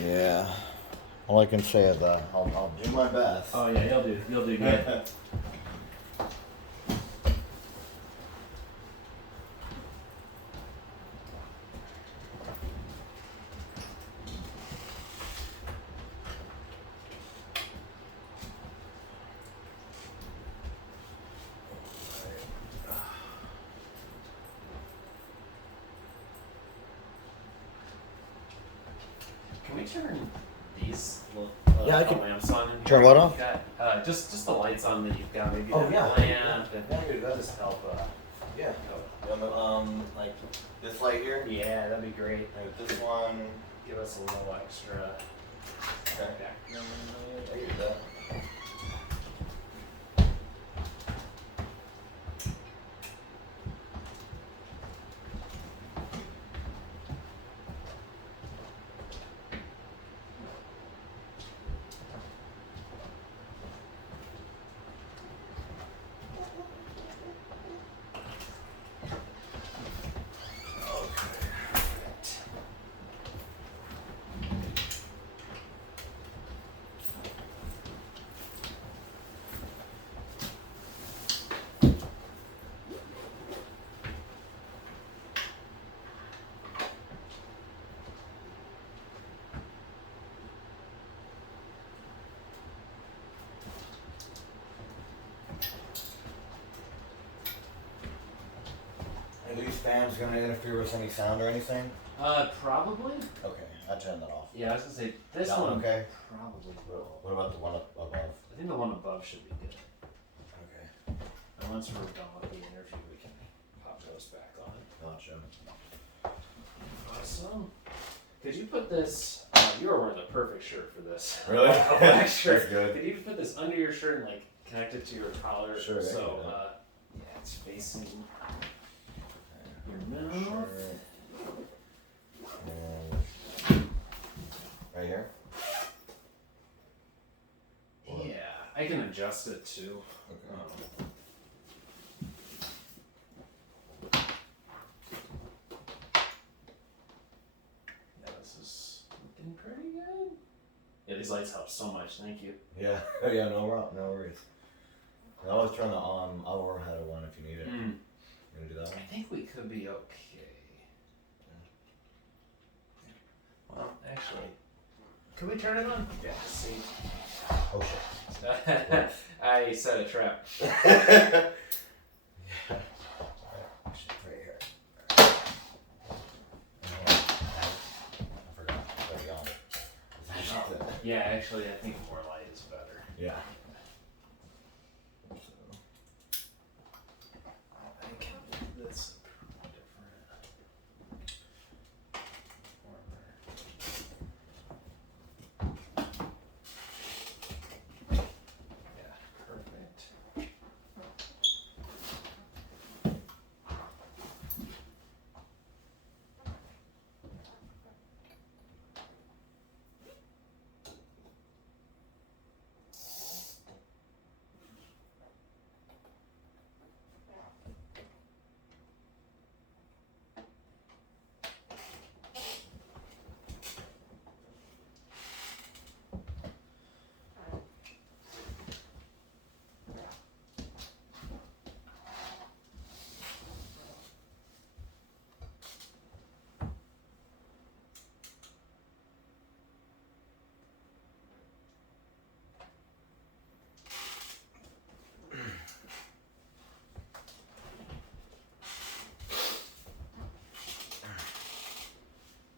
Yeah. All I can say is I'll do my best. Oh yeah, you'll do good. Can we turn these little Yeah, I can lamps on in here? turn what on? You've got, just the lights on that you've got. Maybe Oh, that yeah. lamp and Yeah, dude, that'll just help. Yeah. Like this light here. Yeah, that'd be great. Like this one. Give us a little extra Okay. background. I get that. Are these fans gonna interfere with any sound or anything? Probably. Okay, I turned that off. Yeah, I was gonna say this That one one okay? probably will. What about the one up above? I think the one above should be good. Okay, And once we're done with the interview, we can pop those back on. gotcha. Awesome. Could you put this? You are wearing the perfect shirt for this. Really? A black shirt. That's good. Could you put this under your shirt and like connect it to your collar? Sure, I can So do that. yeah, it's facing your Sure. mouth. And right here? Yeah, I can adjust it too. Okay. Yeah, this is looking pretty good. Yeah, these lights help so much. Thank you. Yeah, yeah, no worries. I always turn the overhead one if you need it. You gonna do that I one? think we could be okay. Well, actually, could we turn it on? Yeah. See. Oh shit. I set a trap. Yeah. Right here. I forgot. There you go. Yeah, actually, I think more light is better. Yeah. I can do this different. Yeah, perfect.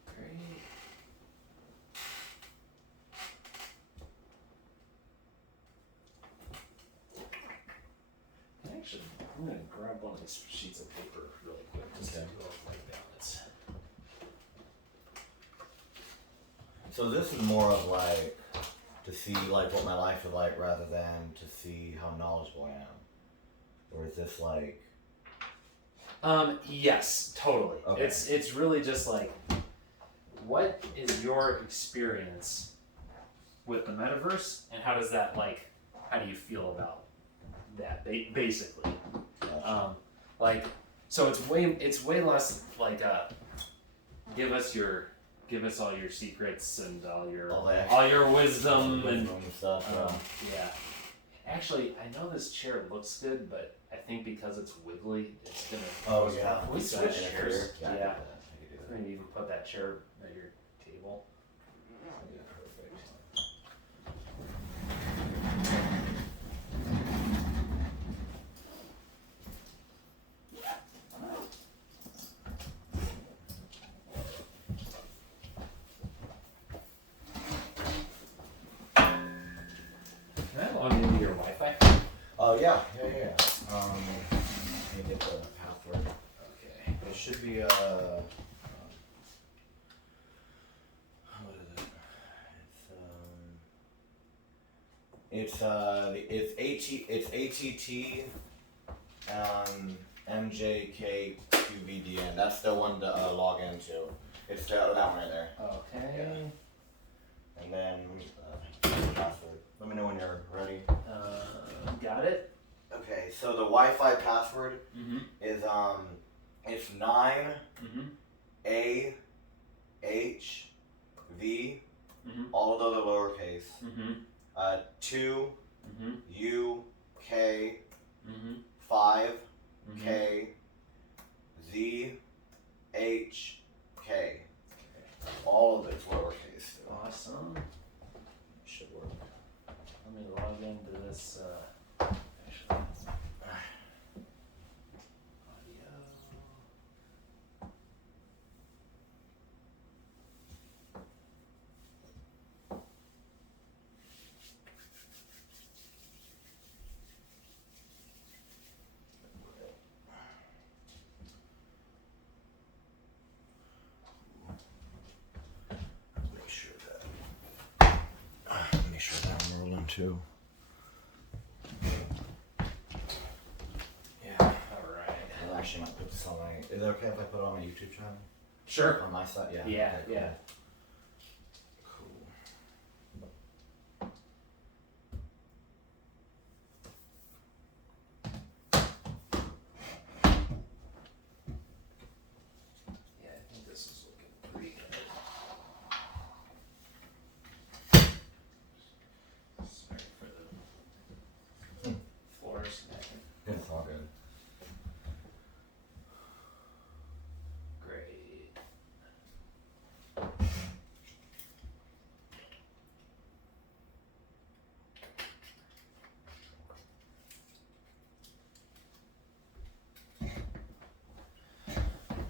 Great. Actually, I'm gonna grab one of these sheets of paper really quick just to Okay. do a light balance. So this is more of like to see like what my life is like rather than to see how knowledgeable I am. Or is this like Yes, totally. Okay. It's really just like, what is your experience with the metaverse, and how does that how do you feel about that basically? Like, so it's way less like give us your give us all your secrets and all your wisdom wisdom and stuff. yeah. Actually, I know this chair looks good, but I think because it's wiggly, it's gonna. Oh yeah. Can we switch chairs? Yeah. Yeah. I could do that. Maybe even put that chair at your table. Yeah, perfect. Can I log into your Wi-Fi? Oh yeah. Let me get the password. Okay. It should be what is it? It's ATT MJK2VDN. That's the one to log into. It's that one right there. Okay. And then password. Let me know when you're ready. Got it. Okay, so the Wi-Fi password Mm-hmm. is it's 9 Mm-hmm. A H V, Mm-hmm. all of those are lowercase. Mm-hmm. 2 Mm-hmm. U K Mm-hmm. 5 Mm-hmm. K Z H K. All of it's lowercase. Still. Awesome. Should work. Let me log into this. Actually, audio. Make sure that I'm rolling too. Yeah. All right. I actually might put this on my. Is it okay if I put it on my YouTube channel? Sure. On my side, yeah. Yeah. Okay, cool. Yeah. Cool. Yeah. I think this is looking pretty good. Sorry for the floor smacking. It's all good. Great.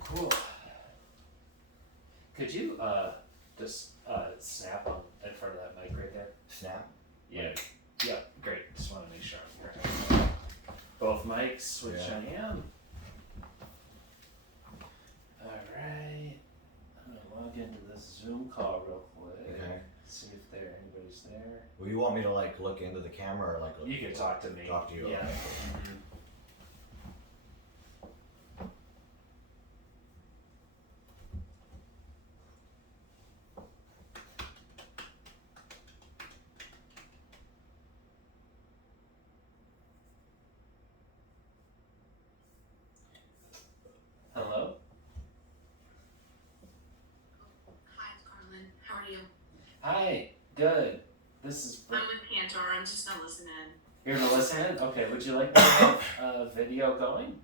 Cool. Could you just snap on in front of that mic right there? Snap. Yeah. Yeah. Great. Just want to make sure I'm here. Both mics, which Yeah. I am. All right. I'm gonna log into this Zoom call real quick. Okay. See if anybody's there. Well, you want me to like look into the camera or like look You can talk to me. Talk to you. Yeah. Okay. Mhm. Hello. Hi, Carlin. How are you? Hi. Good. This is. I'm with Cantor. I'm just not listening. You're gonna listen in? Okay. Would you like to have a video going?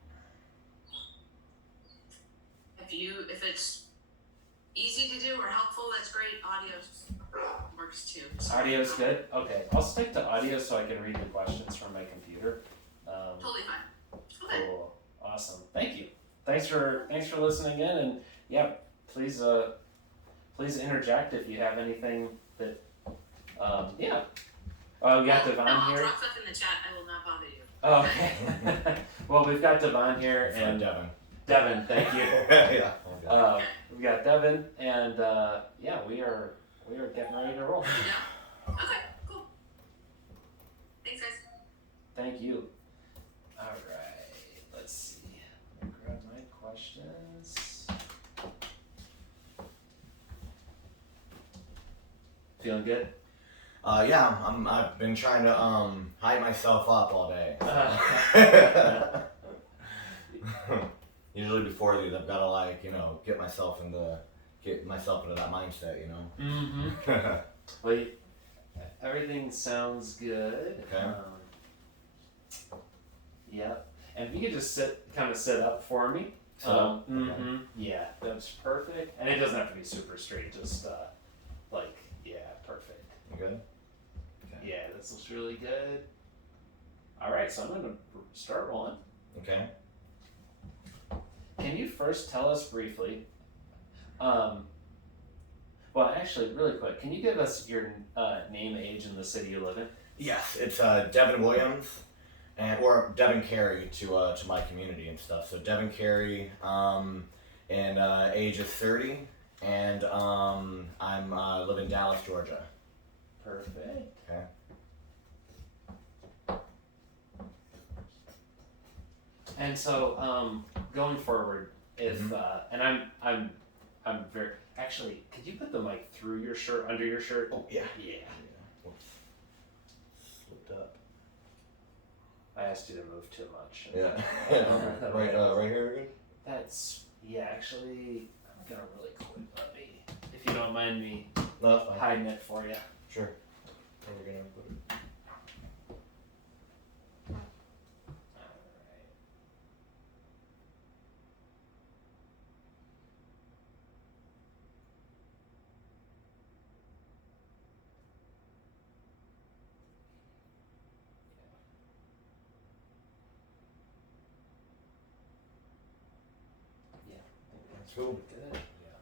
If it's easy to do or helpful, that's great. Audio works too. Audio's good. Okay. I'll stick to audio so I can read the questions from my computer. Totally fine. Okay. Cool. Awesome. Thank you. Thanks for listening in, and yeah, please interject if you have anything that yeah. Oh, we got Devon I'll here. drop stuff in the chat. I will not bother you. Oh, okay. Well, we've got Devon here and Devon. Devon. Thank you. Yeah. We've got Devon, and yeah, we are getting ready to roll. Yeah. Okay. Cool. Thanks, guys. Thank you. All right. Let's see. Let me grab my questions. Feeling good? Yeah, I've been trying to hype myself up all day. Usually before these, I've got to like get myself in the get myself into that mindset, you know. Mm-hmm. Well, everything sounds good. Okay. Yeah. And if you could just sit up for me. Okay. Yeah, that's perfect. And it doesn't have to be super straight, just perfect. You good? Okay. Yeah, this looks really good. All right, so I'm going to start rolling. Okay. Can you first tell us briefly, well, actually, really quick, can you give us your name, age, and the city you live in? Yes, it's Devon Williams, or Devon Carey to my community and stuff. So Devon Carey, and age is 30, and I'm live in Dallas, Georgia. Perfect. Okay. And so, going forward, if and I'm very actually, could you put the mic through your shirt, under your shirt? Oh yeah. Yeah. Whoops. Slipped up. I asked you to move too much. Yeah. right here. Good. That's actually, I'm gonna really quick. Let me, if you don't mind me No, that's fine. hiding it for you. Sure. Where are we gonna put it? Cool. Good. Yeah.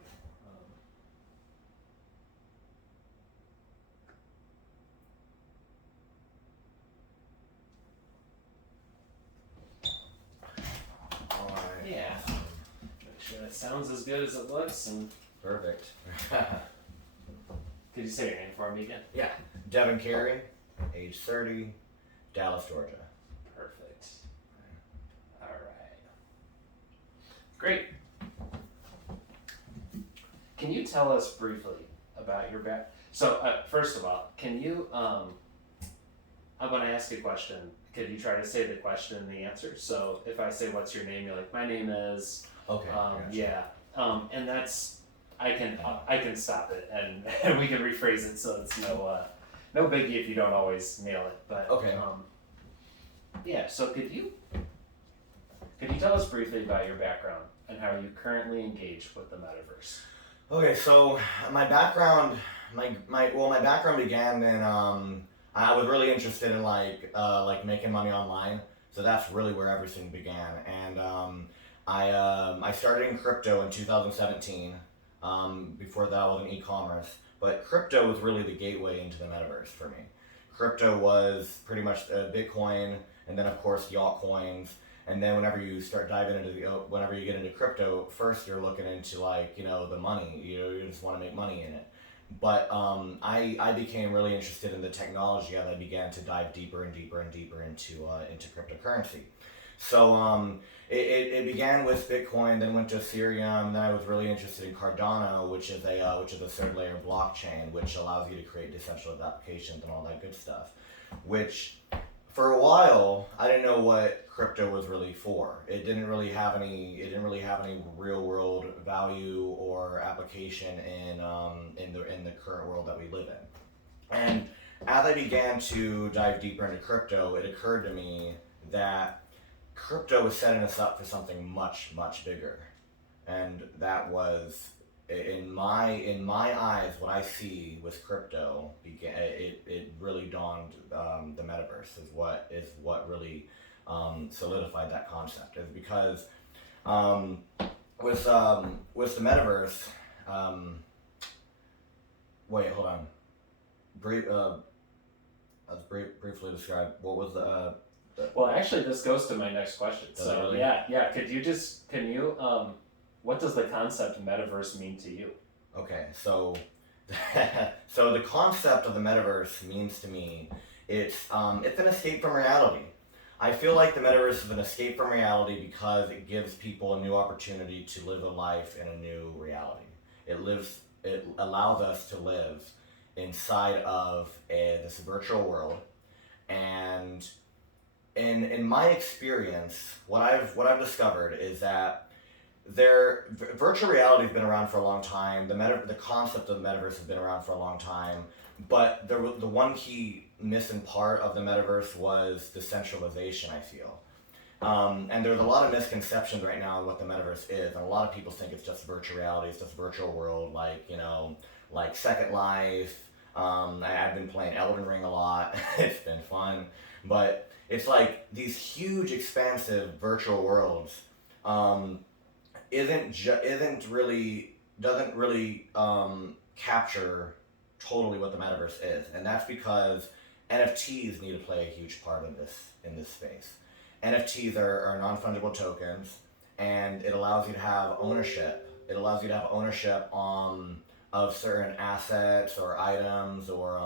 Alright. Yeah. Make sure it sounds as good as it looks. And Perfect. could you say your name for me again? Yeah. Devon Carey, age 30, Dallas, Georgia. Perfect. All right. Great. Can you tell us briefly about your back? So, first of all, can you, I'm going to ask you a question. Could you try to say the question and the answer? So, if I say, what's your name? You're like, my name is, Okay. Gotcha. yeah. And that's, I can stop it and we can rephrase it so it's no biggie if you don't always nail it. But, Okay. yeah, so could you tell us briefly about your background and how you currently engage with the metaverse? Okay, so my background, my background began in I was really interested in like making money online. So that's really where everything began. And I started in crypto in 2017. Before that, I was in e-commerce, but crypto was really the gateway into the metaverse for me. Crypto was pretty much Bitcoin, and then of course the altcoins. And then whenever you start diving into whenever you get into crypto, first you're looking into the money. You just want to make money in it. But I became really interested in the technology as I began to dive deeper and deeper and deeper into cryptocurrency. So it began with Bitcoin, then went to Ethereum. Then I was really interested in Cardano, which is a third layer blockchain, which allows you to create decentralized applications and all that good stuff. Which for a while I didn't know what crypto was really for. It didn't really have any real world value or application in the current world that we live in. And as I began to dive deeper into crypto, it occurred to me that crypto was setting us up for something much, much bigger. And that was, in my eyes, what I see with crypto it really dawned. The metaverse is what really solidified that concept. Is because with the metaverse, wait, hold on. Let's briefly describe what was the. Well, actually, this goes to my next question. So really? yeah. Can you what does the concept metaverse mean to you? Okay, so so the concept of the metaverse means to me it's an escape from reality. I feel like the metaverse is an escape from reality because it gives people a new opportunity to live a life in a new reality. It allows us to live inside of this virtual world, and in my experience, what I've discovered is that virtual reality has been around for a long time. The concept of the metaverse has been around for a long time, but the one key missing part of the metaverse was decentralization, I feel. And there's a lot of misconceptions right now on what the metaverse is, and a lot of people think it's just virtual reality, it's just virtual world, like, like Second Life. I've been playing Elden Ring a lot. It's been fun, but it's like these huge, expansive virtual worlds. Doesn't really capture totally what the metaverse is, and that's because NFTs need to play a huge part in this space. NFTs are non-fungible tokens, and it allows you to have ownership. It allows you to have ownership of certain assets or items or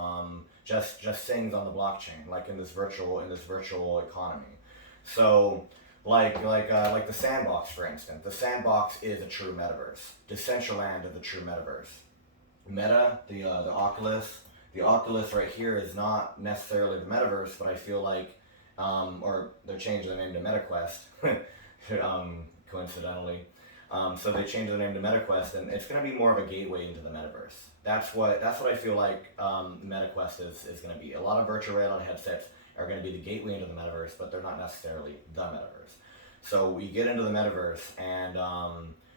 just things on the blockchain, like in this virtual economy. So like the sandbox, for instance. The sandbox is a true metaverse. Decentraland is a true metaverse. Meta, the Oculus right here is not necessarily the metaverse, but I feel like, or they're changing the name to MetaQuest, coincidentally. So they changed the name to MetaQuest, and it's going to be more of a gateway into the metaverse. That's what I feel like MetaQuest is going to be. A lot of virtual reality headsets are going to be the gateway into the metaverse, but they're not necessarily the metaverse. So we get into the metaverse, and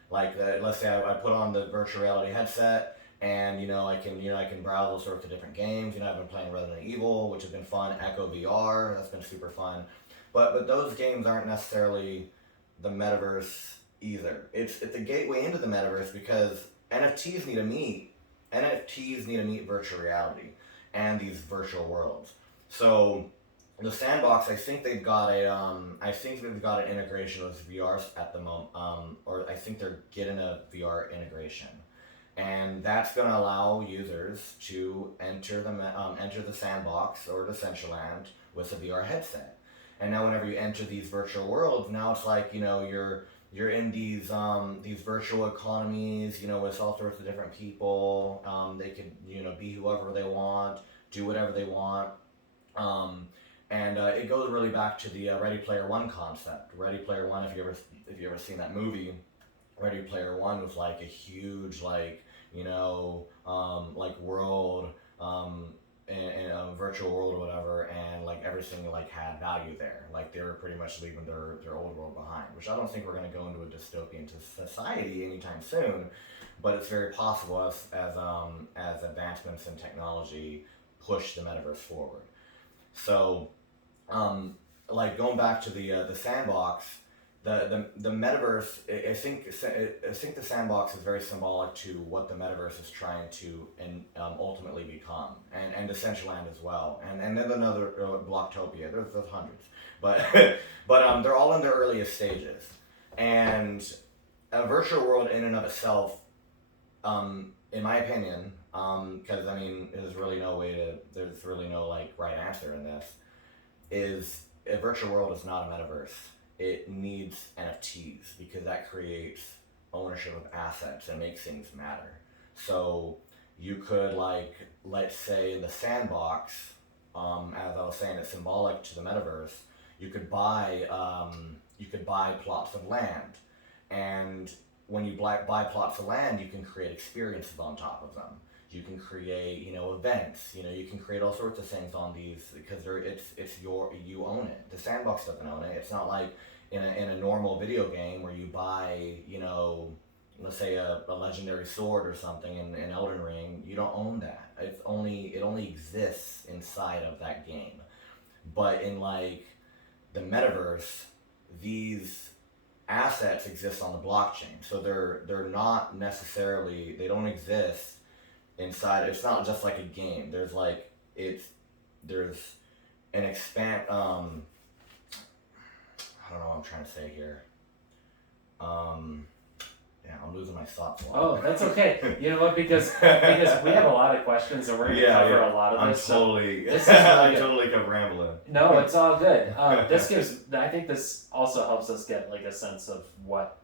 let's say I put on the virtual reality headset, and I can browse all sorts of different games. I've been playing Resident Evil, which has been fun. Echo VR, that's been super fun. But those games aren't necessarily the metaverse either. It's a gateway into the metaverse because NFTs need to meet virtual reality and these virtual worlds. So the sandbox, I think they've got an integration with VR at the moment, or I think they're getting a VR integration, and that's going to allow users to enter the sandbox or the Decentraland with a VR headset. And now, whenever you enter these virtual worlds, now it's like you're in these virtual economies, with all sorts of different people. They could be whoever they want, do whatever they want. And it goes really back to the Ready Player One concept. Ready Player One, if you ever seen that movie, Ready Player One was like a huge world, in a virtual world or whatever, and like everything had value there. Like they were pretty much leaving their old world behind, which I don't think we're going to go into a dystopian society anytime soon, but it's very possible as advancements in technology push the metaverse forward. So, going back to the sandbox, the metaverse, I think the sandbox is very symbolic to what the metaverse is trying to ultimately become, and Decentraland as well, and then another Blocktopia. There's hundreds, but they're all in their earliest stages, and a virtual world in and of itself, in my opinion, because there's really no right answer in this, is a virtual world is not a metaverse. It needs NFTs because that creates ownership of assets and makes things matter. So you could let's say in the sandbox, as I was saying, it's symbolic to the metaverse. You could buy plots of land, and when you buy plots of land, you can create experiences on top of them. You can create, events. You can create all sorts of things on these because you own it. The sandbox doesn't own it. It's not like in a normal video game where you buy, let's say a legendary sword or something in Elden Ring. You don't own that. It only exists inside of that game. But in the metaverse, these assets exist on the blockchain. So they're not necessarily, they don't exist inside. It's not just like a game. There's an expand. I don't know what I'm trying to say here. Yeah, I'm losing my thoughts. Oh, that's okay. You know what? Because we have a lot of questions and we're going to cover a lot of this. I'm totally kept rambling. No, it's all good. I think this also helps us get a sense of what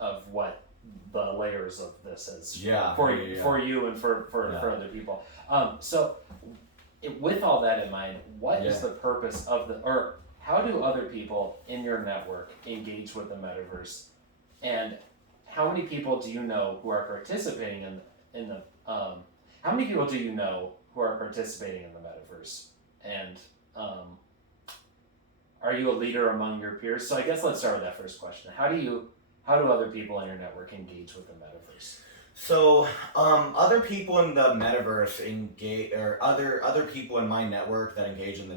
the layers of this is for you and for other people. So with all that in mind, what is the purpose of or how do other people in your network engage with the metaverse, and how many people do you know who are participating in the how many people do you know who are participating in the metaverse? And are you a leader among your peers? So I guess let's start with that first question. How do other people in your network engage with the metaverse? So, other people in the metaverse engage, or other people in my network that engage in the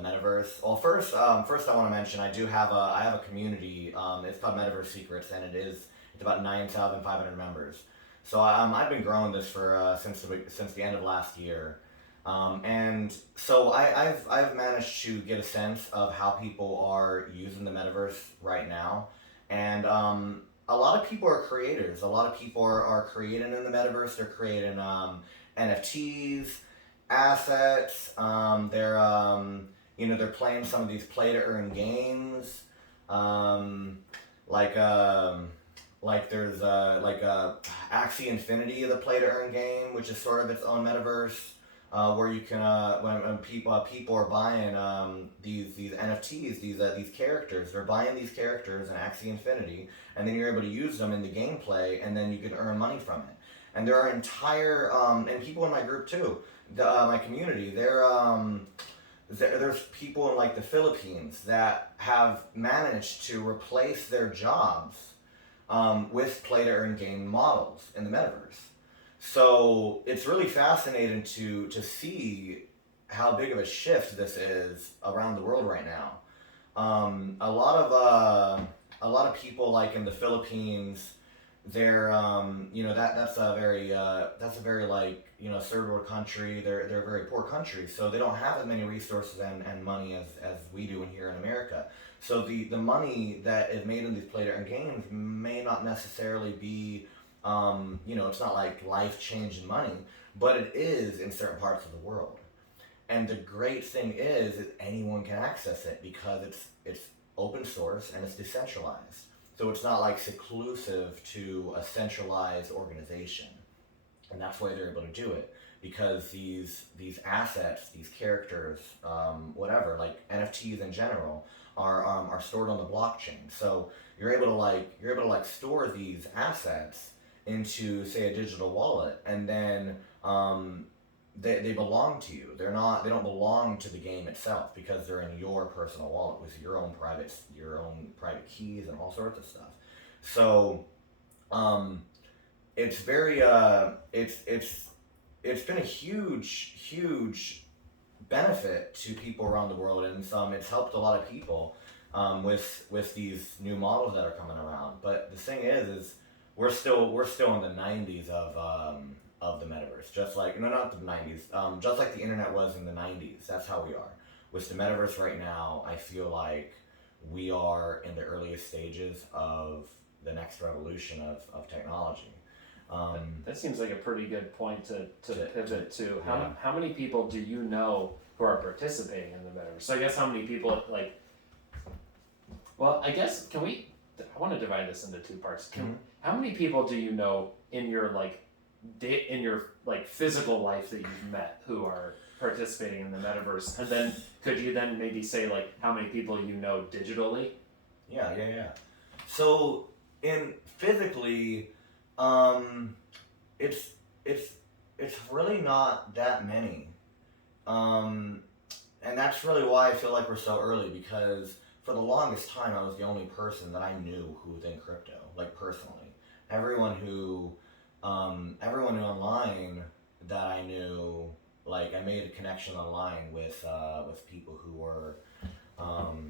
metaverse. Well, first I want to mention I have a community. It's called Metaverse Secrets, and it's about 9,500 members. So I've been growing this for since the end of last year. And so I've managed to get a sense of how people are using the metaverse right now, and a lot of people are creators. A lot of people are creating in the metaverse. They're creating NFTs, assets. They're playing some of these play to earn games, like there's Axie Infinity, the play to earn game, which is sort of its own metaverse. Where you can when people are buying these NFTs, these characters, they're buying these characters in Axie Infinity, and then you're able to use them in the gameplay, and then you can earn money from it. And there are entire and people in my group too, my community. There's people in like the Philippines that have managed to replace their jobs with play to earn game models in the metaverse. So it's really fascinating to see how big of a shift this is around the world right now. A lot of people like in the Philippines, they're that's a very like third world country. They're a very poor country, so they don't have as many resources and money as we do in here in America. So the money that is made in these play to earn games may not necessarily be it's not like life-changing money, but it is in certain parts of the world. And the great thing is that anyone can access it because it's open source and it's decentralized. So it's not like seclusive to a centralized organization. And that's why they're able to do it, because these assets, these characters, whatever, like NFTs in general, are stored on the blockchain. So you're able to store these assets into, say, a digital wallet, and then they belong to you. They don't belong to the game itself because they're in your personal wallet with your own private keys and all sorts of stuff. So it's very it's been a huge benefit to people around the world, and it's helped a lot of people with these new models that are coming around. But the thing is we're still in the 90s of the metaverse, just like not the 90s, just like the internet was in the 90s. That's how we are with the metaverse right now. I feel like we are in the earliest stages of the next revolution of technology. That seems like a pretty good point to pivot to. How many people do you know who are participating in the metaverse? So I guess how many people I guess I want to divide this into two parts. How many people do you know in your physical life that you've met who are participating in the metaverse? And then could you then maybe say how many people you know digitally? Yeah. So in physically, it's really not that many, and that's really why I feel like we're so early, because for the longest time I was the only person that I knew who was in crypto, personally. Everyone who online that I knew, I made a connection online with people who were, hold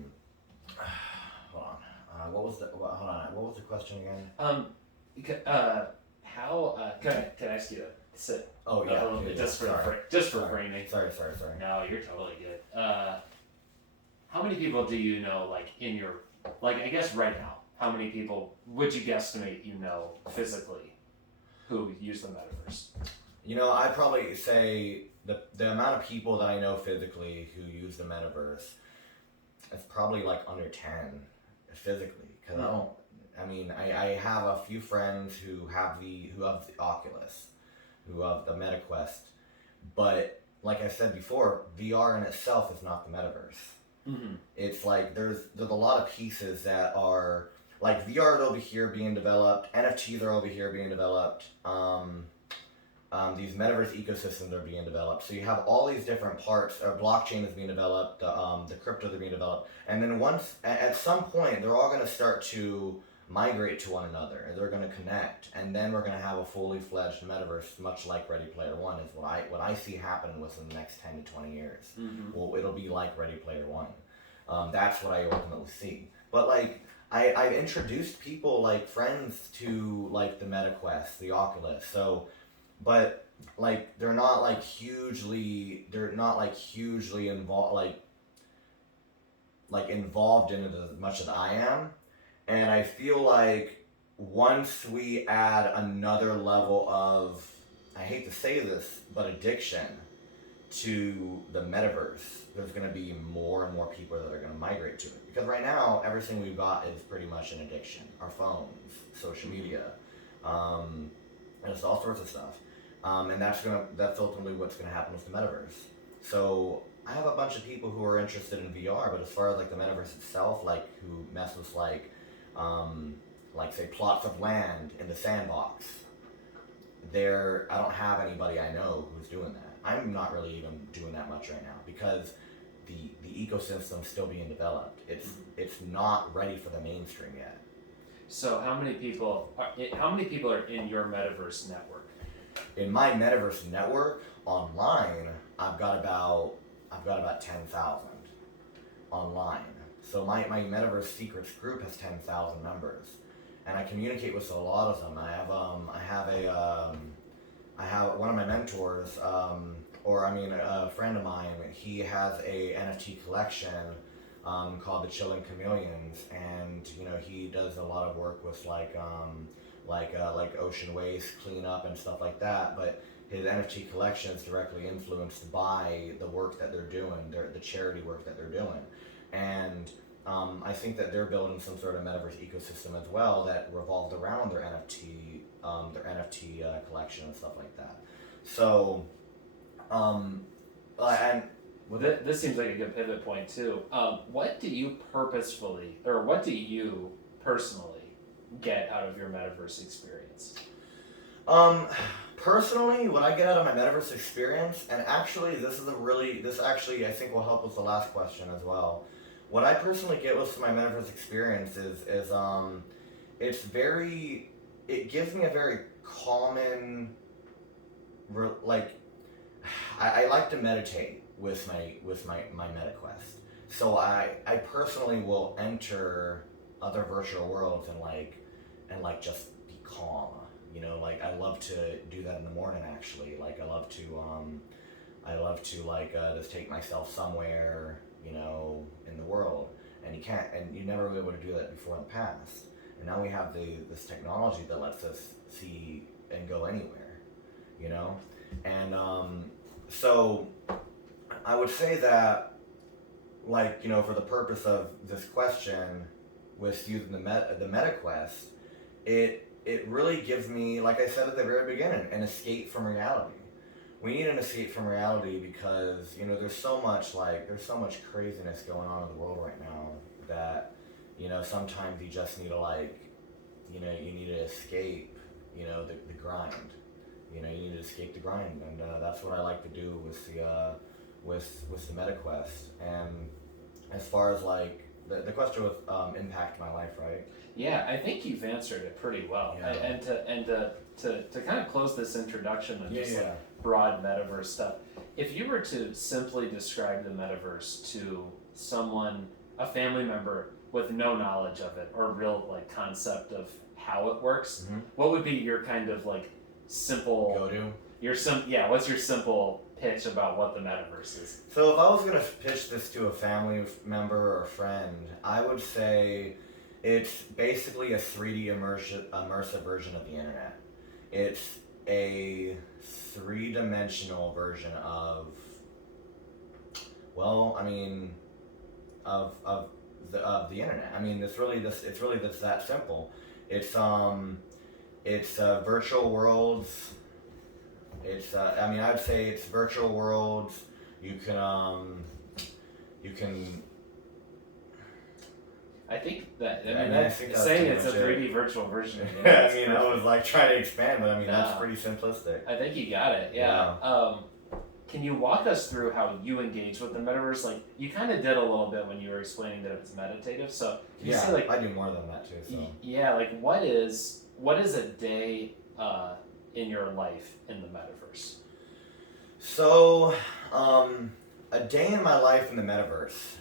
on, what was the question again? Can I ask you to sit? Oh yeah, a little bit, just for framing. Sorry. No, you're totally good. How many people do you know, in your, I guess right now, how many people would you guesstimate you know physically who use the metaverse? I'd probably say the amount of people that I know physically who use the metaverse, it's probably under 10 physically, because I have a few friends who have the Oculus, who have the MetaQuest, but like I said before, VR in itself is not the metaverse. Mm-hmm. It's there's a lot of pieces that are like VR over here being developed, NFTs are over here being developed. These metaverse ecosystems are being developed. So you have all these different parts. Blockchain is being developed. The cryptos are being developed. And then at some point, they're all going to start to migrate to one another. They're going to connect, and then we're going to have a fully fledged metaverse, much like Ready Player One. Is what I see happening within the next 10 to 20 years. Mm-hmm. Well, it'll be like Ready Player One. That's what I ultimately see. But like I've introduced people like friends to like the MetaQuest, the Oculus. So, but like they're not like hugely involved like involved in it as much as I am. And I feel like once we add another level of, I hate to say this, but addiction to the metaverse, there's going to be more and more people that are going to migrate to it. Because right now, everything we've got is pretty much an addiction. Our phones, social media, and it's all sorts of stuff. And that's ultimately what's going to happen with the metaverse. So I have a bunch of people who are interested in VR, but as far as like the metaverse itself, like who mess with like say plots of land in the sandbox, I don't have anybody I know who's doing that. I'm not really even doing that much right now because the ecosystem's still being developed. It's not ready for the mainstream yet. So how many people are in your metaverse network? In my metaverse network online, I've got about 10,000 online. So my metaverse secrets group has 10,000 members, and I communicate with a lot of them. I have one of my mentors, a friend of mine. He has a NFT collection called the Chilling Chameleons, and he does a lot of work with like ocean waste cleanup and stuff like that. But his NFT collection is directly influenced by the work that they're doing, the charity work that they're doing, and I think that they're building some sort of metaverse ecosystem as well that revolved around their NFT collection and stuff like that. So, This seems like a good pivot point too. What do you personally get out of your metaverse experience? Personally, what I get out of my metaverse experience, and actually this actually I think will help with the last question as well. What I personally get with my metaverse experience is it gives me a very common, I like to meditate with my MetaQuest. So I personally will enter other virtual worlds and just be calm. I love to do that in the morning actually. I love to just take myself somewhere, in the world. And you never were able to do that before in the past. And now we have this technology that lets us see and go anywhere, And so I would say that, for the purpose of this question, with using the MetaQuest, it really gives me, like I said at the very beginning, an escape from reality. We need an escape from reality because there's so much craziness going on in the world right now that sometimes you just need to you need to escape the grind. You need to escape the grind, and that's what I like to do with the MetaQuest. And as far as the question was impact my life, right? Yeah, I think you've answered it pretty well. Yeah. And to kind of close this introduction of broad metaverse stuff, if you were to simply describe the metaverse to someone, a family member with no knowledge of it or real concept of how it works, what would be your kind of simple go-to? What's your simple pitch about what the metaverse is? So if I was going to pitch this to a family member or friend, I would say it's basically a 3D immersive version of the internet. It's a three-dimensional version of the internet. It's really just that simple. It's virtual worlds. I'd say it's virtual worlds. You can I think that, Yeah, I think mean, that's saying pretty it's a much it. 3D virtual version of the game. I is mean, I was like trying to expand, but I mean, that's No. pretty simplistic. I think you got it, yeah. Can you walk us through how you engage with the metaverse? Like, you kind of did a little bit when you were explaining that it's meditative, so can you Yeah, say, like, I do more than that too, so. yeah, like, what is a day in your life in the metaverse? So, a day in my life in the metaverse.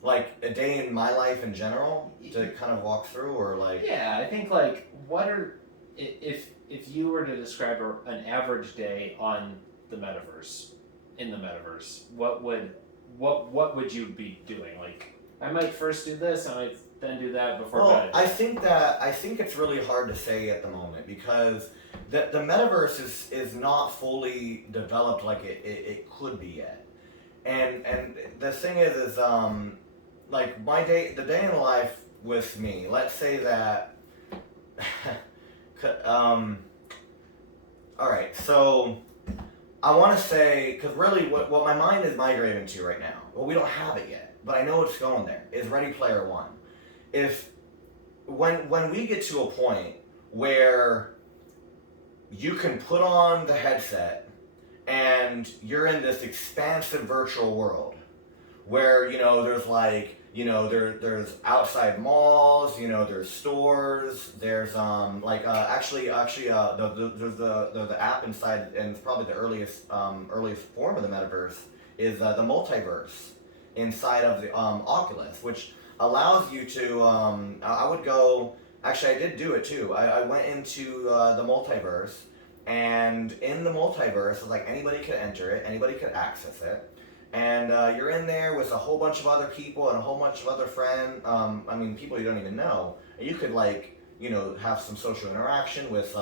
Like, a day in my life in general, to kind of walk through, or like... Yeah, I think, like, what are, if you were to describe an average day on the metaverse, in the metaverse, what would you be doing? Like, I might first do this, I might then do that before bed. I think it's really hard to say at the moment, because the metaverse is not fully developed like it could be yet. And the thing is like the day in life with me, let's say that all right, so I want to say, because really what my mind is migrating to right now, well, we don't have it yet, but I know it's going there, is Ready Player One. If when we get to a point where you can put on the headset and you're in this expansive virtual world where, you know, there's like, you know, there's outside malls, you know, there's stores, there's there's the app inside, and it's probably the earliest form of the metaverse is the multiverse inside of the Oculus, which allows you to I would go, actually I did do it too. I went into the multiverse, and in the multiverse, like, anybody could enter it, anybody could access it. And you're in there with a whole bunch of other people and a whole bunch of other friends. I mean, people you don't even know. And you could, like, you know, have some social interaction with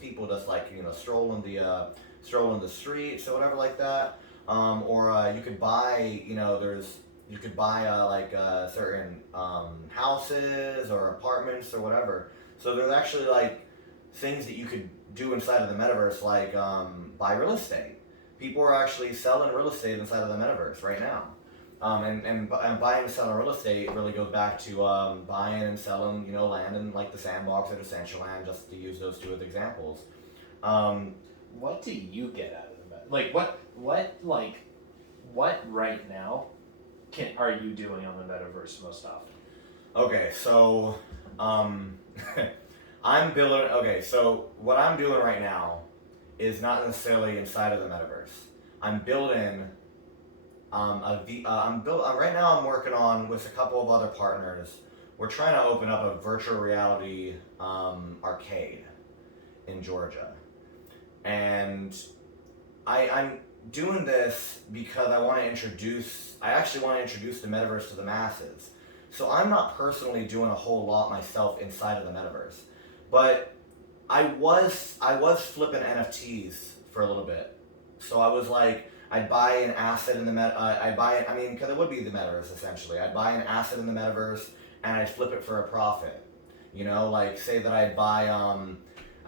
people just, like, you know, strolling the streets or whatever like that. Or you could buy, you know, you could buy certain houses or apartments or whatever. So there's actually, like, things that you could do inside of the metaverse, like buy real estate. People are actually selling real estate inside of the metaverse right now. And buying and selling real estate really goes back to buying and selling, you know, land in, like, the Sandbox or the Decentraland, just to use those two as examples. What do you get out of the metaverse? What right now are you doing on the metaverse most often? Okay, so I'm building. Okay, so what I'm doing right now is not necessarily inside of the metaverse. I'm building right now I'm working on, with a couple of other partners, we're trying to open up a virtual reality arcade in Georgia. And I'm doing this because I actually want to introduce the metaverse to the masses. So I'm not personally doing a whole lot myself inside of the metaverse. But I was flipping NFTs for a little bit. So I was like, I'd buy an asset in the because it would be the metaverse essentially. I'd buy an asset in the metaverse and I'd flip it for a profit. You know, like, say that I'd buy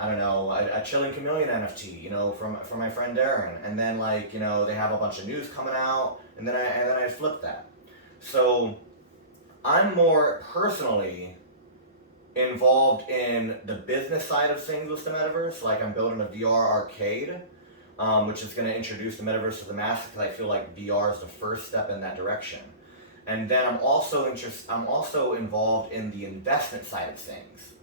I don't know, a Chilling Chameleon NFT, you know, from my friend Darren, and then, like, you know, they have a bunch of news coming out, and then I flip that. So I'm more personally involved in the business side of things with the metaverse. Like, I'm building a VR arcade, which is going to introduce the metaverse to the masses, because I feel like VR is the first step in that direction. And then I'm also involved in the investment side of things.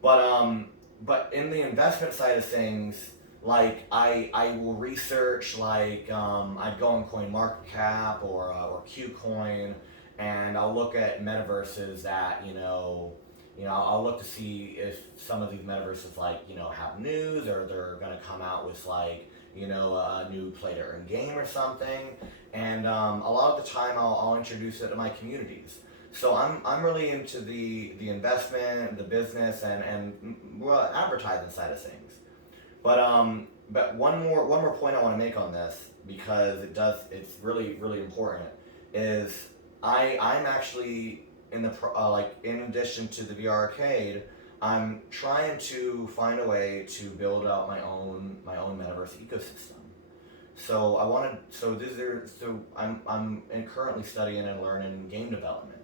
But in the investment side of things, like, I will research, like, I'd go on CoinMarketCap or KuCoin, and I'll look at metaverses that, I'll look to see if some of these metaverses, like, you know, have news, or they're gonna come out with, like, you know, a new play to earn game or something. And a lot of the time I'll introduce it to my communities. So I'm really into the investment, the business, and advertising side of things. But one more point I want to make on this, because it's really, really important, is I'm actually in addition to the VR arcade, I'm trying to find a way to build out my own metaverse ecosystem. So I'm currently studying and learning game development.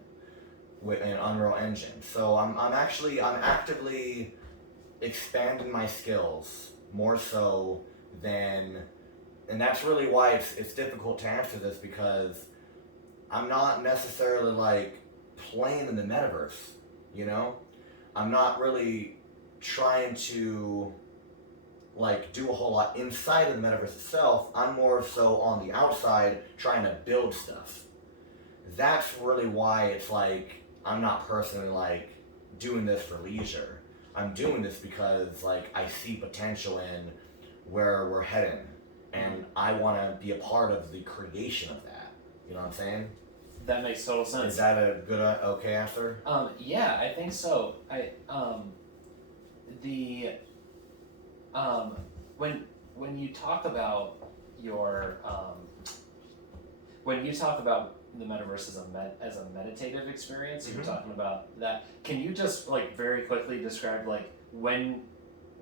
with an Unreal Engine. So I'm actively expanding my skills more so than, and that's really why it's difficult to answer this, because I'm not necessarily like playing in the metaverse, you know? I'm not really trying to like do a whole lot inside of the metaverse itself. I'm more so on the outside trying to build stuff. That's really why it's like I'm not personally like doing this for leisure. I'm doing this because like I see potential in where we're heading, and I want to be a part of the creation of that. You know what I'm saying? That makes total sense. Is that a good okay answer? Yeah, I think so. The when you talk about your when you talk about the metaverse as a meditative experience, you're talking about that. Can you just like very quickly describe like when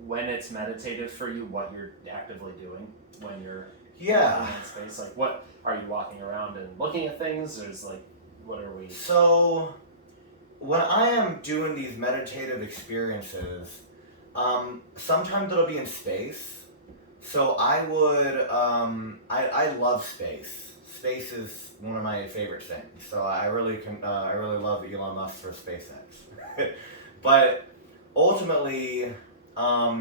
it's meditative for you, what you're actively doing when you're in that space? Like, what are you walking around and looking at things? Or is like, what are we? So when I am doing these meditative experiences, sometimes it'll be in space. So I would, I love space. Space is one of my favorite things. So I really love Elon Musk for SpaceX. But ultimately, I'll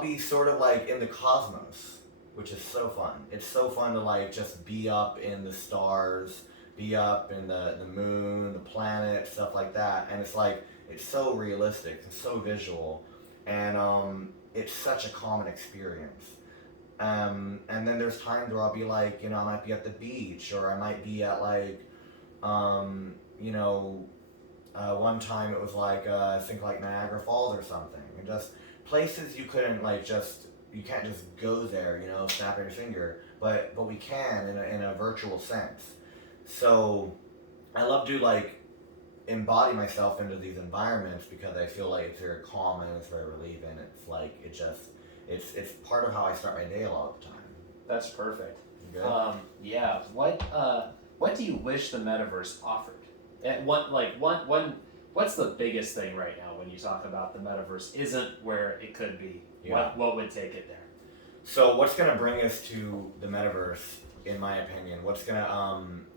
be sort of like in the cosmos, which is so fun. It's so fun to like just be up in the stars, be up in the moon, the planet, stuff like that. And it's like, it's so realistic and so visual, and it's such a common experience. And then there's times where I'll be like, I might be at the beach, or I might be at like, one time it was like, I think like Niagara Falls or something. And just places you couldn't like you can't just go there, snap your finger, but we can in a virtual sense. So I love to like embody myself into these environments because I feel like it's very calm and it's very relieving. It's like it's part of how I start my day a lot of the time. That's perfect. You good? Yeah. What do you wish the metaverse offered? And what's the biggest thing right now when you talk about the metaverse isn't where it could be? Yeah. What would take it there? So what's gonna bring us to the metaverse, in my opinion? What's gonna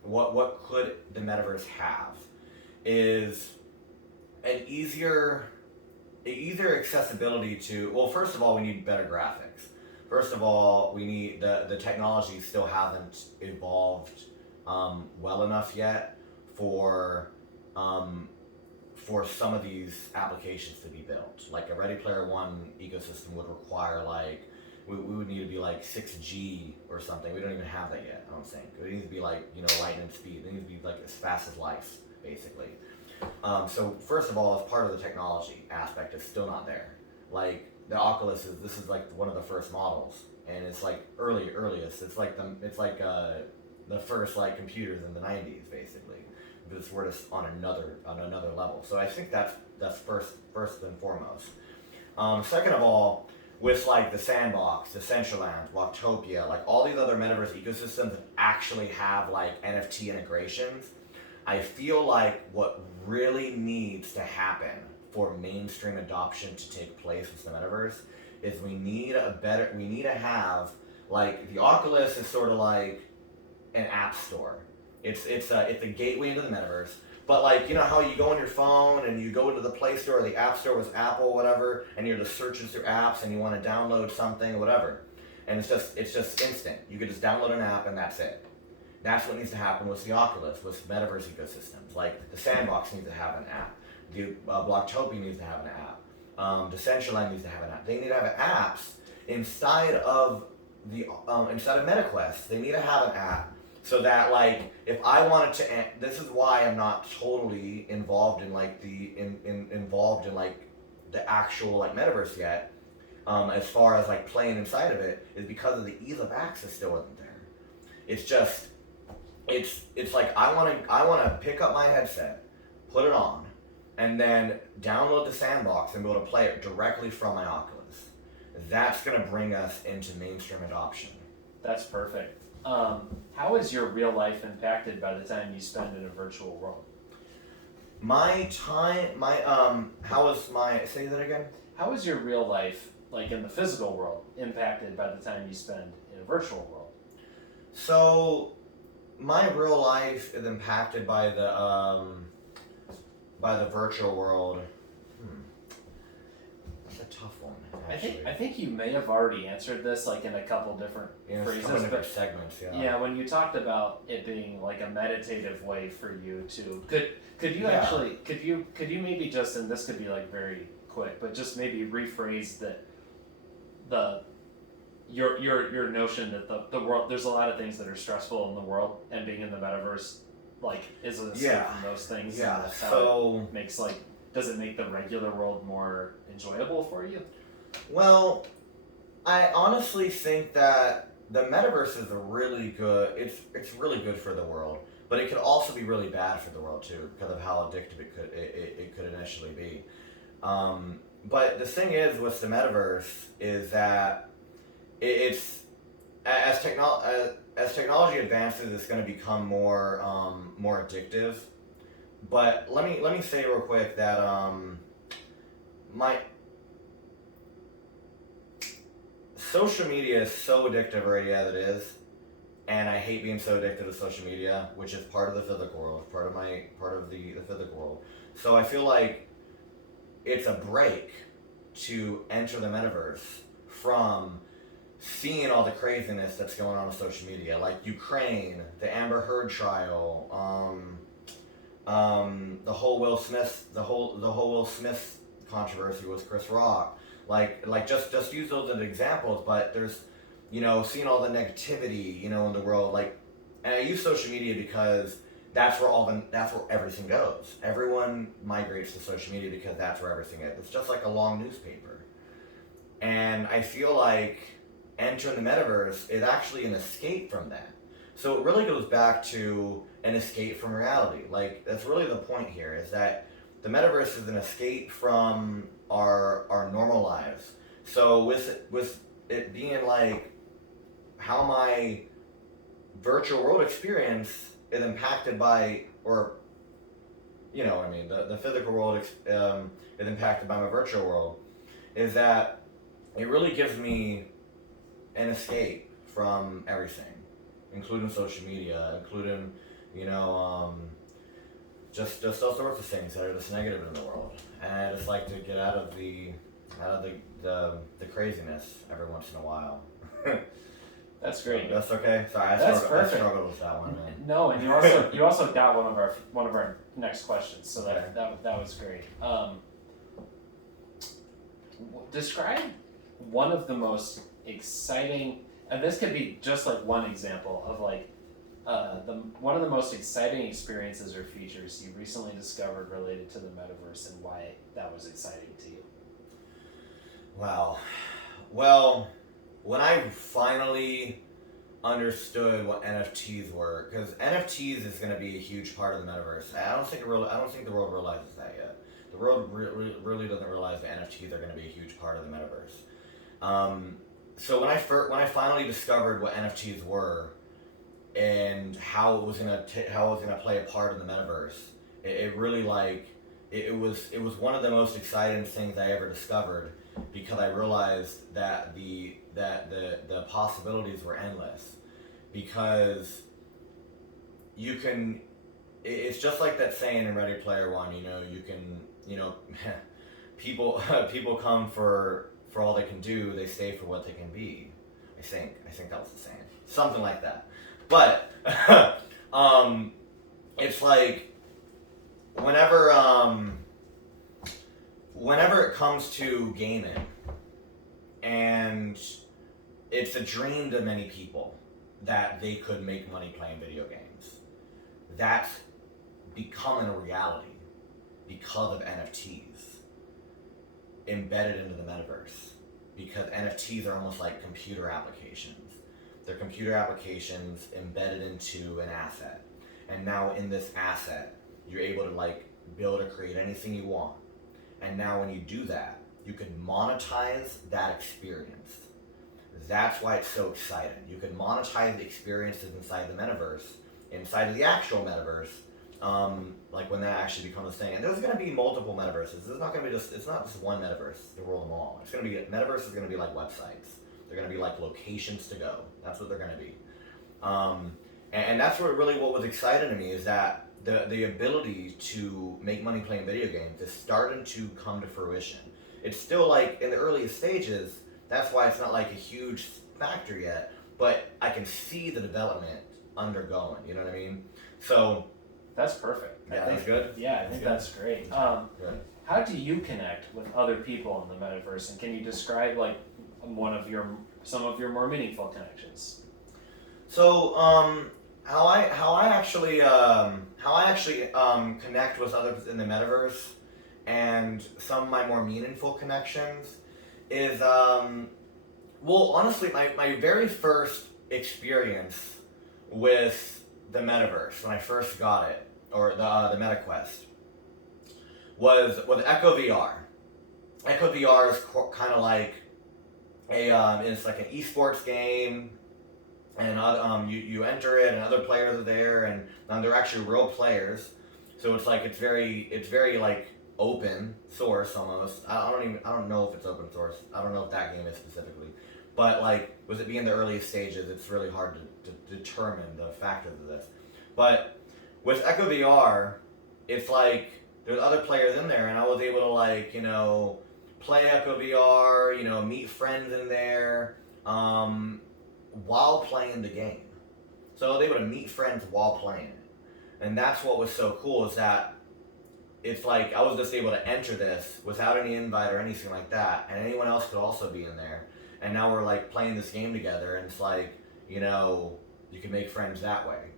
what could the metaverse have is an easier accessibility to. Well, first of all, we need better graphics. First of all, we need the technology still hasn't evolved well enough yet for some of these applications to be built. Like a Ready Player One ecosystem would require like we would need to be like 6G or something. We don't even have that yet, I don't think. It needs to be like, lightning speed. It needs to be like as fast as light, basically. So first of all, as part of the technology aspect, it's still not there. Like the Oculus this is like one of the first models, and it's like earliest. It's like the first like computers in the 90s, basically. Because we're just on another level. So I think that's first and foremost. Second of all, with like the Sandbox, the Decentraland, Blocktopia, like all these other metaverse ecosystems that actually have like NFT integrations, I feel like what really needs to happen for mainstream adoption to take place with the metaverse is we need to have, like, the Oculus is sort of like an app store. It's a gateway into the metaverse. But like, how you go on your phone and you go into the Play Store or the App Store with Apple, whatever, and you're just searching through apps and you want to download something, whatever. And it's just instant. You could just download an app and that's it. That's what needs to happen with the Oculus, with metaverse ecosystems. Like the Sandbox needs to have an app. The Blocktopia needs to have an app. Decentraland needs to have an app. They need to have apps inside of MetaQuest. They need to have an app so that, like, if I wanted to, this is why I'm not totally involved in like involved in like the actual like metaverse yet. As far as like playing inside of it, is because of the ease of access still isn't there. It's just, it's like I want to pick up my headset, put it on, and then download the Sandbox and be able to play it directly from my Oculus. That's gonna bring us into mainstream adoption. That's perfect. How is your real life impacted by the time you spend in a virtual world? Say that again? How is your real life, like in the physical world, impacted by the time you spend in a virtual world? So, my real life is impacted by the virtual world. That's a tough one, actually. I think you may have already answered this like in a couple different Yeah, phrases, some different but segments, yeah. yeah, when you talked about it being like a meditative way for you to could you Yeah. actually could you maybe just, and this could be like very quick, but just maybe rephrase your notion that the world, there's a lot of things that are stressful in the world, and being in the metaverse like is an escape Yeah. from those things. Yeah, And that's how so it makes like, does it make the regular world more enjoyable for you? well, I honestly think that the metaverse is a really good. It's really good for the world, but it could also be really bad for the world too because of how addictive it could initially be. But the thing is with the metaverse is that it's as technology advances, it's going to become more addictive. But let me say real quick that my social media is so addictive already as it is, and I hate being so addicted to social media, which is part of the physical world, part of the physical world. So I feel like it's a break to enter the metaverse from seeing all the craziness that's going on social media, like Ukraine, the Amber Heard trial, the whole Will Smith controversy with Chris Rock. Like just use those as examples, but there's, seeing all the negativity, in the world, and I use social media because that's where everything goes. Everyone migrates to social media because that's where everything is. It's just like a long newspaper. And I feel like entering the metaverse is actually an escape from that. So it really goes back to an escape from reality. Like, that's really the point here, is that the metaverse is an escape from our normal lives. So with it being like how my virtual world experience is impacted by, or the physical world is impacted by my virtual world, is that it really gives me an escape from everything, including social media, including just those sorts of things that are just negative in the world. And I just like to get out of the craziness every once in a while. That's great. That's okay. Sorry, I struggled with that one, man. No, and you also got one of our next questions, so that was great. Describe one of the most exciting, and this could be just like one example of like one of the most exciting experiences or features you recently discovered related to the metaverse, and why that was exciting to you. Wow. Well, when I finally understood what NFTs were, because NFTs is going to be a huge part of the metaverse. I don't think the world realizes that yet. The world really doesn't realize that NFTs are going to be a huge part of the metaverse. So when I finally discovered what NFTs were and how it was gonna play a part in the metaverse, it really it was one of the most exciting things I ever discovered, because I realized that the possibilities were endless, because you can, it's just like that saying in Ready Player One, you can, people come for all they can do, they stay for what they can be. I think that was the saying, something like that. But it's like whenever it comes to gaming, and it's a dream to many people that they could make money playing video games. That's becoming a reality because of NFTs embedded into the metaverse, because NFTs are almost like computer applications. They're computer applications embedded into an asset. And now in this asset, you're able to build or create anything you want. And now when you do that, you can monetize that experience. That's why it's so exciting. You can monetize the experiences inside the metaverse, inside of the actual metaverse, like when that actually becomes a thing. And there's going to be multiple metaverses. It's not going to be it's not just one metaverse to rule them all. It's going to be, metaverse is going to be like websites. They're going to be like locations to go. That's what they're going to be. And that's what was exciting to me is that the ability to make money playing video games is starting to come to fruition. It's still like in the earliest stages. That's why it's not like a huge factor yet, but I can see the development undergoing. You know what I mean? So That's perfect. yeah, that's good. Yeah, I think that's great. Good. How do you connect with other people in the metaverse, and can you describe like some of your more meaningful connections? So how I actually connect with others in the metaverse, and some of my more meaningful connections is well, honestly, my very first experience with the metaverse when I first got it, or the MetaQuest, was Echo VR. Echo VR is kind of like it's like an esports game, and you enter it, and other players are there, and they're actually real players. So it's like it's very like open source almost. I don't know if it's open source. I don't know if that game is specifically, but like with it being the earliest stages, it's really hard to determine the factors of this. But with Echo VR, it's like there's other players in there, and I was able to like play Echo VR, meet friends in there, while playing the game. So I was able to meet friends while playing it, and that's what was so cool is that it's like I was just able to enter this without any invite or anything like that, and anyone else could also be in there. And now we're like playing this game together, and it's like you can make friends that way.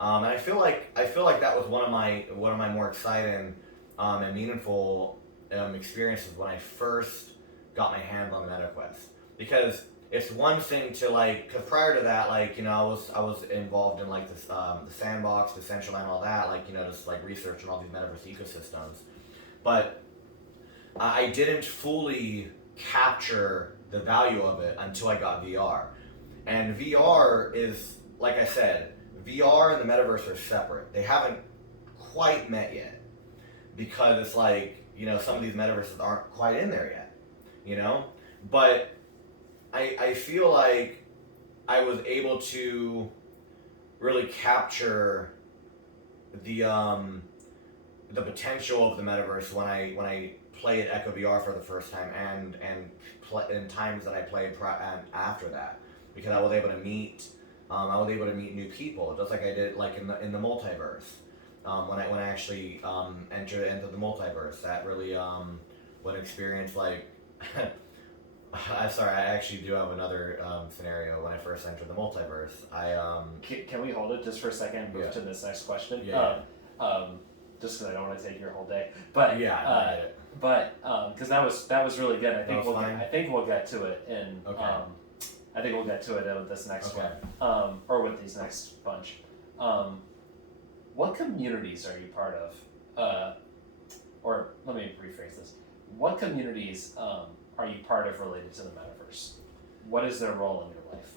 And I feel like that was one of my more exciting and meaningful experiences when I first got my hands on the MetaQuest, because it's one thing to like, because prior to that, like I was involved in like this the sandbox, Decentraland, all that, like just like researching all these metaverse ecosystems, but I didn't fully capture the value of it until I got VR, and VR is, like I said, VR and the metaverse are separate. They haven't quite met yet, because it's like some of these metaverses aren't quite in there yet, but I feel like I was able to really capture the potential of the metaverse when I played Echo VR for the first time, and in times that I played after that, because I was able to meet new people, just like I did like in the multiverse. When I actually entered into the multiverse, that really what experience like. I'm sorry, I actually do have another scenario when I first entered the multiverse. Can we hold it just for a second and move to this next question? Yeah. Just because I don't want to take your whole day, but yeah, because that was really good. I think fine. we'll get to it in. Okay. I think we'll get to it with this next Okay. one, or with these next bunch. What communities are you part of? Or let me rephrase this. What communities are you part of related to the metaverse? What is their role in your life?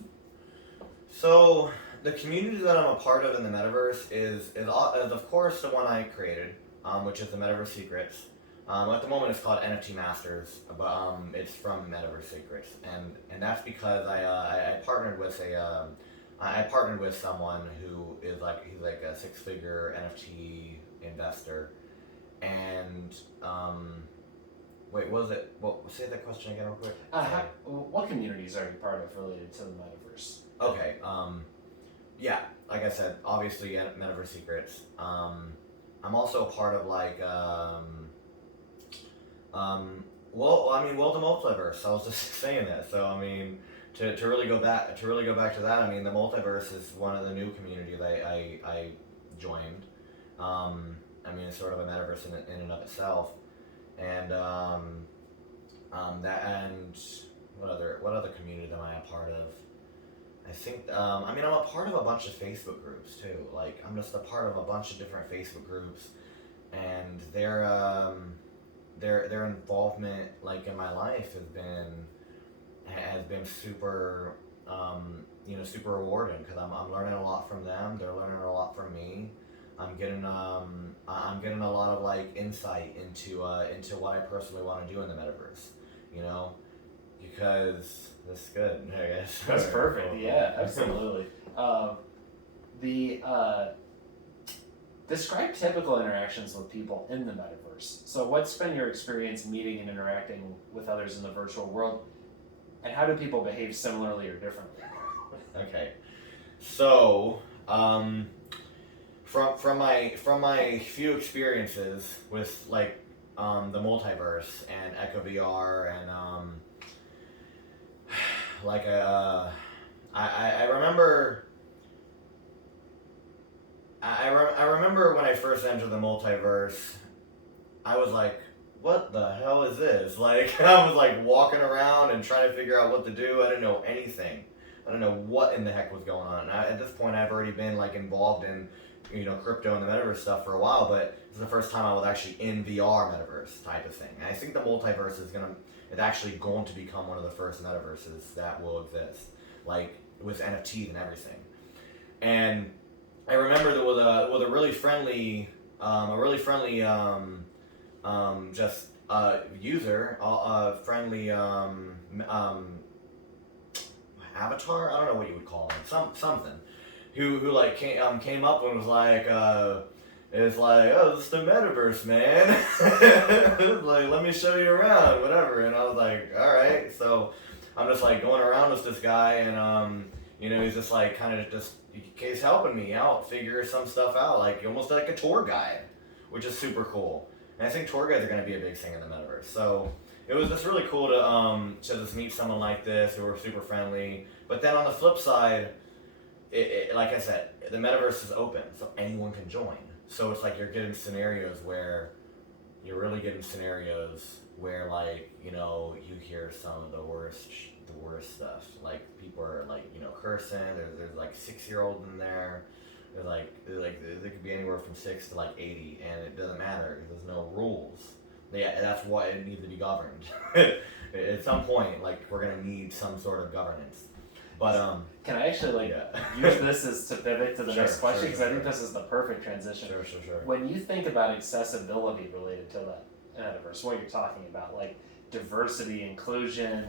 So the community that I'm a part of in the metaverse is of course the one I created, which is the Metaverse Secrets. At the moment it's called NFT Masters, but it's from Metaverse Secrets, and that's because I partnered with someone who is he's like a 6-figure NFT investor, and wait, what was it? Say that question again real quick. What communities are you part of related to the metaverse? Okay. Yeah, like I said, obviously Metaverse Secrets. I'm also a part of like the multiverse. I was just saying that. So I mean, to really go back to that, I mean, the multiverse is one of the new communities I joined. I mean, it's sort of a metaverse in and of itself, and what other community am I a part of? I think I mean, I'm a part of a bunch of Facebook groups too. Like I'm just a part of a bunch of different Facebook groups, and their involvement like in my life has been has been super, super rewarding because I'm learning a lot from them. They're learning a lot from me. I'm getting a lot of like insight into what I personally want to do in the metaverse, you know, because that's good, I guess. That's perfect. Cool. Yeah, absolutely. The Describe typical interactions with people in the metaverse. So, what's been your experience meeting and interacting with others in the virtual world, and how do people behave similarly or differently? Okay, so from my few experiences with like the multiverse and Echo VR and like I remember. I remember when I first entered the multiverse, I was like, what the hell is this? Like, I was like walking around and trying to figure out what to do. I didn't know anything. I don't know what in the heck was going on. At this point, I've already been like involved in, crypto and the metaverse stuff for a while, but it's the first time I was actually in VR metaverse type of thing. And I think the multiverse it's actually going to become one of the first metaverses that will exist, like with NFTs and everything. And I remember there was a really friendly, just user, friendly avatar. I don't know what you would call him, something, who like came up and was like, it's like, oh, this is the metaverse, man. Like, let me show you around, whatever. And I was like, all right. So I'm just like going around with this guy, and he's just like kind of just. He's helping me out, figure some stuff out, like almost like a tour guide, which is super cool. And I think tour guides are going to be a big thing in the metaverse. So it was just really cool to just meet someone like this who were super friendly. But then on the flip side, like I said, the metaverse is open, so anyone can join. So it's like you're really getting scenarios where like you hear some of the worst stuff. Like people are like cursing. There's like 6-year-olds in there. There could be anywhere from 6 to like 80, and it doesn't matter because there's no rules. That's why it needs to be governed. At some point, like we're gonna need some sort of governance. But can I actually use this as to pivot to the next question, because I think this is the perfect transition. Sure. When you think about accessibility related to the metaverse, what you're talking about, like diversity, inclusion,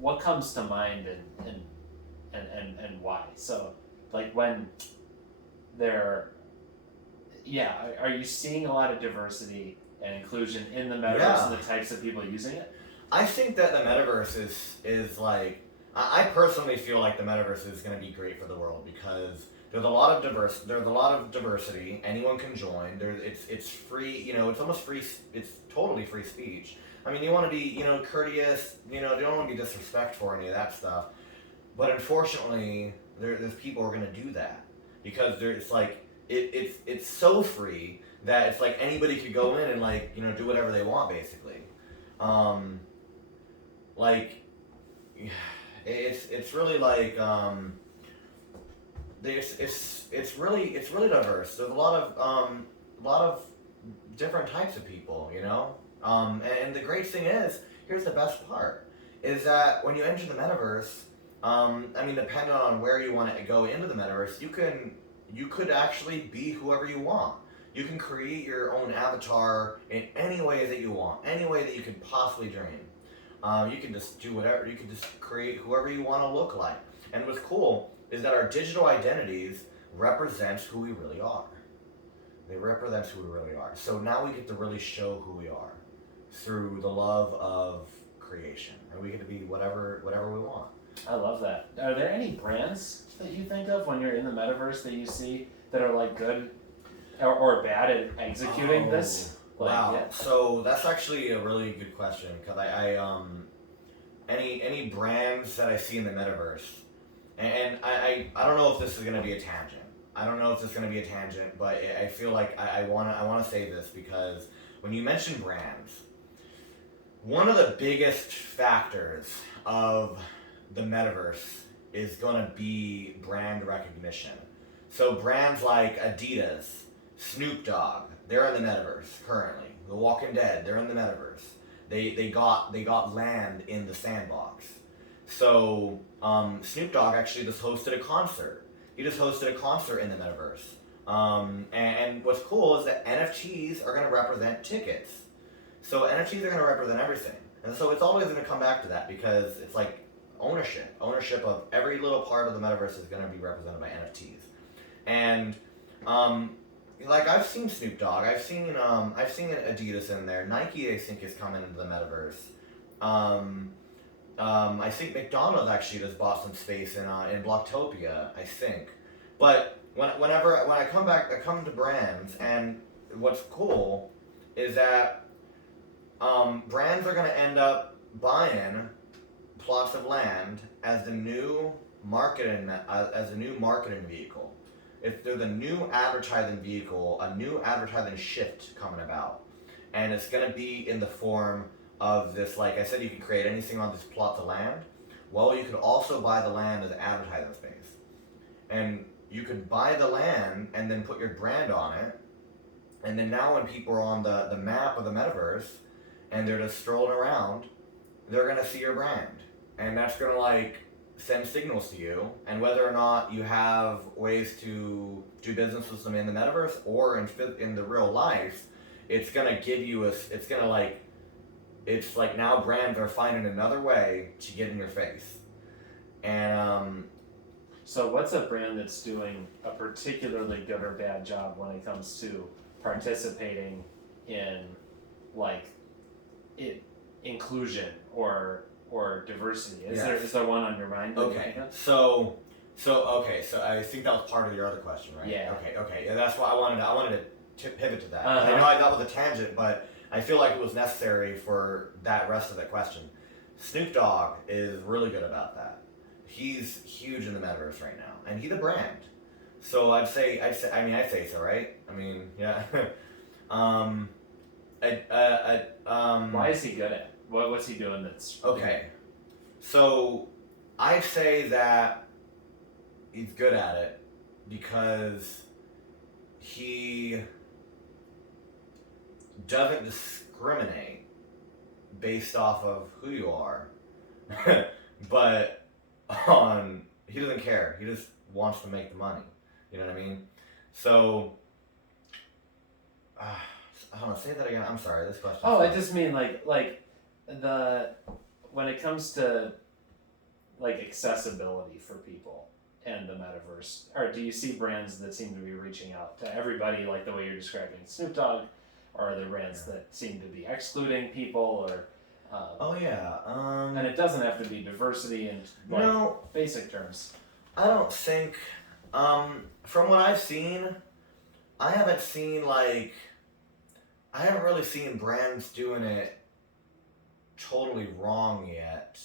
what comes to mind and why? So like when are you seeing a lot of diversity and inclusion in the metaverse and the types of people using it? I think that the metaverse is like, I personally feel like the metaverse is going to be great for the world because there's a lot of diversity. Anyone can join. It's free. It's almost free. It's totally free speech. I mean, you want to be courteous. You don't want to be disrespectful or any of that stuff. But unfortunately, there's people who are going to do that because it's like it's so free that it's like anybody could go in and like do whatever they want basically. Like it's really like it's really diverse. There's a lot of different types of people, and the great thing is, here's the best part, is that when you enter the metaverse, depending on where you want to go into the metaverse, you could actually be whoever you want. You can create your own avatar in any way that you want, any way that you could possibly dream. You can just do whatever. You can just create whoever you want to look like. And what's cool is that our digital identities represent who we really are. They represent who we really are. So now we get to really show who we are through the love of creation, and we get to be whatever we want. I love that. Are there any brands that you think of when you're in the metaverse that you see that are like good or bad at executing this? Wow. Yeah. So that's actually a really good question because any brands that I see in the metaverse, and I don't know if this is going to be a tangent. But I feel like I want to say this because when you mention brands, one of the biggest factors of the metaverse is going to be brand recognition. So brands like Adidas, Snoop Dogg, they're in the metaverse currently. The Walking Dead, they're in the metaverse. They got land in the sandbox. So Snoop Dogg actually just hosted a concert. He just hosted a concert in the metaverse. And what's cool is that NFTs are going to represent tickets. So NFTs are going to represent everything. And so it's always going to come back to that because it's like ownership. Ownership of every little part of the metaverse is going to be represented by NFTs. And like I've seen Snoop Dogg, I've seen Adidas in there. Nike, I think, is coming into the metaverse. I think McDonald's actually just bought some space in Blocktopia, I think. But when I come to brands, and what's cool is that brands are going to end up buying plots of land as the new marketing vehicle. If they're the new advertising vehicle, a new advertising shift coming about, and it's going to be in the form of this. Like I said, you can create anything on this plot of land. Well, you could also buy the land as advertising space, and you could buy the land and then put your brand on it. And then now when people are on the map of the metaverse and they're just strolling around, they're gonna see your brand, and that's gonna like send signals to you. And whether or not you have ways to do business with them in the metaverse or in the real life, it's gonna give you it's like now brands are finding another way to get in your face. And So what's a brand that's doing a particularly good or bad job when it comes to participating in like inclusion or diversity? Is there one on your mind? okay, so I think that was part of your other question, right? Yeah. Okay. Yeah, that's why I wanted to pivot to that. Uh-huh. I know I got with a tangent, but I feel like it was necessary for that rest of that question. Snoop Dogg is really good about that. He's huge in the metaverse right now, and he's a brand. So I'd say so, right? I mean, yeah. Why is he good at it? What's he doing that's Okay. So I'd say that he's good at it because he doesn't discriminate based off of who you are, but he doesn't care. He just wants to make the money. You know what I mean? So, I don't know. Say that again. I'm sorry. This question. Oh, I just mean like when it comes to like accessibility for people and the metaverse, or do you see brands that seem to be reaching out to everybody like the way you're describing Snoop Dogg, or are there brands that seem to be excluding people, or and it doesn't have to be diversity in like basic terms. I don't think from what I've seen, I haven't really seen brands doing it totally wrong yet.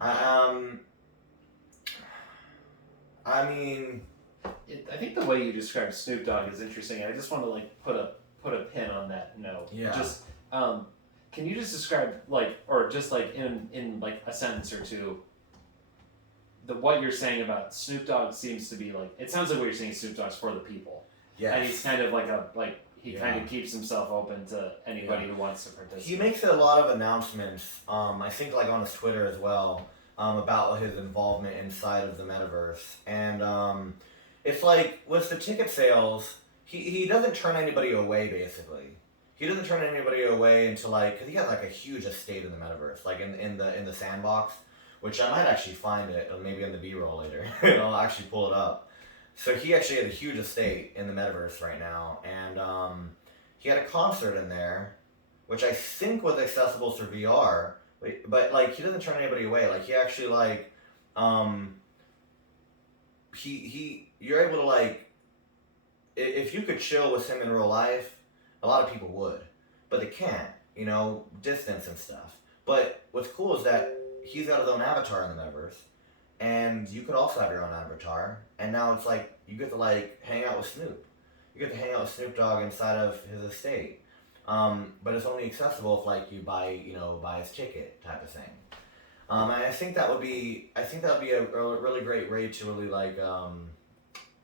I mean, I think the way you describe Snoop Dogg is interesting. I just want to like put a pin on that note. Yeah. Just can you just describe like, or just like in like a sentence or two, what you're saying about Snoop Dogg seems to be like, it sounds like what you're saying Snoop Dogg's for the people. yes. And he's kind of like he kind of keeps himself open to anybody who wants to participate. He makes a lot of announcements, I think like on his Twitter as well, about his involvement inside of the metaverse. And it's like with the ticket sales, he doesn't turn anybody away basically. He doesn't turn anybody away until because he got like a huge estate in the metaverse, like in the sandbox, which I might actually find it maybe in the B-roll later. I'll actually pull it up. So he actually had a huge estate in the metaverse right now, and he had a concert in there, which I think was accessible through VR, but like he doesn't turn anybody away. Like he actually you're able to if you could chill with him in real life, a lot of people would, but they can't, distance and stuff. But what's cool is that he's got his own avatar in the metaverse, and you could also have your own avatar, and now it's like you get to hang out with Snoop. You get to hang out with Snoop Dogg inside of his estate, but it's only accessible if you buy his ticket type of thing. And I think that would be a really great way to really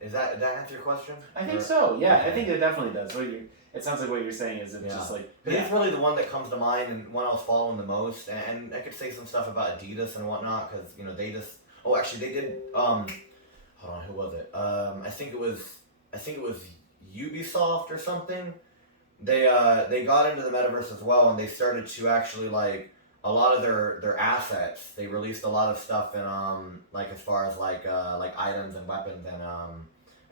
did that answer your question? I think so. Yeah, I think it definitely does. it sounds like what you're saying is it's just like He's really the one that comes to mind and one I was following the most, and I could say some stuff about Adidas and whatnot because they just they did hold on, who was it I think it was Ubisoft or something. They got into the metaverse as well, and they started to actually like a lot of their assets. They released a lot of stuff in like as far as like items and weapons and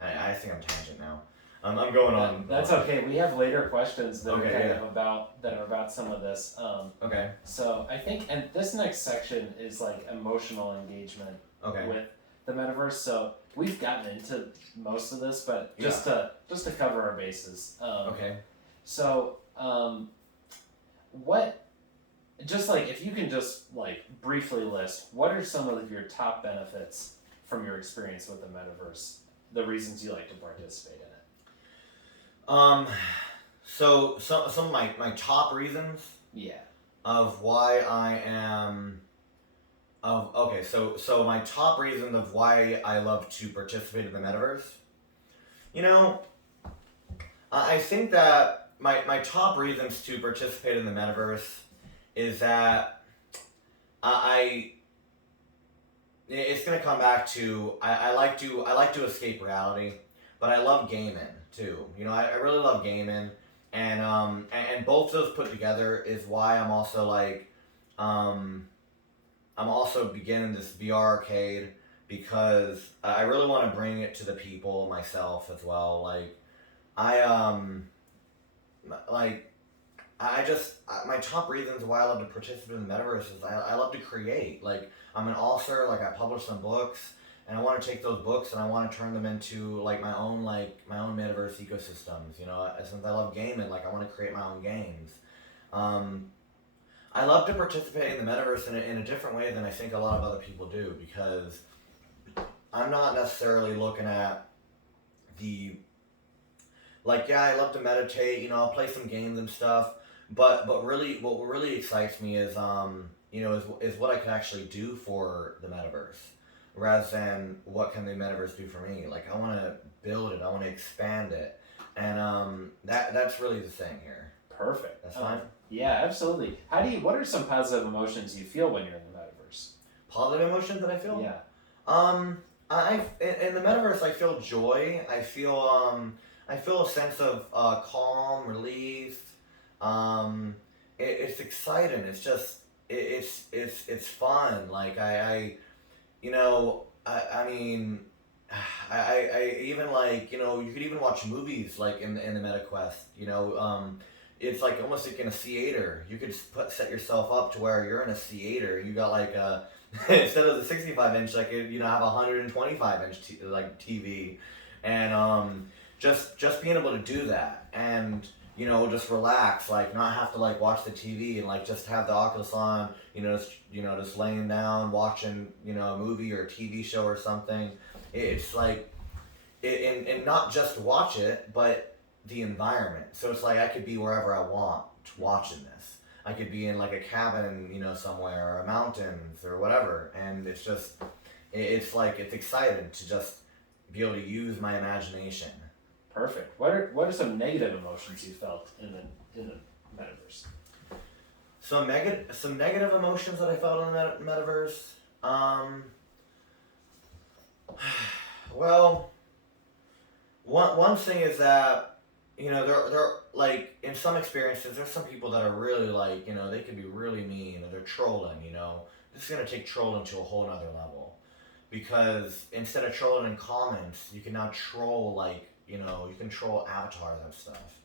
I think I'm tangent now. I'm going on. That's okay. We have later questions that Okay, are kind yeah. of about some of this. Okay. So I think, and this next section is like emotional engagement Okay. with the metaverse. So we've gotten into most of this, but just to cover our bases. Okay. So what? Just like if you can just like briefly list what are some of your top benefits from your experience with the metaverse, the reasons you like to participate in it. So some of my top reasons of why I am so my top reason of why I love to participate in the metaverse. I think that my top reasons to participate in the metaverse is that it's gonna come back to I like to escape reality, but I love gaming too. I really love gaming, and both those put together is why I'm also like I'm also beginning this VR arcade because I really want to bring it to the people myself as well. My top reasons why I love to participate in the metaverse is I love to create. Like, I'm an author, like I publish some books, and I want to take those books and I want to turn them into like my own metaverse ecosystems. Since I love gaming, like I want to create my own games. I love to participate in the metaverse in a different way than I think a lot of other people do, because I'm not necessarily looking at I love to meditate, I'll play some games and stuff, but really what really excites me is is what I can actually do for the metaverse rather than what can the metaverse do for me. Like, I want to build it, I want to expand it, and that's really the thing here. Perfect. That's fine. Yeah, absolutely. What are some positive emotions you feel when you're in the metaverse? Positive emotions that I feel? Yeah. In the metaverse, I feel joy. I feel a sense of calm, relief. It's exciting. It's just it's fun. Like I mean, I even like you could even watch movies like in the MetaQuest. It's like almost like in a theater. You could set yourself up to where you're in a theater. You got like a instead of the 65 inch, like have a 125 inch TV, and just being able to do that and just relax, like not have to like watch the TV and like just have the Oculus on, just laying down watching a movie or a TV show or something. It's like and not just watch it, but the environment. So it's like I could be wherever I want watching this. I could be in like a cabin, somewhere, or mountains or whatever, and it's just it's exciting to just be able to use my imagination. Perfect. What are some negative emotions you felt in the metaverse? Some negative emotions that I felt in the metaverse. Well, one thing is that there like in some experiences there's some people that are really like they can be really mean, or they're trolling. This is gonna take trolling to a whole nother level, because instead of trolling in comments, you can now troll you can troll avatars and stuff.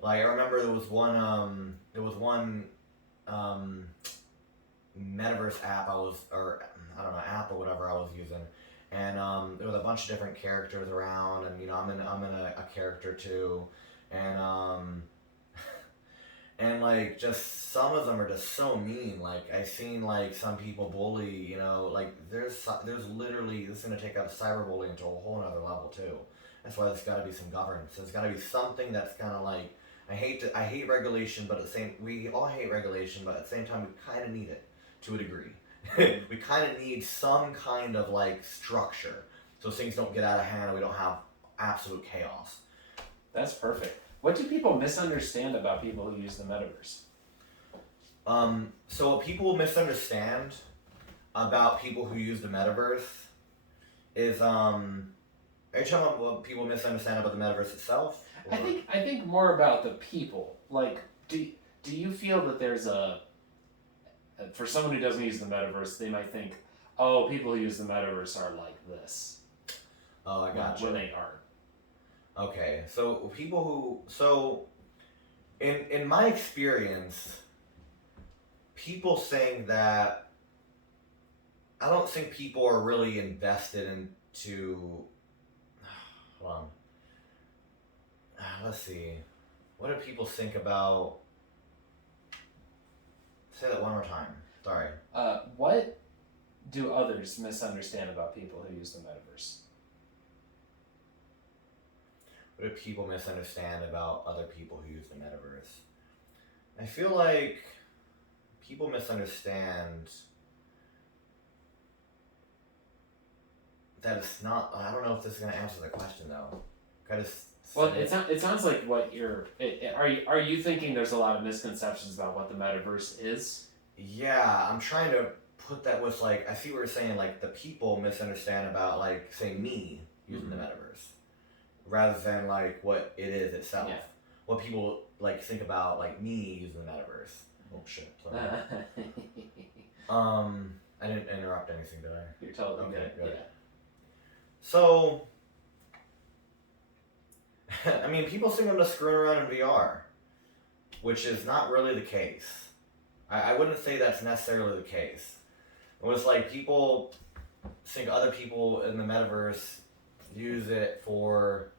Like, I remember there was one metaverse app app or whatever I was using, and there was a bunch of different characters around, and I'm in a character too, and and like just some of them are just so mean. Like, I've seen like some people bully, like there's literally, this is gonna take out cyberbullying to a whole nother level too. That's why there's got to be some governance. There's got to be something that's kind of like, I hate regulation, but we all hate regulation, but at the same time we kind of need it to a degree. We kind of need some kind of like structure so things don't get out of hand and we don't have absolute chaos. That's perfect. What do people misunderstand about people who use the metaverse? So what people misunderstand about people who use the metaverse is are you talking about what people misunderstand about the metaverse itself? I think more about the people. Like, do you feel that there's for someone who doesn't use the metaverse, they might think, oh, people who use the metaverse are like this. Oh, I got you. When they aren't. Okay, so in my experience, people saying that I don't think people are really invested into. Hold on. Let's see. What do people think about? Say that one more time. Sorry. What do others misunderstand about people who use the metaverse? What do people misunderstand about other people who use the metaverse? I feel like people misunderstand that it's not. I don't know if this is going to answer the question though. Well, it sounds like what are you thinking there's a lot of misconceptions about what the metaverse is? Yeah, I'm trying to put that with like I see what you're saying. Like the people misunderstand about like say me using the metaverse, rather than like what it is itself. Yeah. What people like think about like me using the metaverse. Oh shit! Sorry. I didn't interrupt anything, did I? You're totally Okay, good. Yeah. So, I mean, people think I'm just screwing around in VR, which is not really the case. I wouldn't say that's necessarily the case. It was like people think other people in the metaverse use it for.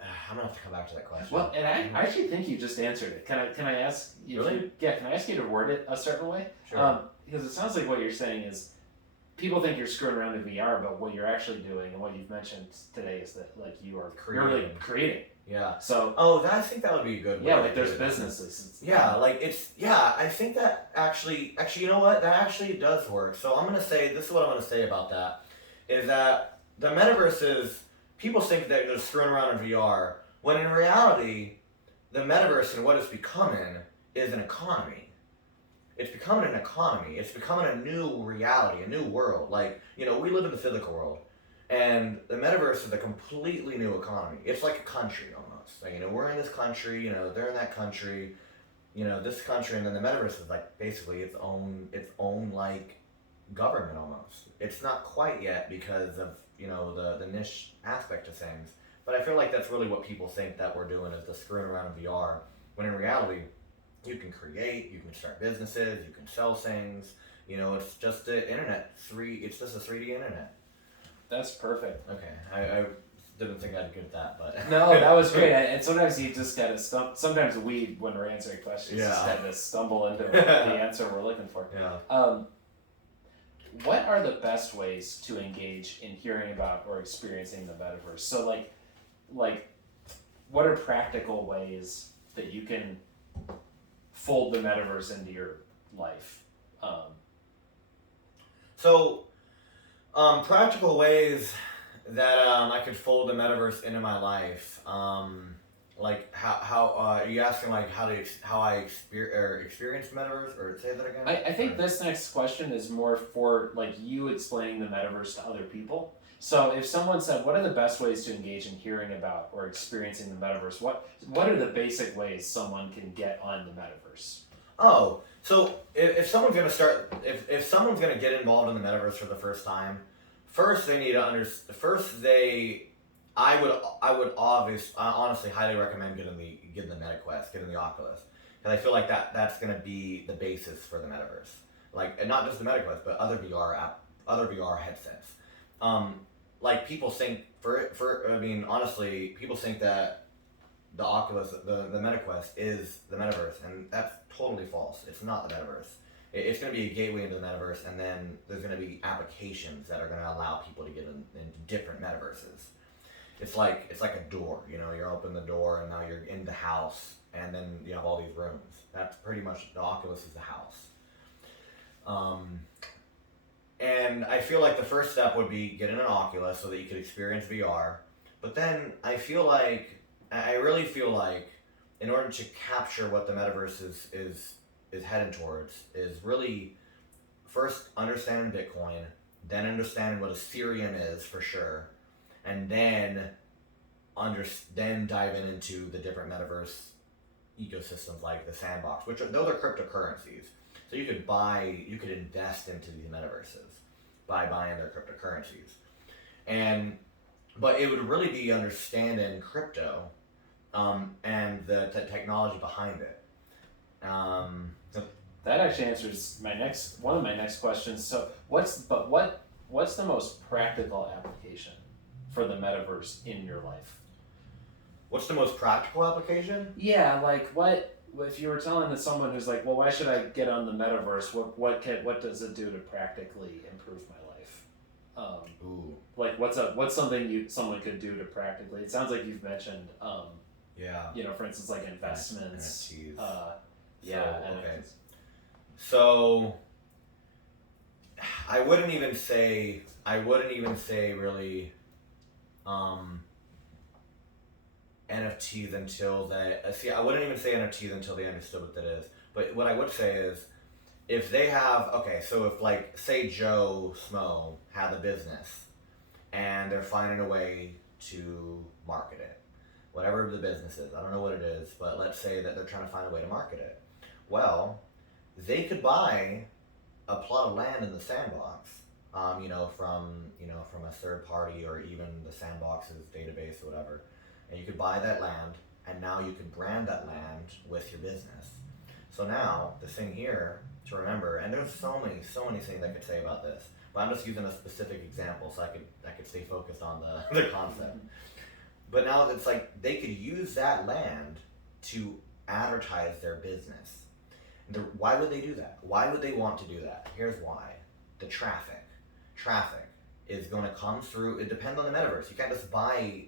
I'm gonna have to come back to that question. Well, and I actually think you just answered it. Can I ask you? Really? Can I ask you to word it a certain way? Sure. Because it sounds like what you're saying is people think you're screwing around in VR, but what you're actually doing and what you've mentioned today is that like you're really creating. Yeah. So. Oh, I think that would be a good. Yeah, way like to there's do it. businesses. Yeah, like it's I think that actually you know what, that actually does work. So I'm gonna say this is what I'm gonna say about that is that the metaverse is people think that they're screwing around in VR when in reality the metaverse and what it's becoming is an economy. It's becoming an economy. It's becoming a new reality, a new world. Like, you know, we live in the physical world, and the metaverse is a completely new economy. It's like a country almost. Like, you know, we're in this country, you know, they're in that country, you know, this country, and then the metaverse is like basically its own like government almost. It's not quite yet because of, you know, the niche aspect of things. But I feel like that's really what people think that we're doing is the screwing around in VR, when in reality, you can create, you can start businesses, you can sell things. You know, it's just the internet. It's just a 3D internet. That's perfect. Okay, I didn't think I'd get that, but no, that was great. And sometimes you just gotta sometimes we, when we're answering questions, just have to stumble into the answer we're looking for. Yeah. What are the best ways to engage in hearing about or experiencing the metaverse? So like, what are practical ways that you can fold the metaverse into your life? Practical ways that I could fold the metaverse into my life. Like how are you asking like how I experience the metaverse, or say that again? I think this next question is more for like you explaining the metaverse to other people. So if someone said, what are the best ways to engage in hearing about or experiencing the metaverse? What are the basic ways someone can get on the metaverse? Oh, so if someone's gonna if someone's gonna get involved in the metaverse for the first time, first they need to I would honestly highly recommend getting the MetaQuest, getting the Oculus, because I feel like that's gonna be the basis for the metaverse. Like, and not just the MetaQuest, but other VR headsets. Like people think honestly, people think that the Oculus, the MetaQuest is the metaverse, and that's totally false. It's not the metaverse. It's going to be a gateway into the metaverse, and then there's going to be applications that are going to allow people to get into different metaverses. It's like a door, you know. You open the door, and now you're in the house, and then you have all these rooms. That's pretty much the Oculus is the house. And I feel like the first step would be getting an Oculus so that you could experience VR. But then I really feel like in order to capture what the metaverse is headed towards is really first understanding Bitcoin, then understanding what Ethereum is for sure, and then dive into the different metaverse ecosystems like the sandbox, those are cryptocurrencies. So you could invest into these metaverses by buying their cryptocurrencies, and but it would really be understanding crypto, and the technology behind it. So That actually answers one of my next questions. So what's the most practical application for the metaverse in your life? what's the most practical application? Yeah, like what if you were telling someone who's like, well, why should I get on the metaverse? What does it do to practically improve my life? Ooh, Like what's something someone could do to practically? It sounds like you've mentioned, yeah. for instance, like investments. NFTs. Yeah. Okay. So I wouldn't even say really NFTs until I wouldn't even say NFTs until they understood what that is. But what I would say is if they have so if like say Joe Smo had a business and they're finding a way to market it, whatever the business is, I don't know what it is, but let's say that they're trying to find a way to market it. Well, they could buy a plot of land in the sandbox, from a third party or even the sandbox's database or whatever, and you could buy that land, and now you could brand that land with your business. So now the thing here to remember, and there's so many things I could say about this, but I'm just using a specific example so I could stay focused on the concept. But now it's like they could use that land to advertise their business. Why would they do that? Why would they want to do that? Here's why. The traffic. Traffic is going to come through. It depends on the metaverse. You can't just buy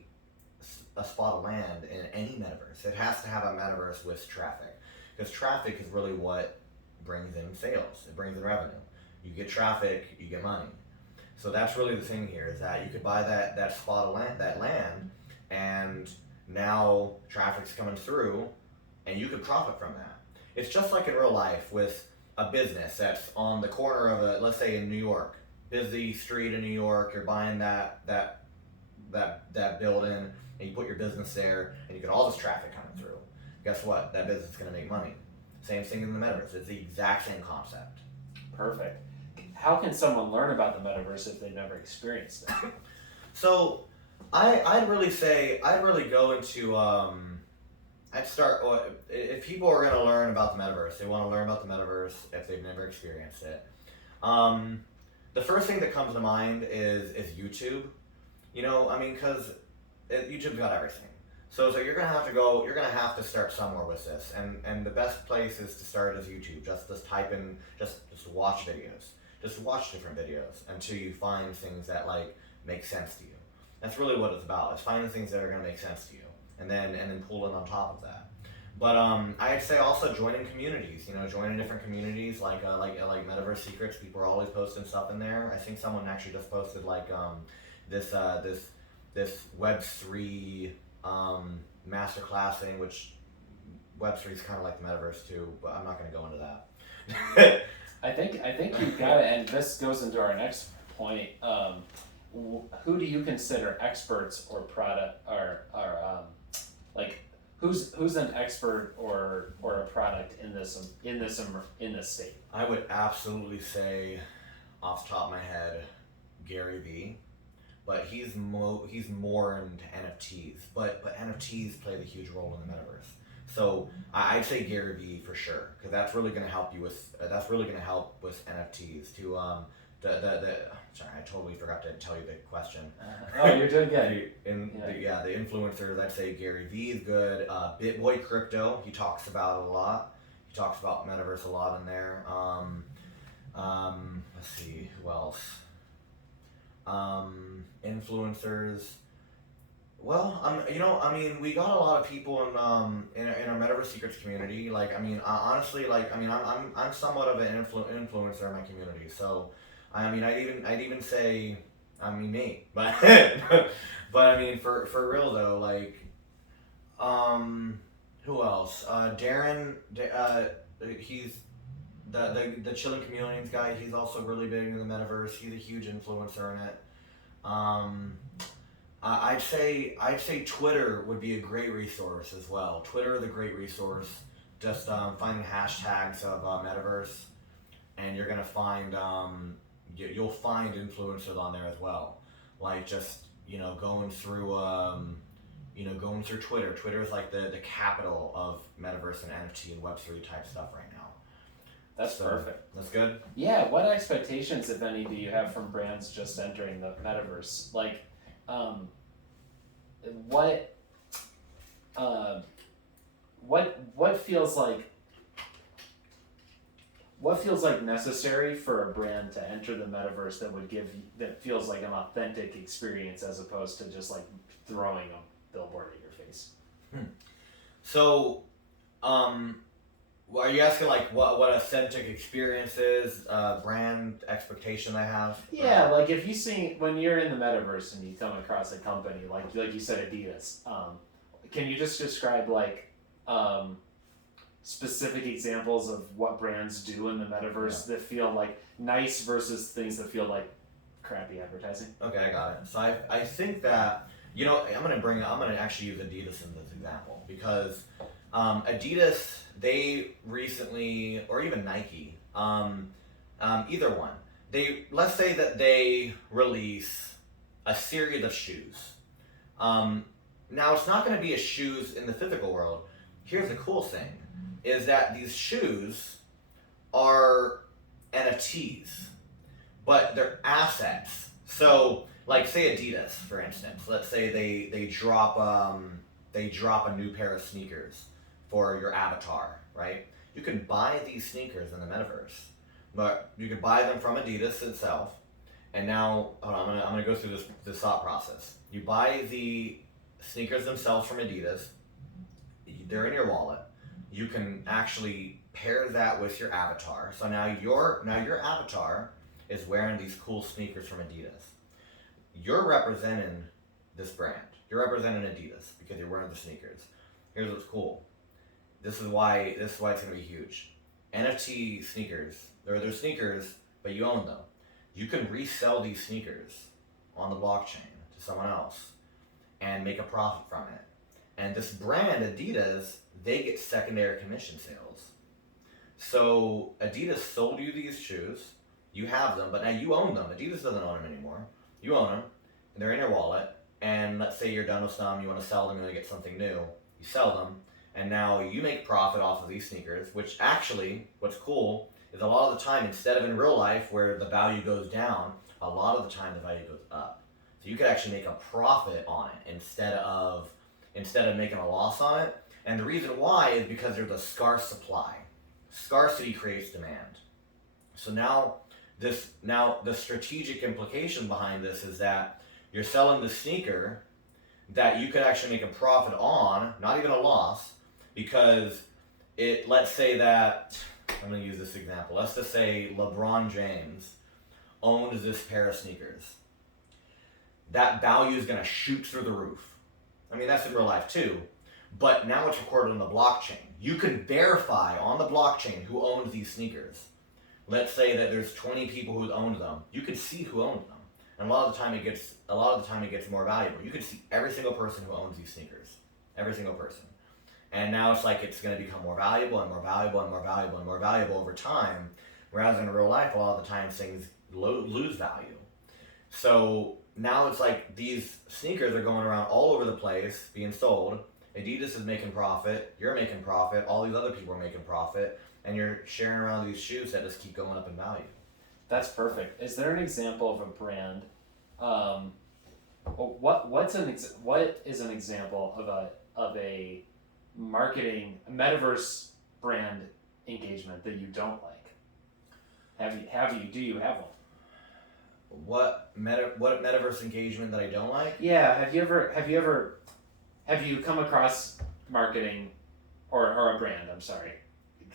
a spot of land in any metaverse. It has to have a metaverse with traffic. Because traffic is really what brings in sales. It brings in revenue. You get traffic, you get money. So that's really the thing here, is that you could buy that spot of land, and now traffic's coming through, and you could profit from that. It's just like in real life with a business that's on the corner of let's say in New York, busy street in New York. You're buying that building, and you put your business there, and you get all this traffic coming through. Guess what? That business is going to make money. Same thing in the metaverse. It's the exact same concept. Perfect. How can someone learn about the metaverse if they've never experienced it? So, I'd really go into I'd start if people are going to learn about the metaverse. They want to learn about the metaverse if they've never experienced it. The first thing that comes to mind is YouTube. Because YouTube's got everything. So you're gonna have to start somewhere with this, and the best place is to start is YouTube. Just type in, just watch videos, just watch different videos until you find things that make sense to you. That's really what it's about. It's finding things that are gonna make sense to you, and then pulling on top of that. But I'd say also joining communities. Joining different communities like Metaverse Secrets. People are always posting stuff in there. I think someone actually just posted this Web3 masterclass thing, which Web3 is kind of like the metaverse too, but I'm not going to go into that. I think you've got it, and this goes into our next point. Who do you consider experts or product or who's an expert or a product in this state? I would absolutely say, off the top of my head, Gary Vee. But he's more into NFTs. But NFTs play the huge role in the metaverse. So I'd say Gary Vee for sure, because that's really going to help you with NFTs. Sorry, I totally forgot to tell you the question. Oh, you're doing good. The influencers, I'd say Gary Vee is good. BitBoy Crypto, he talks about it a lot. He talks about metaverse a lot in there. Let's see, who else? Influencers. Well, we got a lot of people in our Metaverse Secrets community. Honestly, I'm somewhat of an influencer in my community. So, I'd even say I mean me, but but I mean for real though, like who else? He's the chilling chameleons guy. He's also really big in the metaverse. He's a huge influencer in it. Um, I'd say Twitter would be a great resource as well. Twitter is a great resource. Just finding hashtags of metaverse, and you're gonna find you'll find influencers on there as well. Like just going through Twitter. Twitter is like the capital of metaverse and NFT and Web3 type stuff right now. That's So, perfect. That's good. Yeah, what expectations, if any, do you have from brands just entering the metaverse? Like, um, what, uh, what feels like necessary for a brand to enter the metaverse that feels like an authentic experience as opposed to just like throwing a billboard at your face? So, are you asking like what authentic experience is, brand expectation I have? Yeah, like if you see when you're in the metaverse and you come across a company like you said Adidas, can you just describe like specific examples of what brands do in the metaverse that feel like nice versus things that feel like crappy advertising? Okay, I got it. So I think that I'm gonna actually use Adidas in this example because Adidas, they recently, or even Nike, either one, let's say that they release a series of shoes. Now it's not going to be a shoes in the physical world. Here's the cool thing, is that these shoes are NFTs, but they're assets. So, like, say Adidas, for instance. Let's say they drop a new pair of sneakers for your avatar, right? You can buy these sneakers in the metaverse, but you can buy them from Adidas itself. And now, hold on, I'm gonna go through this thought process. You buy the sneakers themselves from Adidas. They're in your wallet. You can actually pair that with your avatar. So now your avatar is wearing these cool sneakers from Adidas. You're representing this brand. You're representing Adidas because you're wearing the sneakers. Here's what's cool. This is why it's gonna be huge. NFT sneakers, they're sneakers, but you own them. You can resell these sneakers on the blockchain to someone else and make a profit from it. And this brand, Adidas, they get secondary commission sales. So Adidas sold you these shoes, you have them, but now you own them. Adidas doesn't own them anymore. You own them, and they're in your wallet, and let's say you're done with some, you want to sell them, you want to get something new, you sell them, and now you make profit off of these sneakers, which actually, what's cool, is a lot of the time, instead of in real life where the value goes down, a lot of the time the value goes up. So you could actually make a profit on it instead of making a loss on it. And the reason why is because there's a scarce supply. Scarcity creates demand. So now the strategic implication behind this is that you're selling the sneaker that you could actually make a profit on, not even a loss, because let's say that, I'm going to use this example. Let's just say LeBron James owns this pair of sneakers. That value is going to shoot through the roof. I mean, that's in real life too. But now it's recorded on the blockchain. You can verify on the blockchain who owns these sneakers. Let's say that there's 20 people who own them. You can see who owns them. And a lot of the time it gets more valuable. You can see every single person who owns these sneakers. Every single person. And now it's like it's going to become more valuable and more valuable and more valuable and more valuable over time. Whereas in real life, a lot of the times things lose value. So now it's like these sneakers are going around all over the place being sold. Adidas is making profit. You're making profit. All these other people are making profit. And you're sharing around these shoes that just keep going up in value. That's perfect. Is there an example of a brand? What is an example of a marketing metaverse brand engagement that you don't like? Do you have one? What metaverse engagement that I don't like? Yeah. Have you come across marketing or a brand? I'm sorry.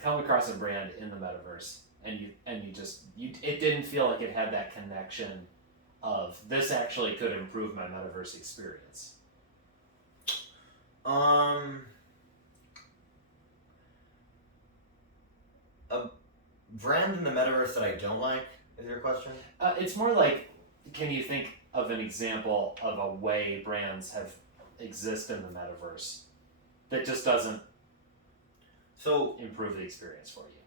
Come across a brand in the metaverse and it didn't feel like it had that connection of this actually could improve my metaverse experience? A brand in the metaverse that I don't like is your question? It's more like, can you think of an example of a way brands have exist in the metaverse that just doesn't So improve the experience for you?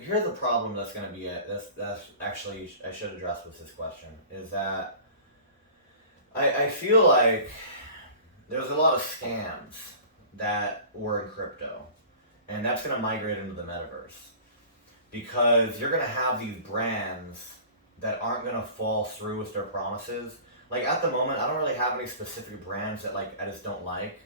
here's the problem that's going to be it. That's actually I should address with this question is that I feel like there's a lot of scams that were in crypto, and that's going to migrate into the metaverse because you're going to have these brands that aren't going to fall through with their promises. Like at the moment, I don't really have any specific brands that like I just don't like.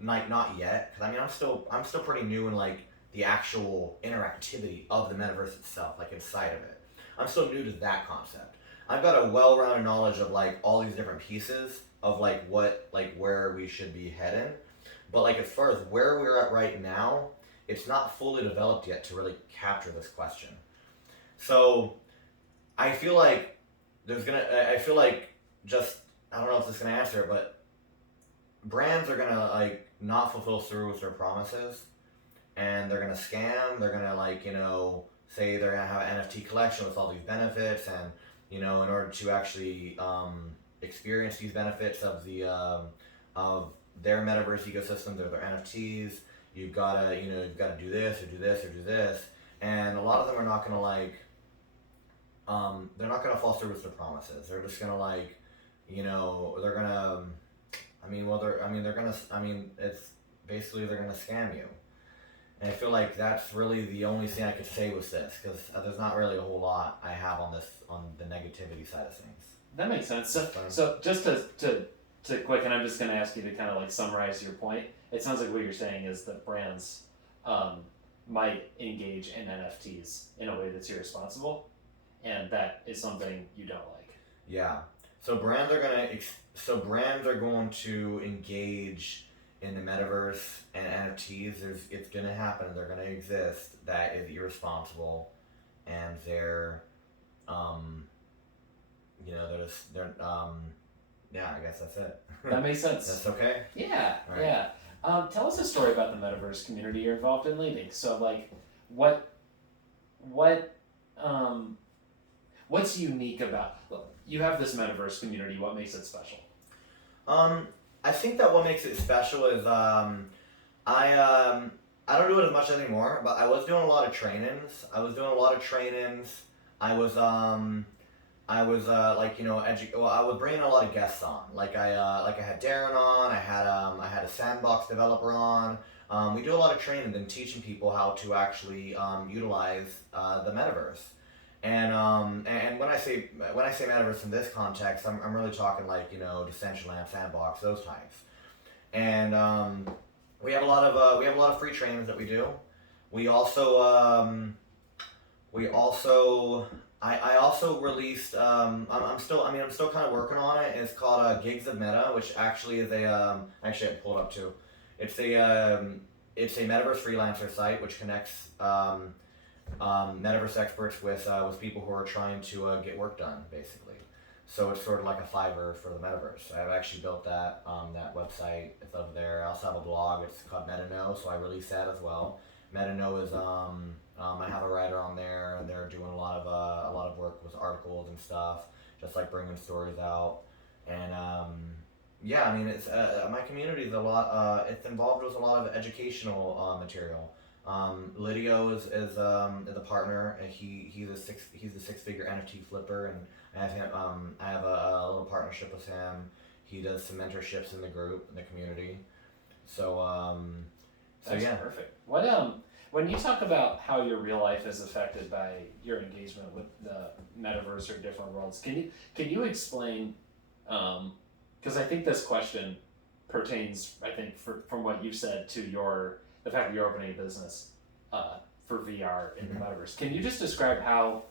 Like not yet, because I mean I'm still pretty new in like the actual interactivity of the metaverse itself, like inside of it. I'm still new to that concept. I've got a well-rounded knowledge of like all these different pieces of like what like where we should be heading, but like as far as where we're at right now, it's not fully developed yet to really capture this question. So I feel like I feel like just I don't know if this is gonna answer it, but brands are gonna like not fulfill through with their promises, and they're gonna scam. They're gonna like say they're gonna have an NFT collection with all these benefits, and in order to actually experience these benefits of the of their metaverse ecosystem, their NFTs, you've gotta do this or do this or do this, and a lot of them are not gonna like they're not gonna fall through with their promises. They're just gonna like they're gonna it's basically they're gonna scam you. And I feel like that's really the only thing I could say with this, because there's not really a whole lot I have on the negativity side of things. That makes sense. So just to quick, and I'm just going to ask you to kind of like summarize your point. It sounds like what you're saying is that brands might engage in NFTs in a way that's irresponsible, and that is something you don't like. Yeah. So brands are going to engage in the metaverse and NFTs. It's going to happen. They're going to exist. That is irresponsible, and they're yeah, I guess that's it. That makes sense. That's okay? Yeah, Right. yeah. Tell us a story about the metaverse community you're involved in leading. So, like, what's unique about? Look, you have this metaverse community. What makes it special? I think that what makes it special is I don't do it as much anymore, but I was doing a lot of trainings. I was I was I was bringing a lot of guests on. Like I had Darren on. I had a sandbox developer on. We do a lot of training and teaching people how to actually utilize the metaverse. And when I say metaverse in this context, I'm really talking like Decentraland, Sandbox, those types. And we have a lot of free trainings that we do. We also I also released I'm still kind of working on it. It's called Gigs of Meta, which actually is actually I pulled it up too. It's a metaverse freelancer site which connects metaverse experts with people who are trying to get work done, basically. So it's sort of like a Fiverr for the metaverse. I've actually built that website. It's up there. I also have a blog. It's called MetaKnow, so I release that as well. MetaKnow is I have a writer on there, and they're doing a lot of work with articles and stuff, just like bringing stories out. And yeah, I mean it's my community is a lot. It's involved with a lot of educational material. Lydio is a partner. He's a six-figure NFT flipper, and I have a little partnership with him. He does some mentorships in the group, in the community. So That's yeah. perfect. When you talk about how your real life is affected by your engagement with the metaverse or different worlds, can you explain? Because I think this question pertains, from what you said to the fact that you're opening a business for VR in the metaverse. Can you just describe how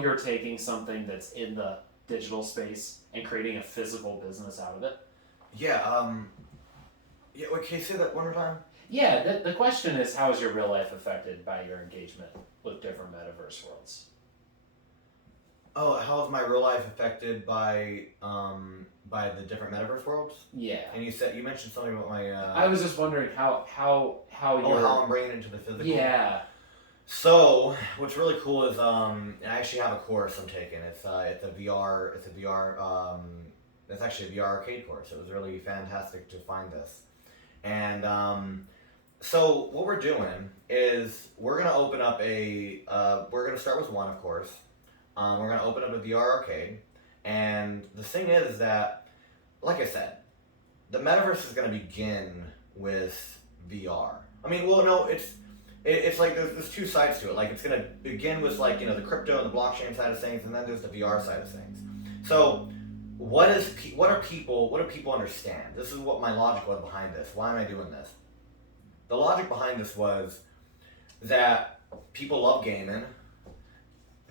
you're taking something that's in the digital space and creating a physical business out of it? Yeah. Wait, can you say that one more time? Yeah, the question is, how is your real life affected by your engagement with different metaverse worlds? Oh, how is my real life affected by the different metaverse worlds? Yeah. And you mentioned something about my I was just wondering how oh, you're. how I'm bringing it into the physical. Yeah. So what's really cool is I actually have a course I'm taking. It's a VR it's actually a VR arcade course. It was really fantastic to find this. And so what we're doing is we're gonna open up we're gonna start with one, of course. We're gonna open up a VR arcade, and the thing is that, like I said, the metaverse is gonna begin with VR. I mean, well, no, it's like there's two sides to it. Like it's gonna begin with like the crypto and the blockchain side of things, and then there's the VR side of things. So what do people understand? This is what my logic was behind this. Why am I doing this? The logic behind this was that people love gaming.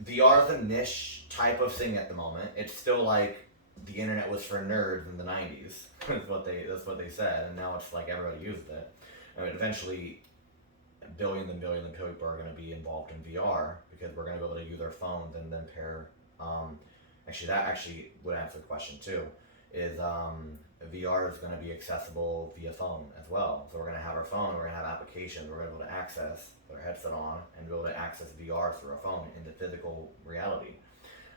VR is a niche type of thing at the moment. It's still like the internet was for nerds in the '90s. That's what they said, and now it's like everybody used it. I mean, eventually, billions and billions of people are going to be involved in VR because we're going to be able to use our phones and then pair. Actually, that actually would answer the question too. Is VR is going to be accessible via phone as well. So we're going to have our phone, we're going to have applications, we're going to be able to access with our headset on and be able to access VR through our phone into physical reality.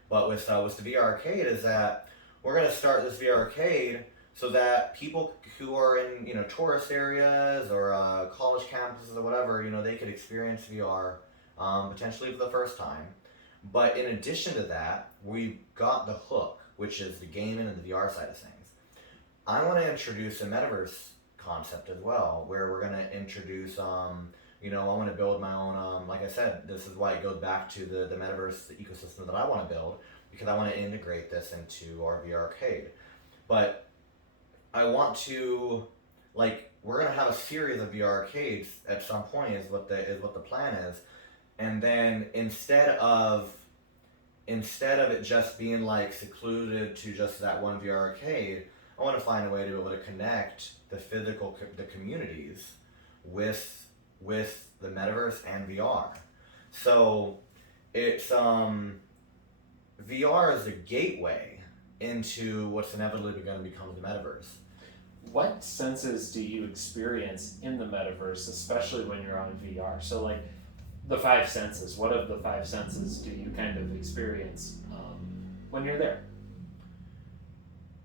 But with the VR arcade is that we're going to start this VR arcade so that people who are in tourist areas or college campuses or whatever, they could experience VR potentially for the first time. But in addition to that, we've got the hook, which is the gaming and the VR side of things. I want to introduce a metaverse concept as well, where we're going to introduce, I want to build my own, like I said, this is why it goes back to the metaverse, the ecosystem that I want to build, because I want to integrate this into our VR arcade. But I want to, we're going to have a series of VR arcades at some point is what the plan is. And then instead of it just being like secluded to just that one VR arcade, I want to find a way to be able to connect the communities with the metaverse and VR. So it's VR is a gateway into what's inevitably going to become the metaverse. What senses do you experience in the metaverse, especially when you're on VR? So like the five senses. What of the five senses do you kind of experience when you're there?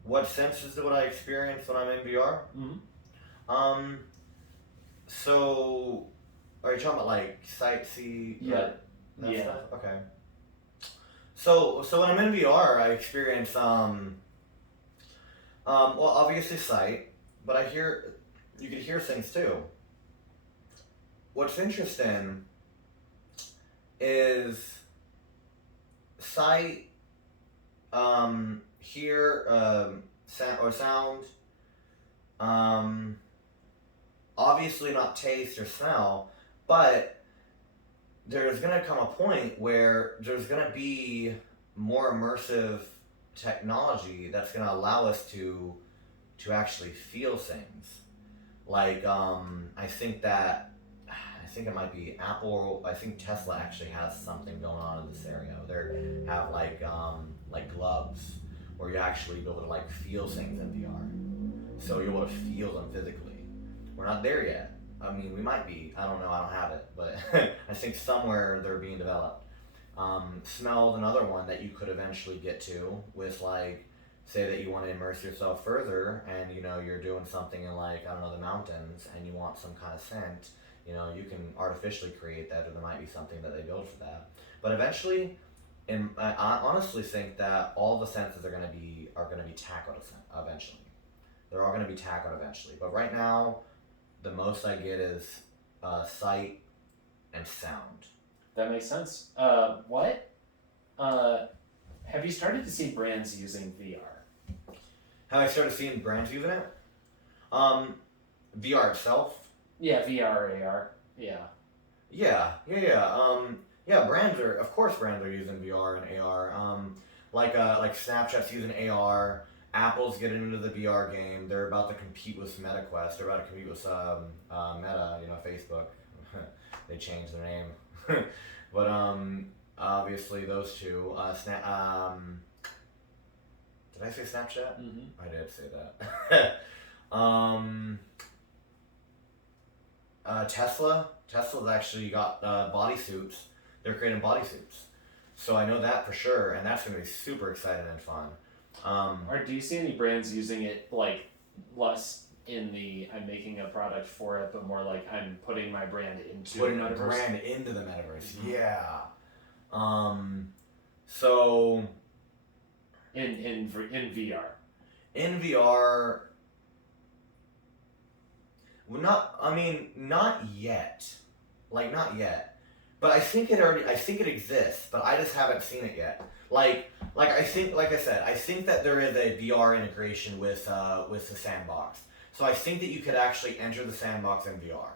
What senses would I experience when I'm in VR? Mm-hmm. So are you talking about like sightsee? Yeah. That Yeah. stuff? Okay. So when I'm in VR, I experience well, obviously sight, but you can hear things too. What's interesting is sight, hear, sound, obviously not taste or smell, but there's gonna come a point where there's gonna be more immersive technology that's gonna allow us to actually feel things. Like I think it might be Apple. I think Tesla actually has something going on in this area. They have like gloves where you actually be able to like feel things in VR. So you're able to feel them physically. We're not there yet. I mean, we might be. I don't know. I don't have it, but I think somewhere they're being developed. Smell's another one that you could eventually get to with like, say that you want to immerse yourself further, and you're doing something in like I don't know the mountains, and you want some kind of scent. You can artificially create that, or there might be something that they build for that. But eventually, I honestly think that all the senses are going to be tackled eventually. They're all going to be tackled eventually. But right now, the most I get is sight and sound. That makes sense. What? Have you started to see brands using VR? Have I started seeing brands using it? VR itself. Yeah, VR, AR. Yeah. Yeah. Brands are using VR and AR. Like Snapchat's using AR. Apple's getting into the VR game. They're about to compete with MetaQuest. They're about to compete with Meta. Facebook. They changed their name. But obviously those two. Did I say Snapchat? Mm-hmm. I did say that. Tesla. Tesla's actually got bodysuits. They're creating bodysuits. So I know that for sure, and that's gonna be super exciting and fun. Or do you see any brands using it like less in the I'm making a product for it, but more like I'm putting my brand into Putting the a metaverse? brand into the metaverse. Mhm. Yeah. So In VR. in VR, well, not yet. Like not yet. But I think it exists, but I just haven't seen it yet. Like I said, I think that there is a VR integration with the sandbox. So I think that you could actually enter the sandbox in VR.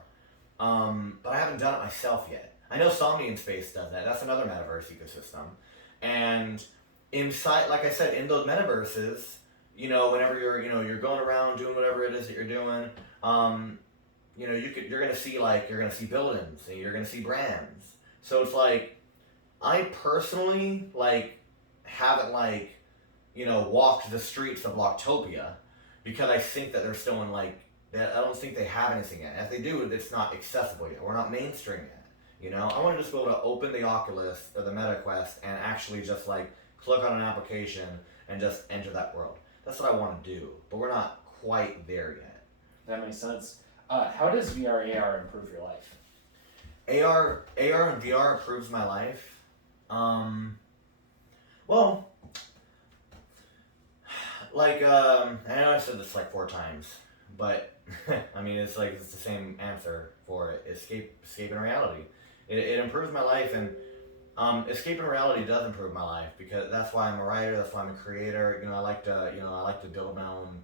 But I haven't done it myself yet. I know Somni in Space does that. That's another metaverse ecosystem. And inside, like I said, in those metaverses, whenever you're going around doing whatever it is that you're doing, you're gonna see buildings and you're gonna see brands. So it's like, I personally haven't walked the streets of Blocktopia because I think that they're still in that. I don't think they have anything yet. If they do, it's not accessible yet. We're not mainstream yet. I want to just be able to open the Oculus or the MetaQuest and actually just click on an application and just enter that world. That's what I want to do, but we're not quite there yet. That makes sense. How does VR AR improve your life? AR and VR improves my life. Well, I know I said this 4 times, but I mean it's the same answer for it. Escaping reality. It improves my life, and escaping reality does improve my life because that's why I'm a writer. That's why I'm a creator. I like to build my own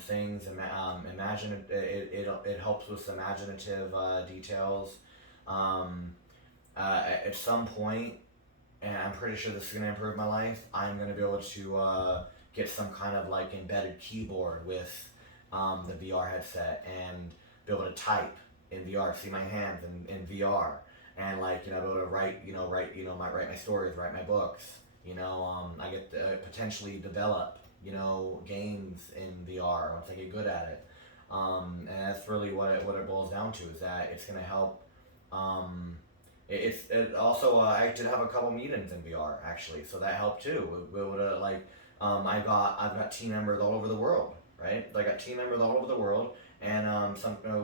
things and imagine it. It helps with imaginative details. At some point, and I'm pretty sure this is gonna improve my life, I'm gonna be able to get some kind of embedded keyboard with the VR headset and be able to type in VR, see my hands in VR, and be able to write my stories, write my books. I get to potentially develop games in VR once I get good at it. And that's really what it boils down to, is that it's gonna help. It also I did have a couple meetings in VR actually, so that helped too. We would I've got team members all over the world, right? I got team members all over the world, and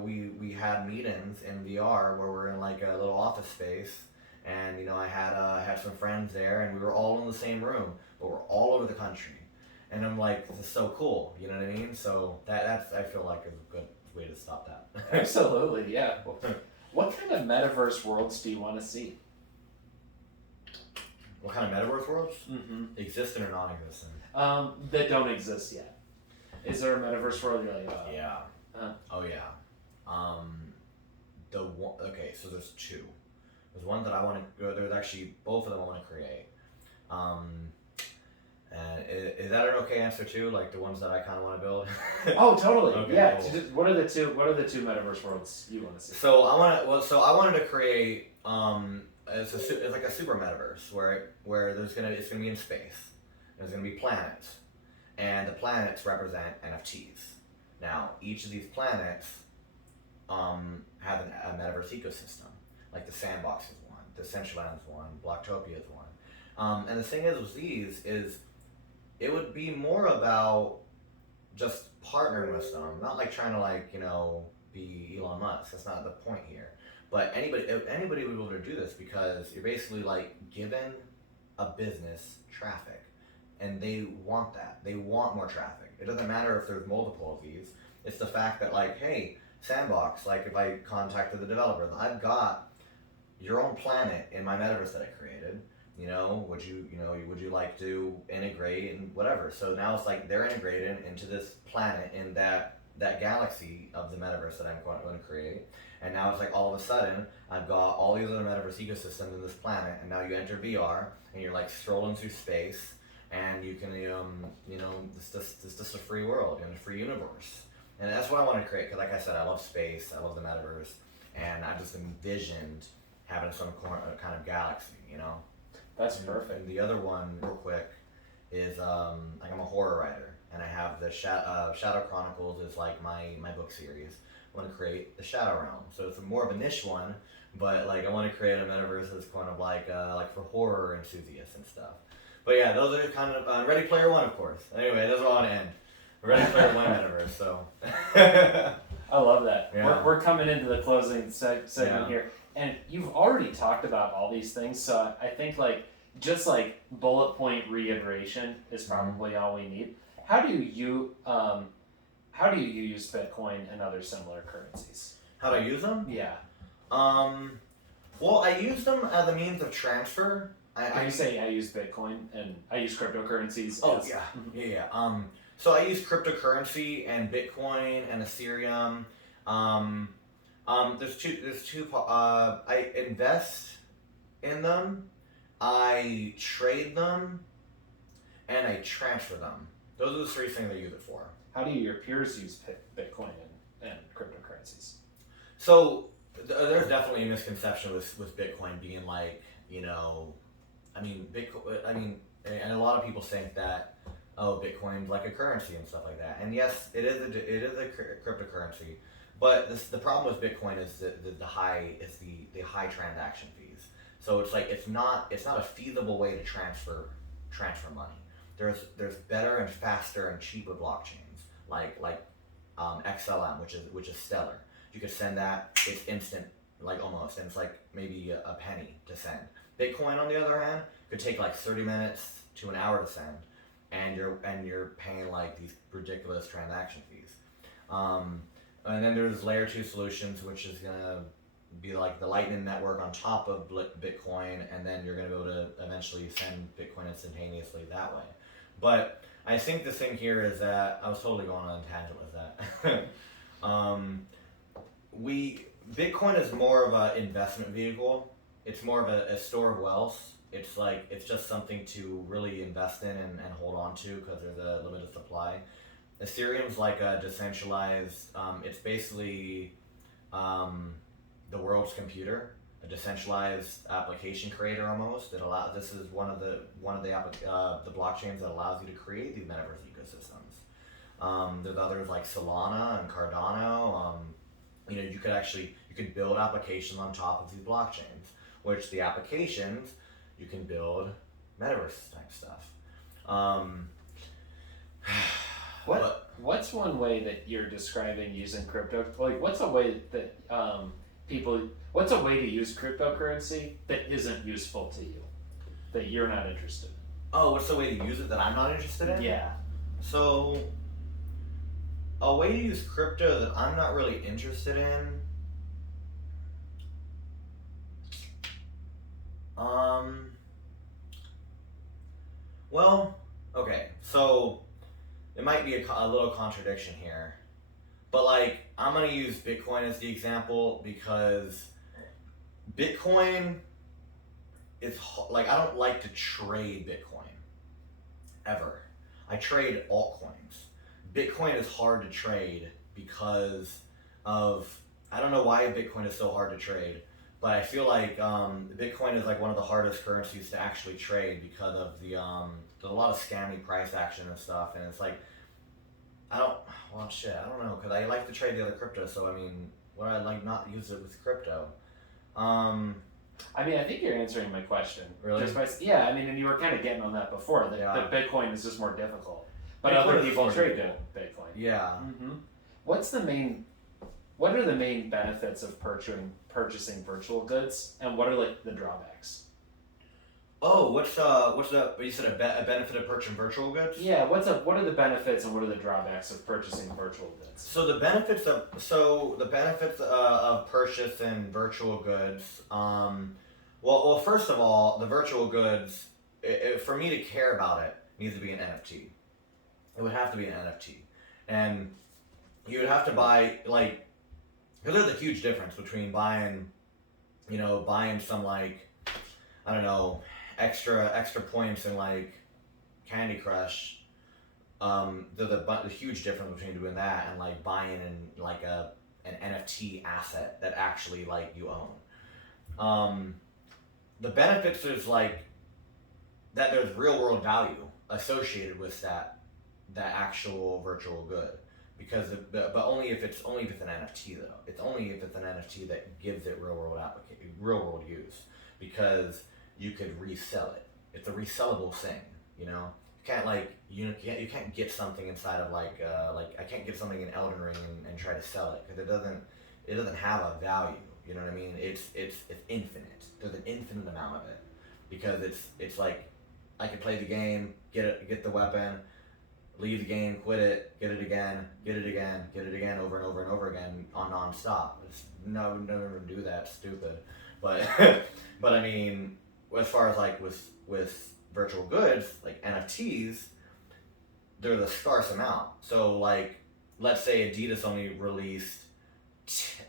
we had meetings in VR where we're in a little office space, and I had some friends there, and we were all in the same room, but we're all over the country, and I'm this is so cool, you know what I mean? So that's I feel like is a good way to stop that. Absolutely, yeah. What kind of metaverse worlds do you want to see? What kind of metaverse worlds? Mm-hmm. Existent or non-existent? That don't exist yet. Is there a metaverse world you're Yeah. Oh yeah. Okay, so there's 2. There's one that I want to go. There's actually both of them I want to create. And is that an okay answer too? The ones that I kind of want to build. Oh, totally. Okay, yeah. cool. What are the two metaverse worlds you want to see? So I wanted to create it's like a super metaverse where it's gonna be in space. There's gonna be planets, and the planets represent NFTs. Now each of these planets have a metaverse ecosystem. Like the Sandbox is one, the Decentraland is one, Blocktopia is one. And the thing is with these is it would be more about just partnering with them, not trying to be Elon Musk. That's not the point here. But anybody would be able to do this because you're basically given a business traffic, and they want that. They want more traffic. It doesn't matter if there's multiple of these. It's the fact that hey, Sandbox, if I contacted the developer, I've got your own planet in my metaverse that I created. Would you like to integrate and whatever? So now it's they're integrated into this planet in that galaxy of the metaverse that I'm going to create. And now it's all of a sudden I've got all these other metaverse ecosystems in this planet, and now you enter VR and you're strolling through space, and you can it's just a free world and a free universe. And that's what I want to create because, like I said, I love space, I love the metaverse, and I just envisioned having some kind of galaxy, you know. That's perfect. And the other one, real quick, is like I'm a horror writer, and I have the Shadow Chronicles is like my book series. I want to create the Shadow Realm, so it's more of a niche one, but like I want to create a metaverse that's kind of like for horror enthusiasts and stuff. But yeah, those are kind of Ready Player One, of course. Anyway, that's all I want to end. Ready Player One metaverse. So. I love that. Yeah. We're coming into the closing segment Yeah. here, and you've already talked about all these things. So I think like just like bullet point reiteration is probably all we need. How do you use Bitcoin and other similar currencies? How do I use them? Yeah. Well, I use them as a means of transfer. I say I use Bitcoin and I use cryptocurrencies. Oh as, yeah. So I use cryptocurrency and Bitcoin and Ethereum. There's two. I invest in them, I trade them, and I transfer them. Those are the three things I use it for. How do your peers use Bitcoin and cryptocurrencies? So there's definitely a misconception with Bitcoin being like, Bitcoin. And a lot of people think that Bitcoin's like a currency and stuff like that. And yes, it is a cryptocurrency. But the problem with Bitcoin is the high transaction fees. So it's like it's not a feasible way to transfer money. There's better and faster and cheaper blockchains like XLM, which is stellar. You could send that, it's instant, like almost, and it's like maybe a penny to send. Bitcoin, on the other hand, could take like 30 minutes to an hour to send, and you're paying like these ridiculous transaction fees. And then there's layer 2 solutions, which is gonna be like the Lightning Network on top of Bitcoin, and then you're gonna be able to eventually send Bitcoin instantaneously that way. But I think the thing here is that I was totally going on a tangent with that. Bitcoin is more of an investment vehicle. It's more of a store of wealth. It's just something to really invest in and hold on to because there's a limited supply. Ethereum's like a decentralized. It's basically the world's computer, a decentralized application creator almost. This is one of the blockchains that allows you to create these metaverse ecosystems. There's others like Solana and Cardano. You could build applications on top of these blockchains, which the applications you can build metaverse type stuff. What's one way that you're describing using crypto? Like, what's a way that what's a way to use cryptocurrency that isn't useful to you, that you're not interested in? Oh, what's the way to use it that I'm not interested in? Yeah. So, a way to use crypto that I'm not really interested in. Well, okay, so it might be a little contradiction here, but like I'm gonna use Bitcoin as the example because Bitcoin is like I don't like to trade Bitcoin ever. I trade altcoins. Bitcoin is hard to trade because of I don't know why Bitcoin is so hard to trade. But I feel like Bitcoin is like one of the hardest currencies to actually trade because of there's a lot of scammy price action and stuff, and it's like I don't know, because I like to trade the other crypto, so I mean, would I like not use it with crypto? I think you're answering my question. Really? And you were kind of getting on that before, that Bitcoin is just more difficult. But Bitcoin other people trade Bitcoin. Yeah. Mm-hmm. What are the main benefits of purchasing virtual goods, and what are like the drawbacks? Oh, what's you said a benefit of purchasing virtual goods? Yeah, what are the benefits and what are the drawbacks of purchasing virtual goods? So the benefits of purchasing virtual goods. Well, first of all, the virtual goods. For me to care about it, needs to be an NFT. It would have to be an NFT, and you would have to buy like. Because there's a huge difference between buying some like, I don't know, extra points in like Candy Crush. There's a huge difference between doing that and like buying an NFT asset that actually like you own. the benefits is like that there's real world value associated with that actual virtual good but only if it's an NFT though. It's only if it's an NFT that gives it real world use, because you could resell it. It's a resellable thing, you know. You can't you can't get something inside of like I can't get something in Elden Ring and try to sell it because it doesn't have a value. You know what I mean? It's infinite. There's an infinite amount of it because it's like I could play the game, get the weapon, leave the game, quit it, get it again, get it again, get it again, over and over and over again on nonstop. Never do that. Stupid. But but I mean, as far as like with virtual goods like NFTs, they're the scarce amount. So like, let's say Adidas only released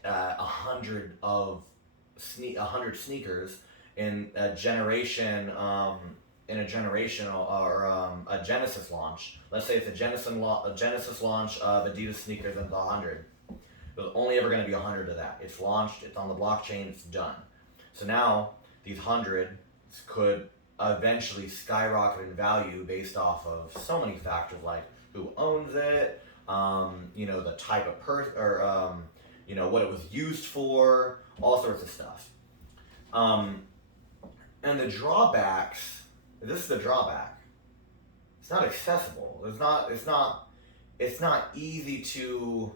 100 sneakers in a generation. In a generation or a Genesis launch. Let's say it's a Genesis launch of Adidas sneakers into 100. There's only ever going to be 100 of that. It's launched, it's on the blockchain, it's done. So now these 100 could eventually skyrocket in value based off of so many factors like who owns it, the type of person, or what it was used for, all sorts of stuff. And the drawbacks. This is the drawback. It's not accessible. It's not easy to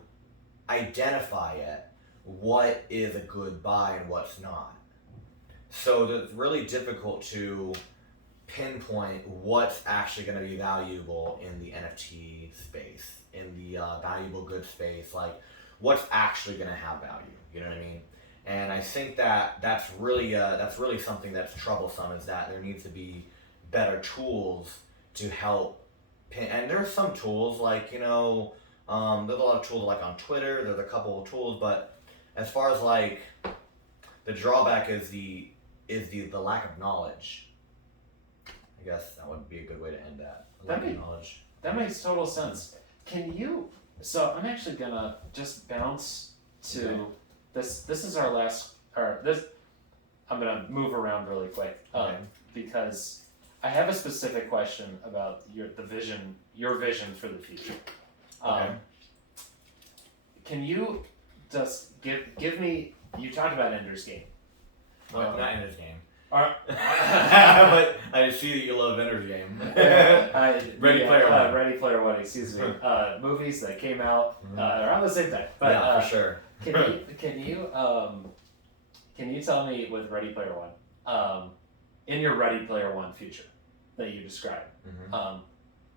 identify yet what is a good buy and what's not. So it's really difficult to pinpoint what's actually going to be valuable in the NFT space, in the valuable goods space, like what's actually going to have value. You know what I mean? And I think that's really something that's troublesome, is that there needs to be better tools to help and there's some tools like there's a lot of tools like on Twitter. There's a couple of tools, but as far as like the drawback is the lack of knowledge. I guess that would be a good way to end that. Knowledge. That makes total sense. So I'm actually gonna just bounce to this is our last, I'm gonna move around really quick because I have a specific question about your vision for the future. Can you just give me? You talked about Ender's Game. Not Ender's Game. But I see that you love Ender's Game. Ready Player One. Ready Player One. Excuse me. Movies that came out around the same time. But, yeah, for sure. Can you tell me with Ready Player One? In your Ready Player One future that you described,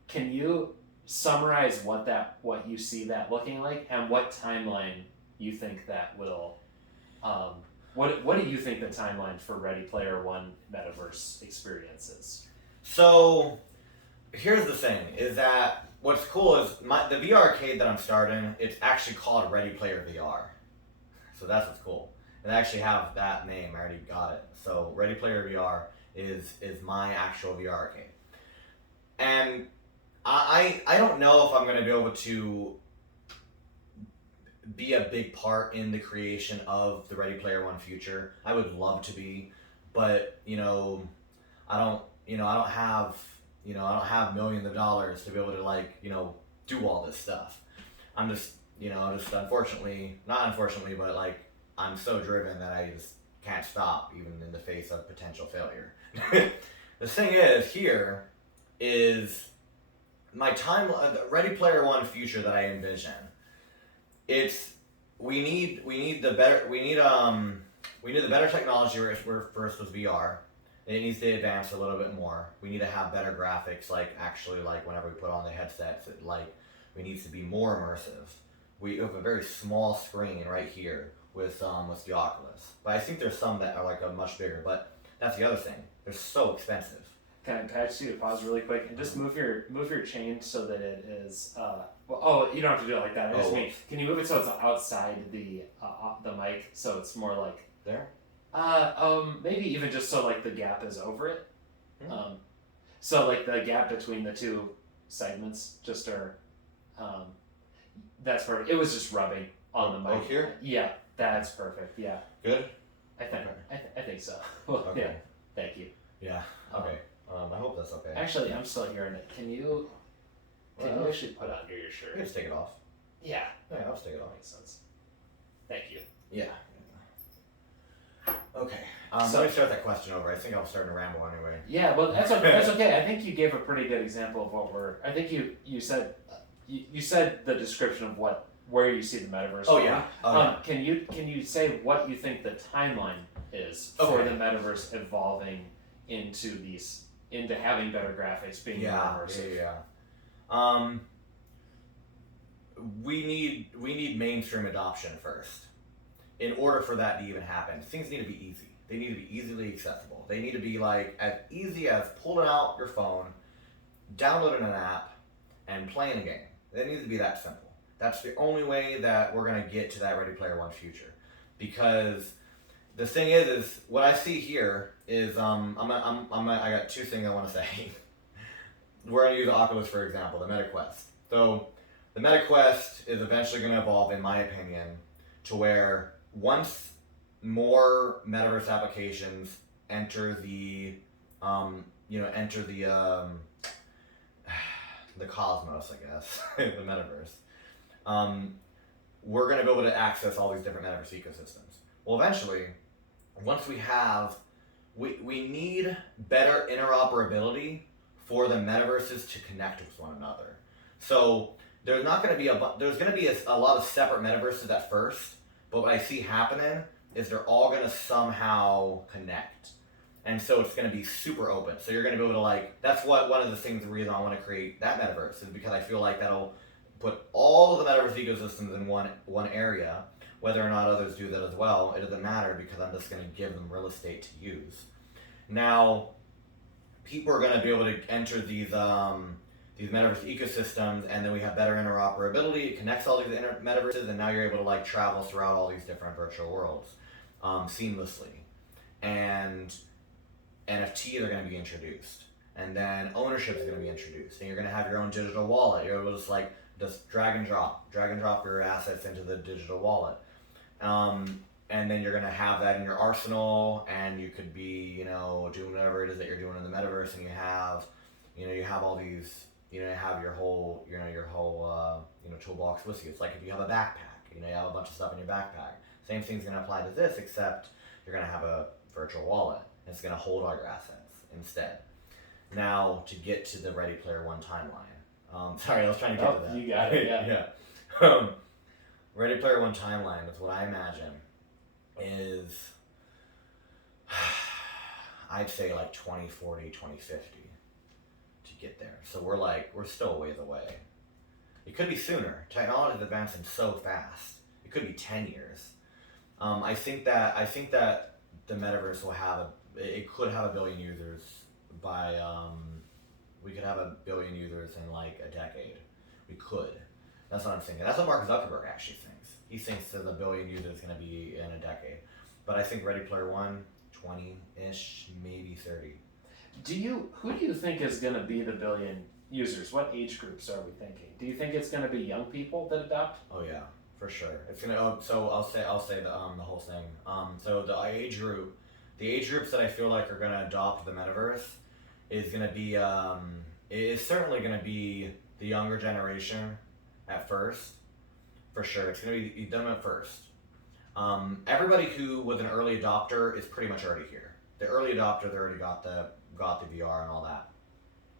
can you summarize what you see that looking like, and what timeline you think that will? What do you think the timeline for Ready Player One Metaverse experience is? So, here's the thing: is that what's cool is the VR arcade that I'm starting. It's actually called Ready Player VR, so that's what's cool. And I actually have that name. I already got it. So Ready Player VR is my actual VR arcade. And I don't know if I'm going to be able to be a big part in the creation of the Ready Player One future. I would love to be, but I don't have millions of dollars to be able to do all this stuff. I'm just not unfortunately, but I'm so driven that I just can't stop even in the face of potential failure. The thing is my the Ready Player One future that I envision. We need the better technology where first was VR. It needs to advance a little bit more. We need to have better graphics, whenever we put on the headsets, we need to be more immersive. We have a very small screen right here with the Oculus, but I think there's some that are much bigger. But that's the other thing; they're so expensive. Can I ask you to pause really quick and just move your chain so that it is? You don't have to do it like that. I just mean, can you move it so it's outside the mic, so it's more like there? Maybe even just so the gap is over it. So the gap between the two segments just are. That's perfect. It was just rubbing on the mic. Right here? Yeah, that's perfect. Yeah. Good? I think think so. Well, Okay. yeah. Thank you. Yeah. Okay. I hope that's okay. Actually, I'm still hearing it. Can you Well, actually put under your I shirt? can just take it off. Yeah. Yeah, I'll just take it That off. makes sense. Thank you. Yeah. Okay. So- Let me start that question over. I think I'm starting to ramble anyway. Yeah, well, that's okay. That's okay. I think you gave a pretty good example of what we're. I think you said you said the description of where you see the metaverse. Oh going. yeah. Oh yeah. Can you say what you think the timeline is for Okay. the metaverse evolving into having better graphics, being more immersive? Yeah. We need mainstream adoption first. In order for that to even happen, things need to be easy. They need to be easily accessible. They need to be like as easy as pulling out your phone, downloading an app, and playing a game. It needs to be that simple. That's the only way that we're gonna get to that Ready Player One future. Because the thing is what I see here is I got two things I want to say. We're gonna use Oculus for example, the Meta Quest. So the Meta Quest is eventually gonna evolve, in my opinion, to where once more metaverse applications enter the the cosmos, I guess, the metaverse, we're going to be able to access all these different metaverse ecosystems. Well, eventually, once we need better interoperability for the metaverses to connect with one another. So there's not going to be there's going to be a lot of separate metaverses at first, but what I see happening is they're all going to somehow connect. And so it's going to be super open. So you're going to be able to that's one of the things, the reason I want to create that metaverse is because I feel like that'll put all of the metaverse ecosystems in one area. Whether or not others do that as well, it doesn't matter because I'm just going to give them real estate to use. Now, people are going to be able to enter these metaverse ecosystems, and then we have better interoperability. It connects all these metaverses, and now you're able to travel throughout all these different virtual worlds seamlessly. And NFTs are going to be introduced, and then ownership is going to be introduced, and you're going to have your own digital wallet. You're able to just drag and drop your assets into the digital wallet, and then you're going to have that in your arsenal, and you could be doing whatever it is that you're doing in the metaverse, and you have all these. You have your whole toolbox with you. It's like if you have a backpack, you have a bunch of stuff in your backpack. Same thing's going to apply to this, except you're going to have a virtual wallet. It's going to hold all your assets instead. Now, to get to the Ready Player One timeline. Sorry, I was trying to get to that. You got it, yeah. Yeah. Ready Player One timeline is what I imagine is, I'd say 2040, 2050 to get there. So we're still a ways away. It could be sooner. Technology is advancing so fast. It could be 10 years. I think that the metaverse it could have 1 billion users by we could have 1 billion users in a decade. We could. That's what I'm thinking. That's what Mark Zuckerberg actually thinks. He thinks that 1 billion users is going to be in a decade. But I think Ready Player One, 20-ish, maybe 30. Who do you think is going to be the 1 billion users? What age groups are we thinking? Do you think it's going to be young people that adopt? Oh yeah, for sure. It's gonna. So I'll say the whole thing. So the age groups that I feel like are gonna adopt the metaverse is gonna be is certainly gonna be the younger generation at first, for sure. It's gonna be them at first. Everybody who was an early adopter is pretty much already here. The early adopter, they already got the VR and all that.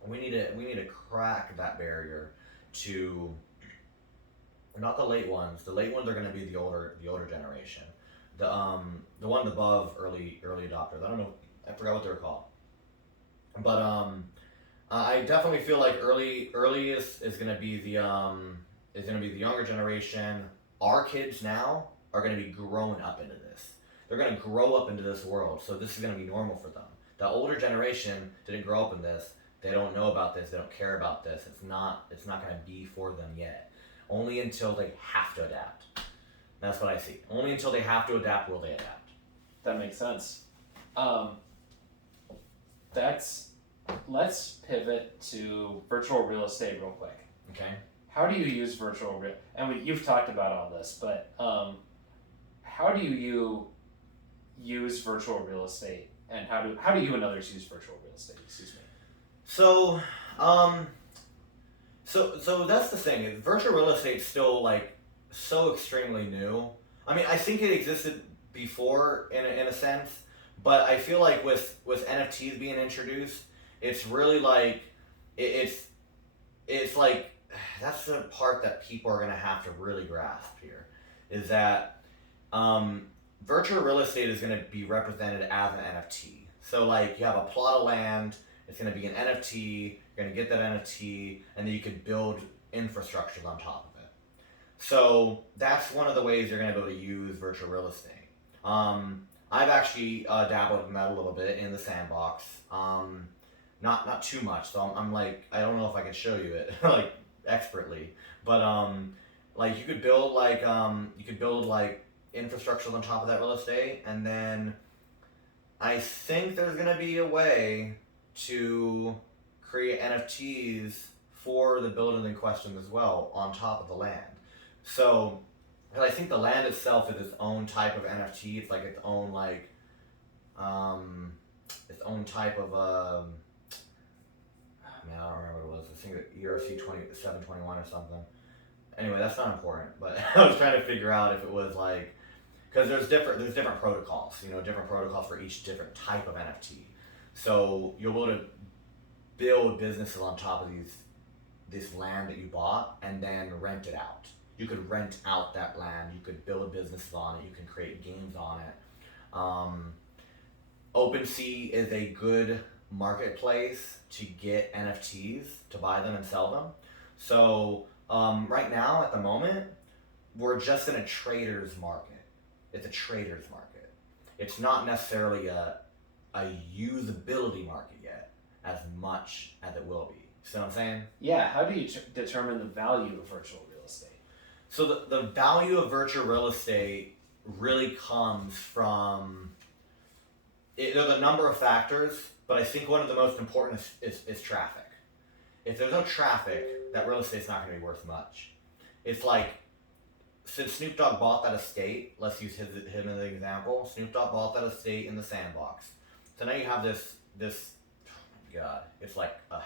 We need to crack that barrier to not the late ones. The late ones are going to be the older generation. The one above early adopters. I don't know. I forgot what they're called. But I definitely feel like earliest is going to be the younger generation. Our kids now are going to be growing up into this. They're going to grow up into this world, so this is going to be normal for them. The older generation didn't grow up in this. They don't know about this. They don't care about this. It's not going to be for them yet. Only until they have to adapt. That's what I see. Only until they have to adapt will they adapt. That makes sense. Let's pivot to virtual real estate real quick. Okay. How do you use virtual real? And you've talked about all this, but how do you use virtual real estate, and how do you and others use virtual real estate? Excuse me. So, so that's the thing. Is virtual real estate's still like so extremely new. I mean, I think it existed before in a sense, but I feel like with NFTs being introduced, it's really like it's like that's the part that people are gonna have to really grasp here, is that virtual real estate is gonna be represented as an NFT. So like you have a plot of land, it's gonna be an NFT. You're gonna get that NFT, and then you could build infrastructure on top of it. So that's one of the ways you're gonna be able to use virtual real estate. I've actually dabbled in that a little bit in the sandbox. Not too much, so I'm like, I don't know if I can show you it like expertly, but like you could build like infrastructure on top of that real estate, and then I think there's gonna be a way to create NFTs for the building in question as well on top of the land. So, because I think the land itself is its own type of NFT. It's like its own like its own type of man, I don't remember what it was. I think ERC 721 or something. Anyway, that's not important. But I was trying to figure out if it was like, because there's different protocols. You know, different protocols for each different type of NFT. So you'll be able to build businesses on top of this land that you bought and then rent it out. You could rent out that land. You could build a business on it. You can create games on it. OpenSea is a good marketplace to get NFTs, to buy them and sell them. So right now, at the moment, we're just in a trader's market. It's a trader's market. It's not necessarily a usability market yet, as much as it will be. See what I'm saying? Yeah. How do you determine the value of virtual real estate? So the value of virtual real estate really comes from, there's a number of factors, but I think one of the most important is traffic. If there's no traffic, that real estate's not going to be worth much. It's like, since Snoop Dogg bought that estate, let's use him as an example. Snoop Dogg bought that estate in the sandbox. So now you have this oh my God, it's like $500,000,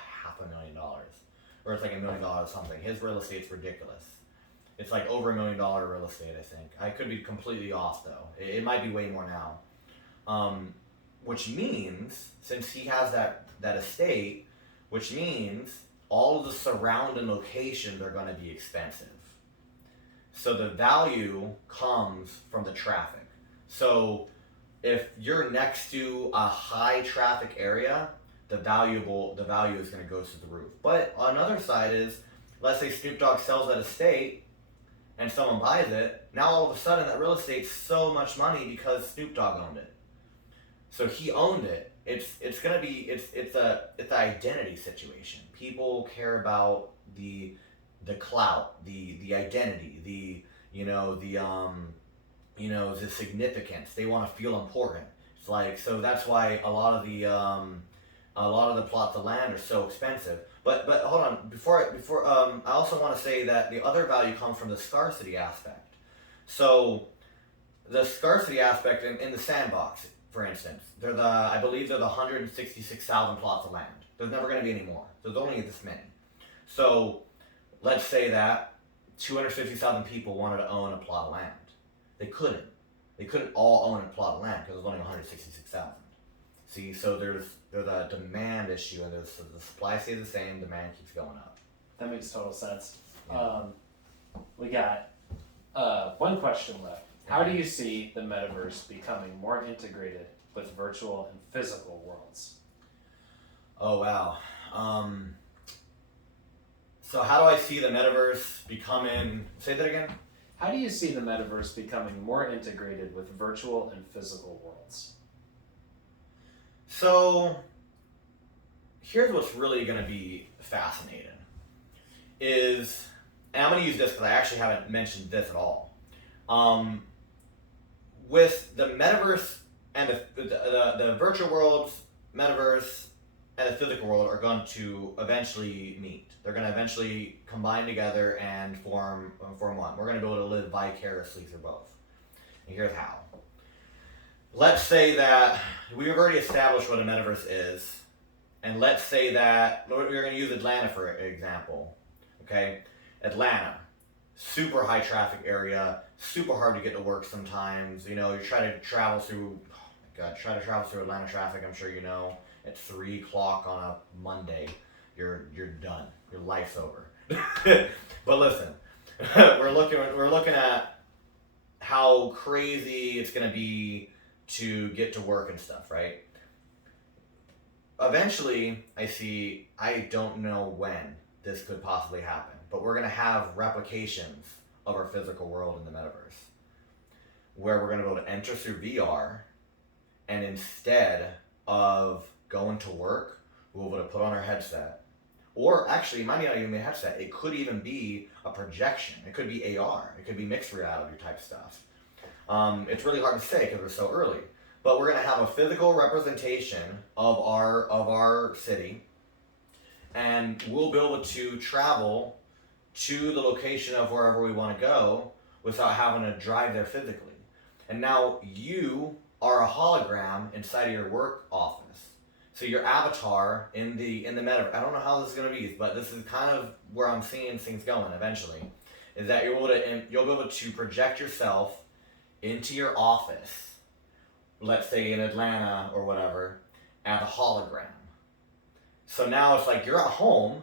or it's like $1 million or something. His real estate's ridiculous. It's like over $1 million real estate, I think. I could be completely off though. It might be way more now. Which means, since he has that estate, which means all of the surrounding locations are going to be expensive. So the value comes from the traffic. So if you're next to a high traffic area, the value is going to go through the roof. But another side is, let's say Snoop Dogg sells that estate and someone buys it. Now all of a sudden that real estate's so much money because Snoop Dogg owned it. So he owned it. It's gonna be it's an identity situation. People care about the clout, the identity, the significance. They want to feel important. It's like, so that's why a lot of the plots of land are so expensive. But hold on, before I also want to say that the other value comes from the scarcity aspect. So the scarcity aspect in the sandbox, for instance, I believe they're the 166,000 plots of land. There's never going to be any more. There's only this many. So let's say that 250,000 people wanted to own a plot of land. They couldn't. They couldn't all own a plot of land because there's only 166,000. See, so there's a demand issue, and the supply stays the same, demand keeps going up. That makes total sense. Yeah. We got one question left. How do you see the metaverse becoming more integrated with virtual and physical worlds? Oh wow. So how do I see the metaverse becoming? Say that again. How do you see the metaverse becoming more integrated with virtual and physical worlds? So here's what's really going to be fascinating is, and I'm going to use this because I actually haven't mentioned this at all. With the metaverse and the virtual worlds, metaverse, and the physical world are going to eventually meet. They're going to eventually combine together and form one. We're going to be able to live vicariously through both. And here's how. let's say that we've already established what a metaverse is, and let's say that we're going to use Atlanta for example. Okay, Atlanta, super high traffic area, super hard to get to work sometimes. You know, you try to travel through, oh my God, try to travel through Atlanta traffic. I'm sure you know, at 3 o'clock on a Monday, you're done. Your life's over. But listen, we're looking at how crazy it's gonna be to get to work and stuff, right? Eventually, I don't know when this could possibly happen, but we're gonna have replications of our physical world in the metaverse, where we're gonna be able to enter through VR, and instead of going to work, we'll be able to put on our headset. Or actually, it might not even be a headset. It could even be a projection. It could be AR. It could be mixed reality type stuff. It's really hard to say because we're so early. But we're gonna have a physical representation of our city, and we'll be able to travel to the location of wherever we want to go without having to drive there physically. And now you are a hologram inside of your work office. So your avatar in the metaverse. I don't know how this is gonna be, but this is kind of where I'm seeing things going eventually. Is that you'll be able to project yourself into your office, let's say in Atlanta or whatever, as a hologram. So now it's like you're at home,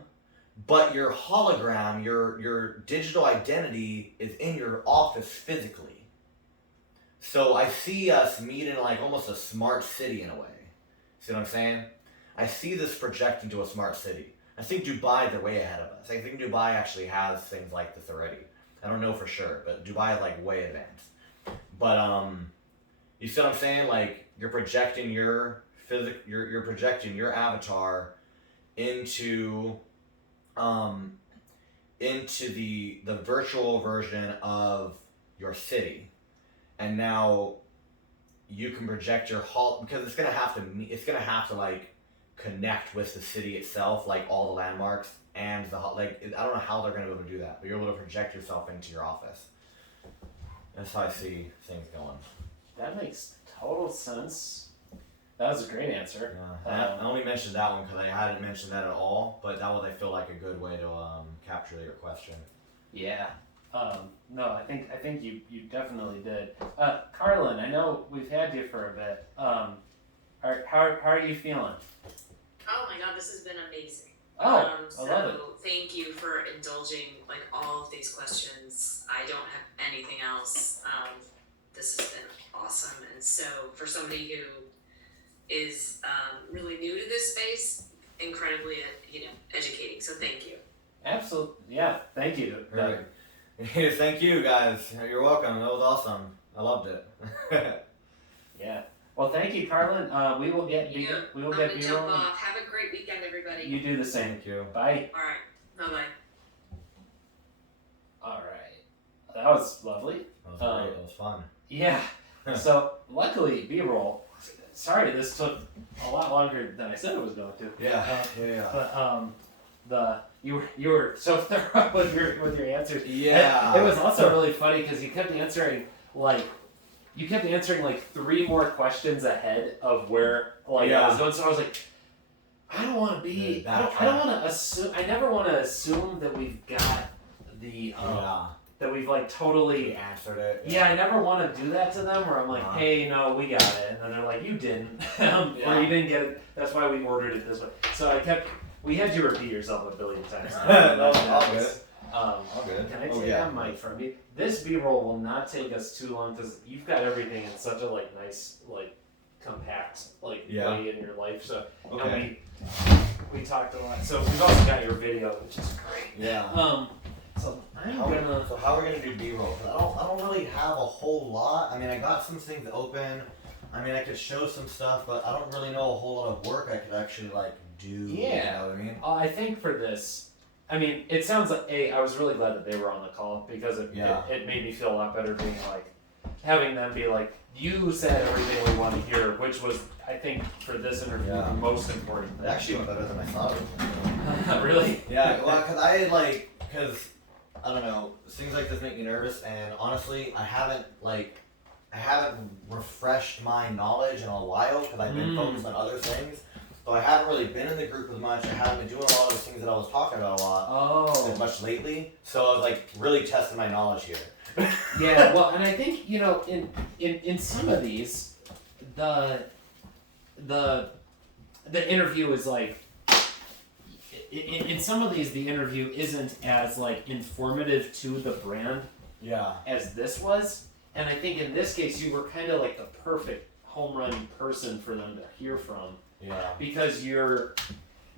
but your hologram, your digital identity is in your office physically. So I see us meeting like almost a smart city in a way. See what I'm saying? I see this projecting to a smart city. I think Dubai, they're way ahead of us. I think Dubai actually has things like this already. I don't know for sure, but Dubai is like way advanced. But you see what I'm saying? Like you're projecting you're projecting your avatar into the virtual version of your city, and now you can project your because it's gonna have to like connect with the city itself, like all the landmarks and I don't know how they're gonna be able to do that, but you're able to project yourself into your office. That's how I see things going. That makes total sense. That was a great answer. Yeah. I only mentioned that one because I hadn't mentioned that at all, but that was, I feel like, a good way to capture your question. Yeah. No, I think you definitely did. Carlin, I know we've had you for a bit. How are you feeling? Oh my God, this has been amazing. I love it. Thank you for indulging like all of these questions. I don't have anything else. This has been awesome, and so for somebody who is really new to this space, incredibly educating. So thank you. Absolutely, yeah. Thank you. Right. Thank you guys. You're welcome. That was awesome. I loved it. Yeah. Well, thank you, Carlin. We will get I'm gonna jump off. Have a great weekend, everybody. You do the same. Thank you. Bye. All right. Bye bye. All right. That was lovely. That was great. That was fun. Yeah. So luckily, B-roll. Sorry, this took a lot longer than I said it was going to. Yeah. But you were so thorough with your answers. Yeah. And it was also really funny because you kept answering like 3 more questions ahead of where I was going. So I was like, I don't want to be. I don't want to assume. I never want to assume that we've got the. That we've like totally answered it. Yeah, I never want to do that to them where I'm like, hey, no, we got it. And then they're like, you didn't. Or you didn't get it. That's why we ordered it this way. So we had you repeat yourself a billion times. That was all good. All good. Can I take that mic from you? This B-roll will not take us too long because you've got everything in such a like nice, like compact way in your life. So and we talked a lot. So we've also got your video, which is great. Yeah. So how are we gonna do B-roll? I don't really have a whole lot. I mean, I got some things open. I mean, I could show some stuff, but I don't really know a whole lot of work I could actually like do. Yeah. You know what I mean? I think for this, I mean, it sounds like I was really glad that they were on the call because it made me feel a lot better being like having them be like, you said everything we want to hear, which was, I think, for this interview the most important thing. It actually went better than I thought it was. Really? Yeah. Well, because I don't know, things like this make me nervous, and honestly, I haven't I haven't refreshed my knowledge in a while because I've been focused on other things. So I haven't really been in the group as much. I haven't been doing a lot of the things that I was talking about a lot as much lately. So I was like really testing my knowledge here. Yeah, well, and I think in some of these, the interview is like. In some of these, the interview isn't as like informative to the brand as this was, and I think in this case you were kind of like the perfect home run person for them to hear from. Yeah. Because you're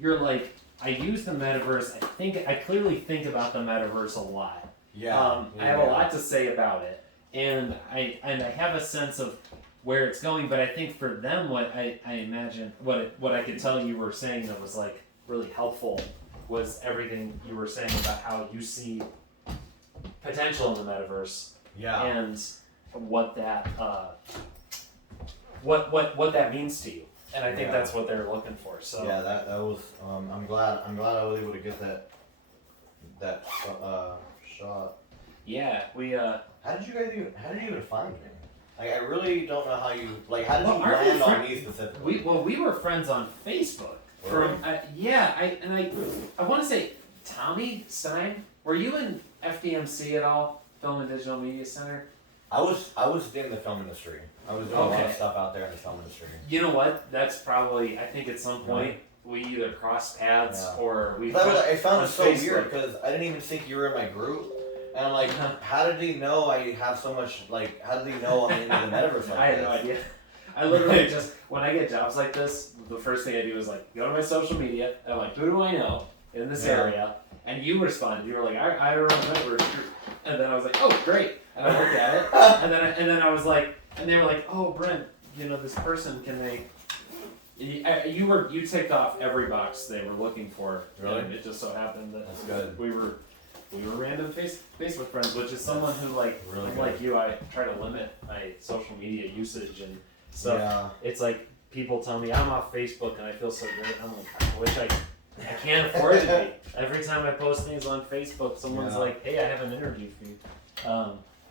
like, I use the metaverse. I clearly think about the metaverse a lot. Yeah. I have a lot to say about it, and I have a sense of where it's going. But I think for them, what I imagine, what I could tell you were saying that was like really helpful was everything you were saying about how you see potential in the metaverse. Yeah. And what that what that means to you. And I think that's what they're looking for. So yeah, that was. I'm glad I was able to get that shot. Yeah, we. How did you even find me? Like, I really don't know how you How did you aren't we land on me specifically? We were friends on Facebook. Really? I want to say Tommy Stein. Were you in FDMC at all? Film and Digital Media Center. I was in the film industry. I was doing a lot of stuff out there in the film industry. You know what? That's probably, I think at some point we either crossed paths or we. I found it so Facebook. weird because I didn't even think you were in my group. And I'm like, how did he know I have so much, how did he know I'm into the metaverse like I had no idea. I literally just, when I get jobs like this, the first thing I do is go to my social media, and I'm like, who do I know in this area? And you responded, you were like, I run a metaverse group. And then I was like, oh, great. And I looked at it, and then I was like, and they were like, oh, Brent, this person, can they, you ticked off every box they were looking for. Really? And it just so happened that That's good. we were random Facebook friends, which is someone who really like you, I try to limit my social media usage and stuff. Yeah. It's like people tell me I'm off Facebook and I feel so good. I'm like, I wish I can't afford to be. Every time I post things on Facebook, someone's like, hey, I have an interview for you.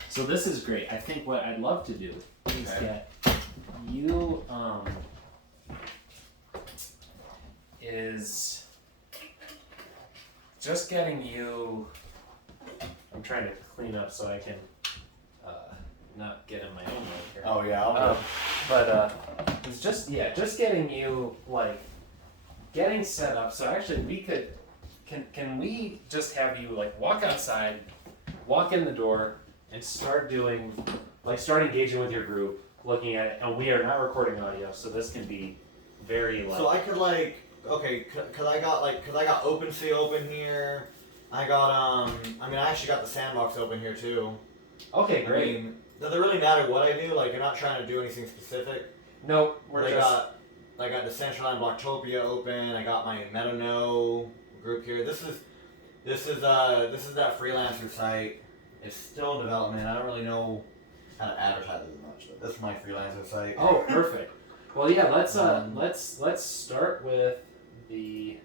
So this is great. I think what I'd love to do is get you is just getting you. I'm trying to clean up so I can not get in my own way here. Oh yeah. It's just getting you getting set up. So actually, we could. Can we just have you walk outside, walk in the door, and start engaging with your group, looking at it, and we are not recording audio, so this can be very So I could cause I got OpenSea open here. I got I actually got the sandbox open here too. Okay, great. I mean, does it really matter what I do? You're not trying to do anything specific. No, we're just. I got Decentraland Blocktopia open. I got my MetaNo group here. This is that freelancer site. It's still in development. I don't really know how to advertise it much, but this is my freelancer site. Oh, perfect. Well, yeah. Let's start with the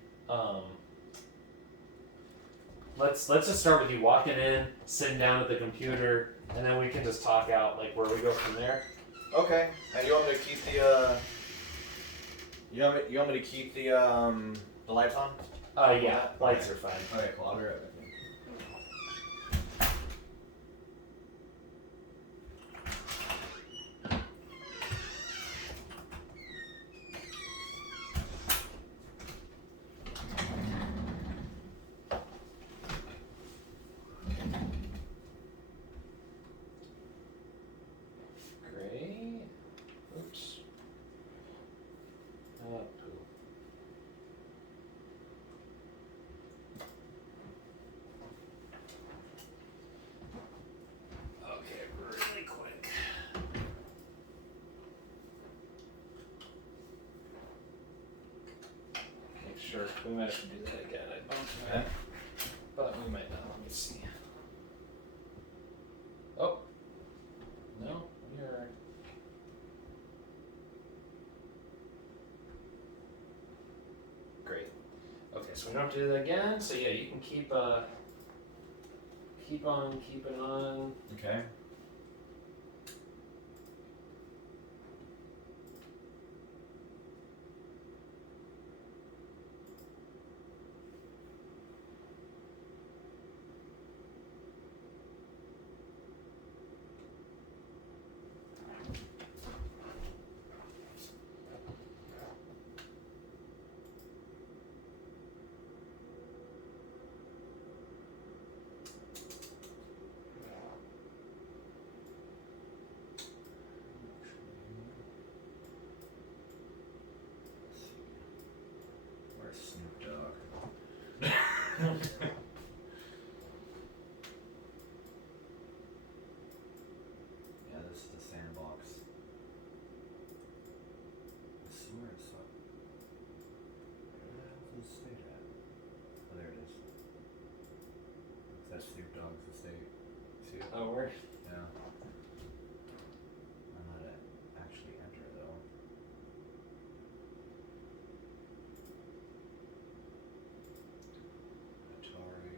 Let's just start with you walking in, sitting down at the computer, and then we can just talk out where we go from there. Okay. And you want me to keep the you want me to keep the lights on? Yeah, lights are fine. Okay, cool. I'll be right back. Great. Oops. Oh, poo. Okay, really quick. Make sure we might have to do that again. I bumped Okay. but we might not. Let me see. Oh. No, we are. Great. Okay, so we don't have to do that again. So yeah, you can keep on keeping on. Okay. dog. Yeah, this is the sandbox. I swear it's up. Where the hell is the state at? Oh, there it is. That's Snoop Dogg's estate. See it? Oh, where? Yeah. I'm not actually enter though. Atari.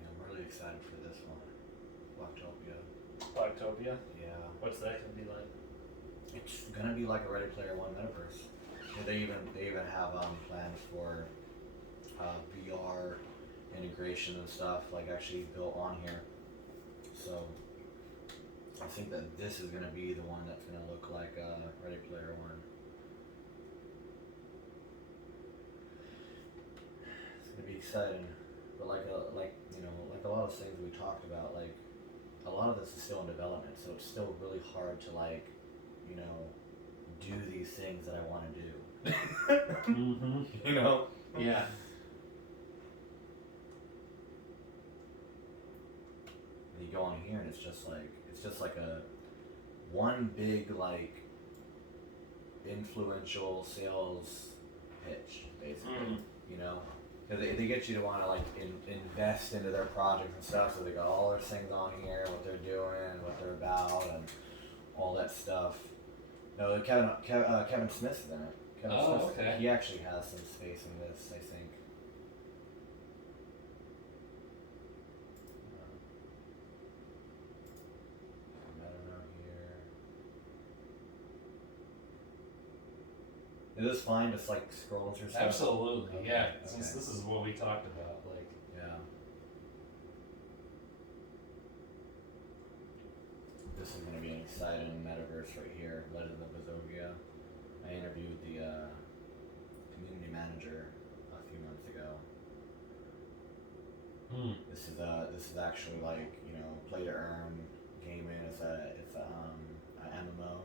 Yeah, I'm really excited for this one. Blocktopia. Blocktopia? Yeah. What's that gonna be like? It's gonna be like a Ready Player One metaverse. Yeah, they even have plans for VR integration and stuff like actually built on here. So I think that this is gonna be the one that's gonna look like Ready Player One. It's gonna be exciting, but like you know, like a lot of things we talked about, like a lot of this is still in development, so it's still really hard to like, you know, do these things that I want to do. Mm-hmm. You know? Yeah. And you go on here and it's just like a one big like influential sales pitch, basically. You know, because they get you to want to like invest into their projects and stuff. So they got all their things on here, what they're doing, what they're about, and all that stuff. No, Kevin Smith's in it. Kevin Smith, okay. He actually has some space in this, I think. I don't know here. It is fine, just like scrolling through stuff. Absolutely, Okay, yeah. okay. Since this is what we talked about, like. Yeah. This is going to be an exciting metaverse right here, Legend of Bazovia. I interviewed the community manager a few months ago. This is actually like, you know, play to earn gaming. It's a MMO.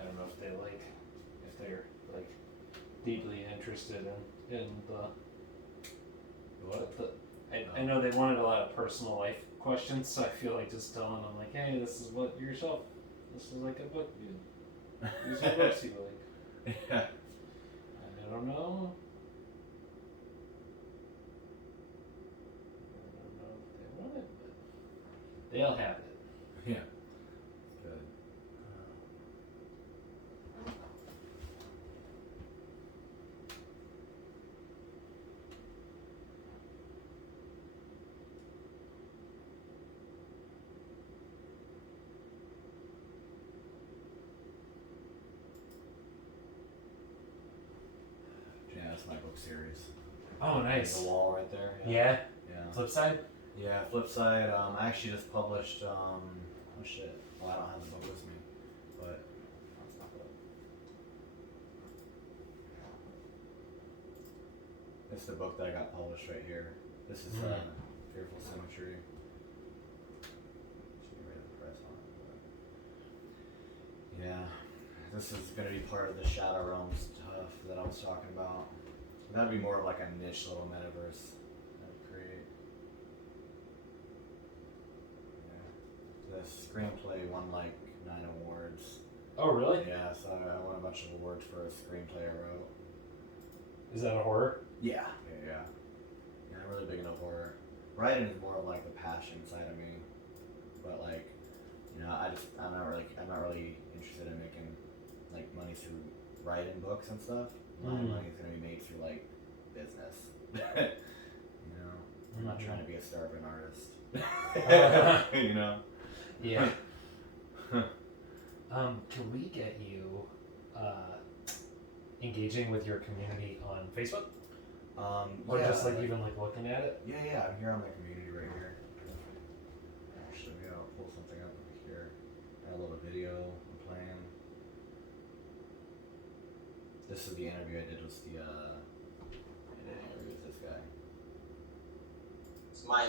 I don't know if they're like deeply interested in the what I know they wanted a lot of personal life questions, so I feel like just telling them like, hey, this is what yourself. This is like a book. These are books you like. Yeah. I don't know. I don't know if they want it, They'll have it. Yeah. Good. Yeah, that's my book series. Oh, nice. The wall right there. Yeah. Yeah. Flip side. Yeah, flip side. I actually just published. Oh shit. Well, I don't have the book with me, but that's not good. It's the book that I got published right here. This is Fearful Symmetry. Should be right at the press on it. But yeah, this is gonna be part of the Shadow Realm stuff that I was talking about. That'd be more of like a niche little metaverse I'd create. The screenplay won like 9 awards. Oh, really? Yeah, so I won a bunch of awards for a screenplay I wrote. Is that a horror? Yeah, I'm really big into horror. Writing is more of like the passion side of me, but like, you know, I'm not really interested in making like money through writing books and stuff. My money's gonna be made through like business. You know, I'm not trying to be a starving artist. You know. Yeah. Can we get you engaging with your community on Facebook? Or yeah, just like even like looking at it? Yeah, I'm here on my community right here. Actually, maybe I'll pull something up over here. Got a little video I'm playing. This is the interview I did with the this guy. It's my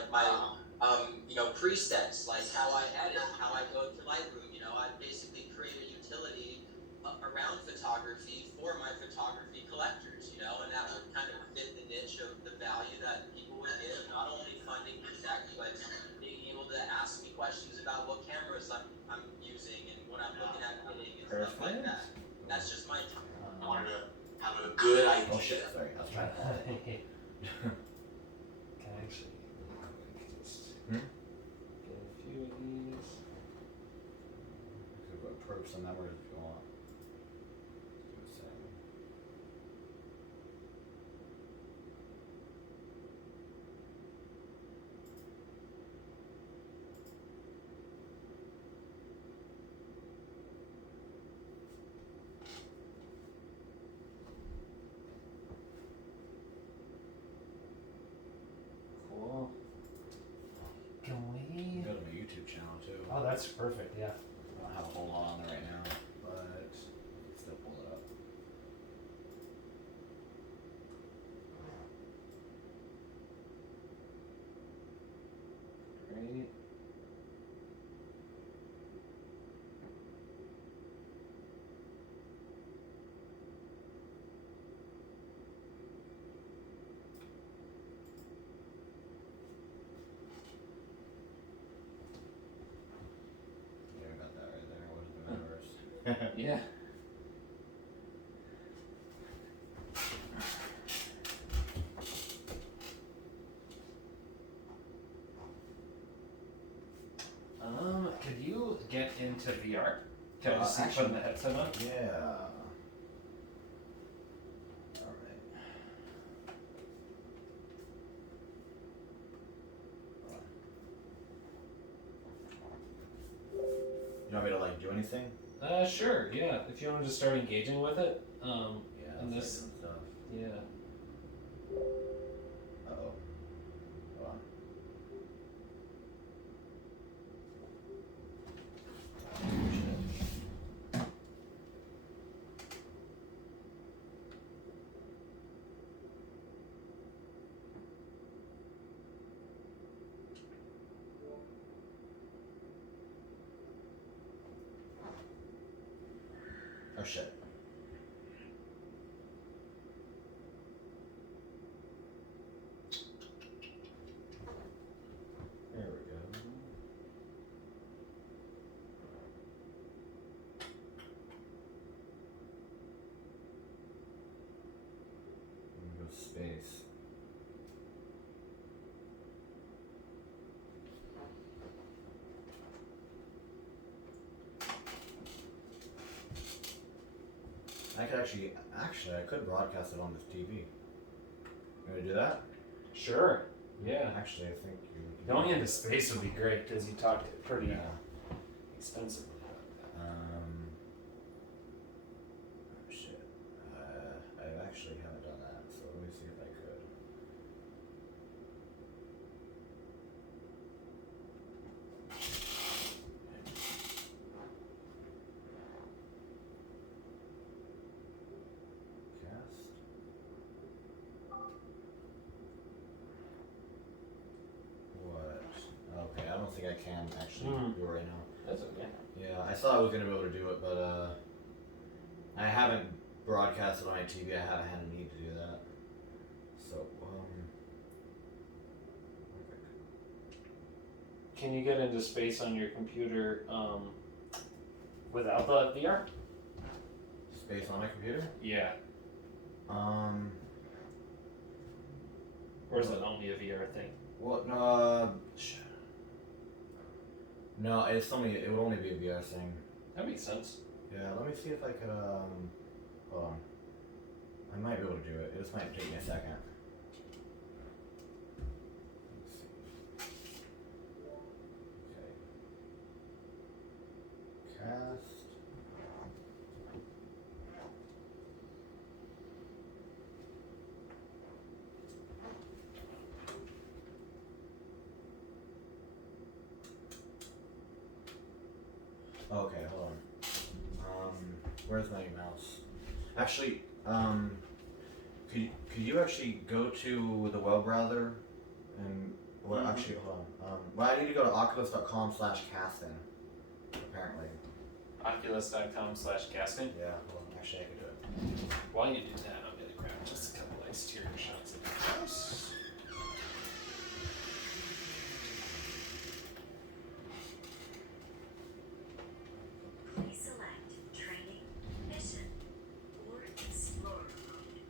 presets, like how I edit, how I go to Lightroom. You know, I basically create a utility around photography for my photography collectors. You know, and that would kind of fit the niche of the value that people would give, not only funding tech, but being able to ask me questions about what cameras I'm using and what I'm looking at editing and stuff like that. That's just my time. I wanted to have a good idea. Oh shit! Sorry, I was trying to. Can I actually just Hmm? get a few of these? You could approach some numbers if you want. Do the same. Cool. Can You we? can go to my YouTube channel too. Oh, that's perfect. Yeah. I don't have a whole lot on there right now, but still pull it up. Great. Yeah, I got that right there. What is the metaverse? Yeah. Could you get into VR? Can I just see Actually- putting the headset on? Yeah. Alright. You want me to like do anything? Sure, yeah. If you want to just start engaging with it. Yeah. And that's this- like some stuff. Yeah. Uh-oh. Hold on. Oh shit. There we go. Let me go space. I could actually I could broadcast it on this TV. You want to do that? Sure. Yeah. Actually, I think Going into space would be great because you talked pretty expensive. Oh shit. I actually haven't done that, so let me see if I could. Cast. What? Okay, I don't think I can actually do it right now. That's okay. Yeah, I thought I was gonna be able to do it, but I haven't broadcasted on my TV. I haven't had a need to do that. So Can you get into space on your computer without the VR? space on my computer. Yeah. Or is it only a VR thing? Well, no, it's only it would only be a VR thing. That makes sense. Yeah, let me see if I could hold on. I might be able to do it. This might take me a second. Let's see. Okay. Cast. Okay, hold on. Where's my mouse? Actually, could you actually go to the web browser and actually hold on. Well, I need to go to oculus.com/casting. Apparently. Oculus.com/casting. Yeah. Well, actually, I could do it. While you do that, I'm gonna grab just a couple exterior shots of the house. Please select training, mission, or explorer mode.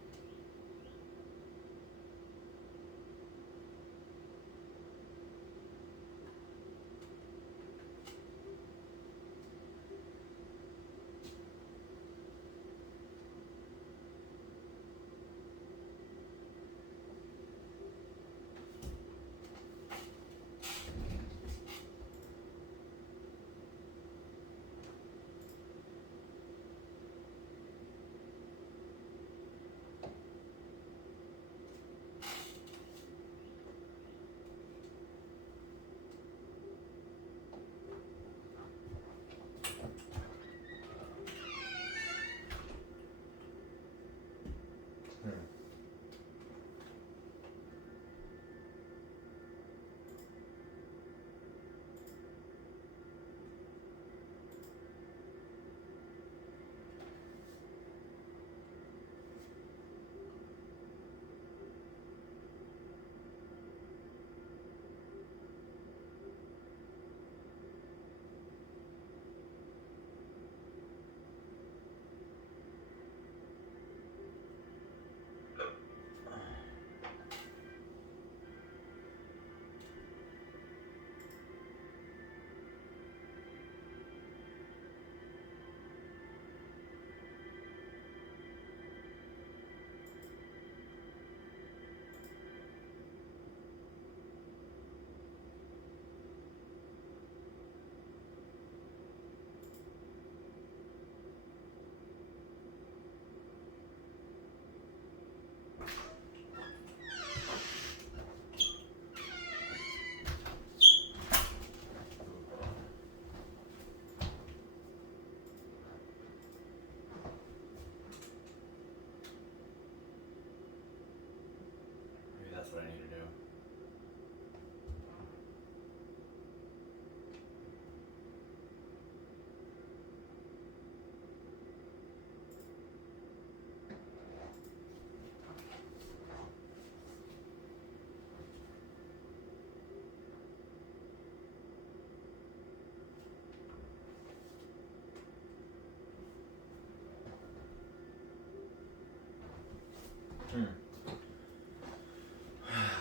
Maybe that's what I need to do.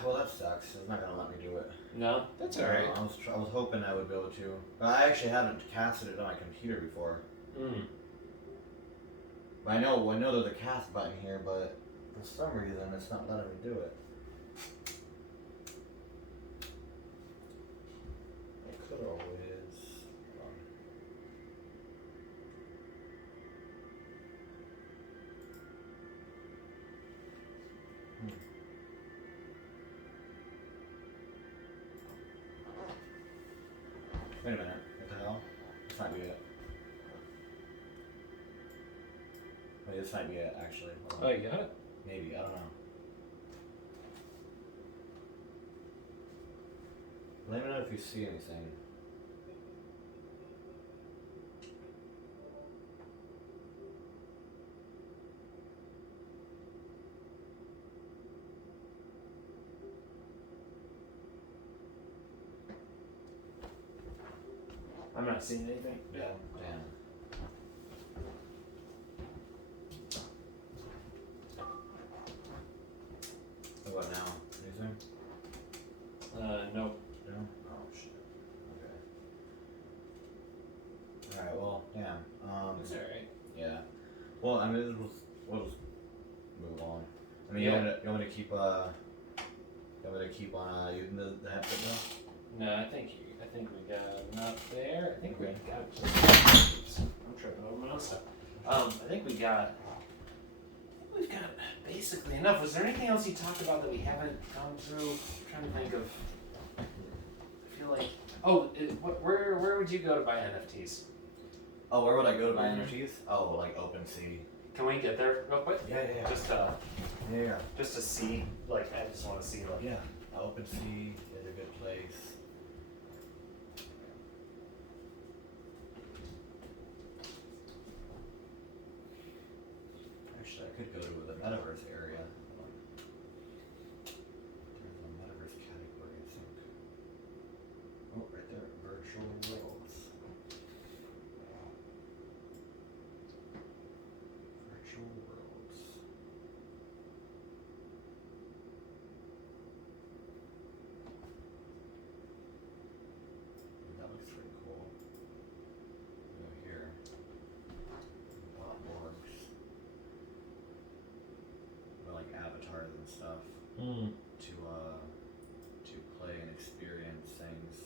Well, that sucks. It's not gonna let me do it. No, that's alright. I was hoping I would be able to. But I actually haven't casted it on my computer before. I know there's a cast button here, but for some reason it's not letting me do it. I could always. Wait a minute. What the hell? This might be it. Wait, this might be it, actually. Hold on. Oh, you got it? Maybe, I don't know. Let me know if you see anything. I'm not seeing anything. Yeah, damn. So what now? Anything? Nope. No? Oh shit. Okay. Alright, well, damn. It's alright. Yeah. Well, I mean, we'll just move on. I mean, Yeah. you want me to keep keep on using the headset now? No, I think we got enough there. I think we Okay. got. Oops, I'm tripping over my own stuff. I think we've got basically enough. Was there anything else you talked about that we haven't gone through? I'm trying to think of. I feel like. Oh, where would you go to buy NFTs? Oh, where would I go to buy NFTs? Oh, like OpenSea. Can we get there real quick? Yeah. Yeah. Just to see. Like, I just want to see. Like, Yeah. OpenSea is a good place. Actually, I could go to the Metaverse area. Hold on. There's a Metaverse category, I think. Oh, right there. Virtual worlds. Virtual worlds. That looks pretty cool. Go here. Bot orgs. Or like avatars and stuff to play and experience things.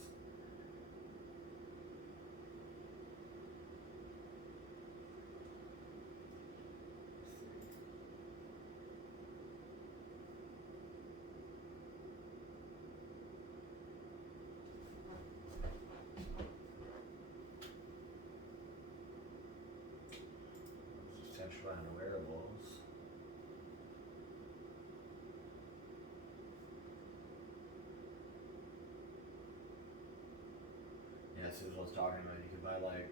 Essential and wearables. Yeah, Susan was talking about you could buy like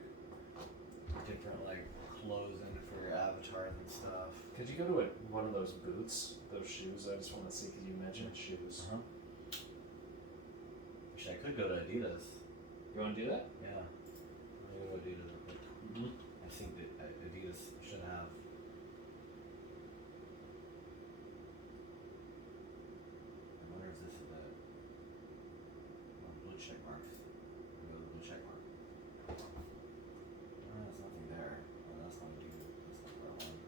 different like clothing for your avatars and stuff. Could you go to one of those boots, those shoes? I just want to see because you mentioned shoes. Actually, I could go to Adidas. You want to do that? Yeah. I'm gonna go to Adidas real quick. I think that Adidas should have. I wonder if this is a blue check marks. Go to the blue check mark. There's nothing there. Oh, that's not Adidas. That's not that one.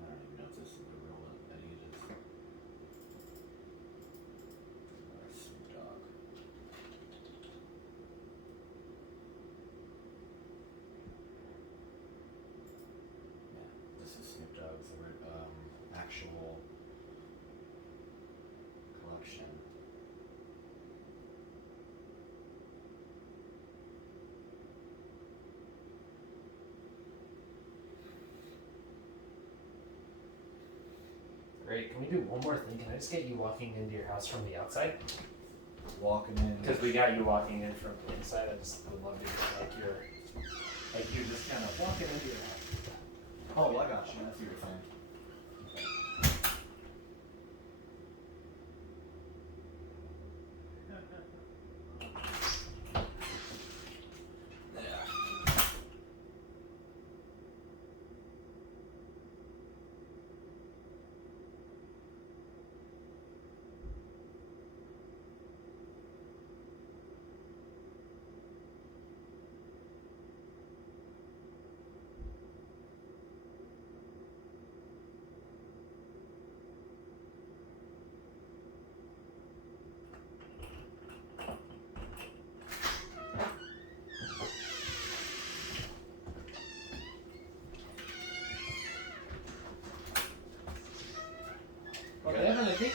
I don't even know if this is the real Adidas. Or Snoop Dogg. Yeah, this is Snoop Dogg's actual collection. Great. Can we do one more thing? Can I just get you walking into your house from the outside? Walking in. Because we got you walking in from the inside. I just would love to get like you just kind of walking into your house. Oh, I got you. I see what you're saying.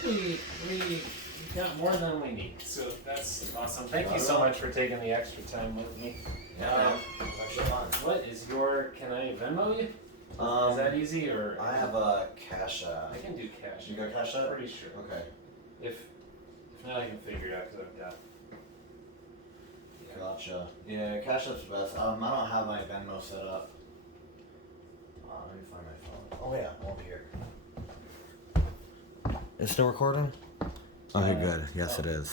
we got more than we need, so that's awesome. Thank you so much for taking the extra time with me. Yeah, man. It's actually fun. What is your? Can I Venmo you? Is that easy or? I have a Cash I can do cash. You got Cash App? Pretty sure. Okay. If not, I can figure it out because I've got. Gotcha. Yeah, Cash App's best. I don't have my Venmo set up. Let me find my phone. Oh yeah, over here. It's still recording? Okay, good. Yes, it is.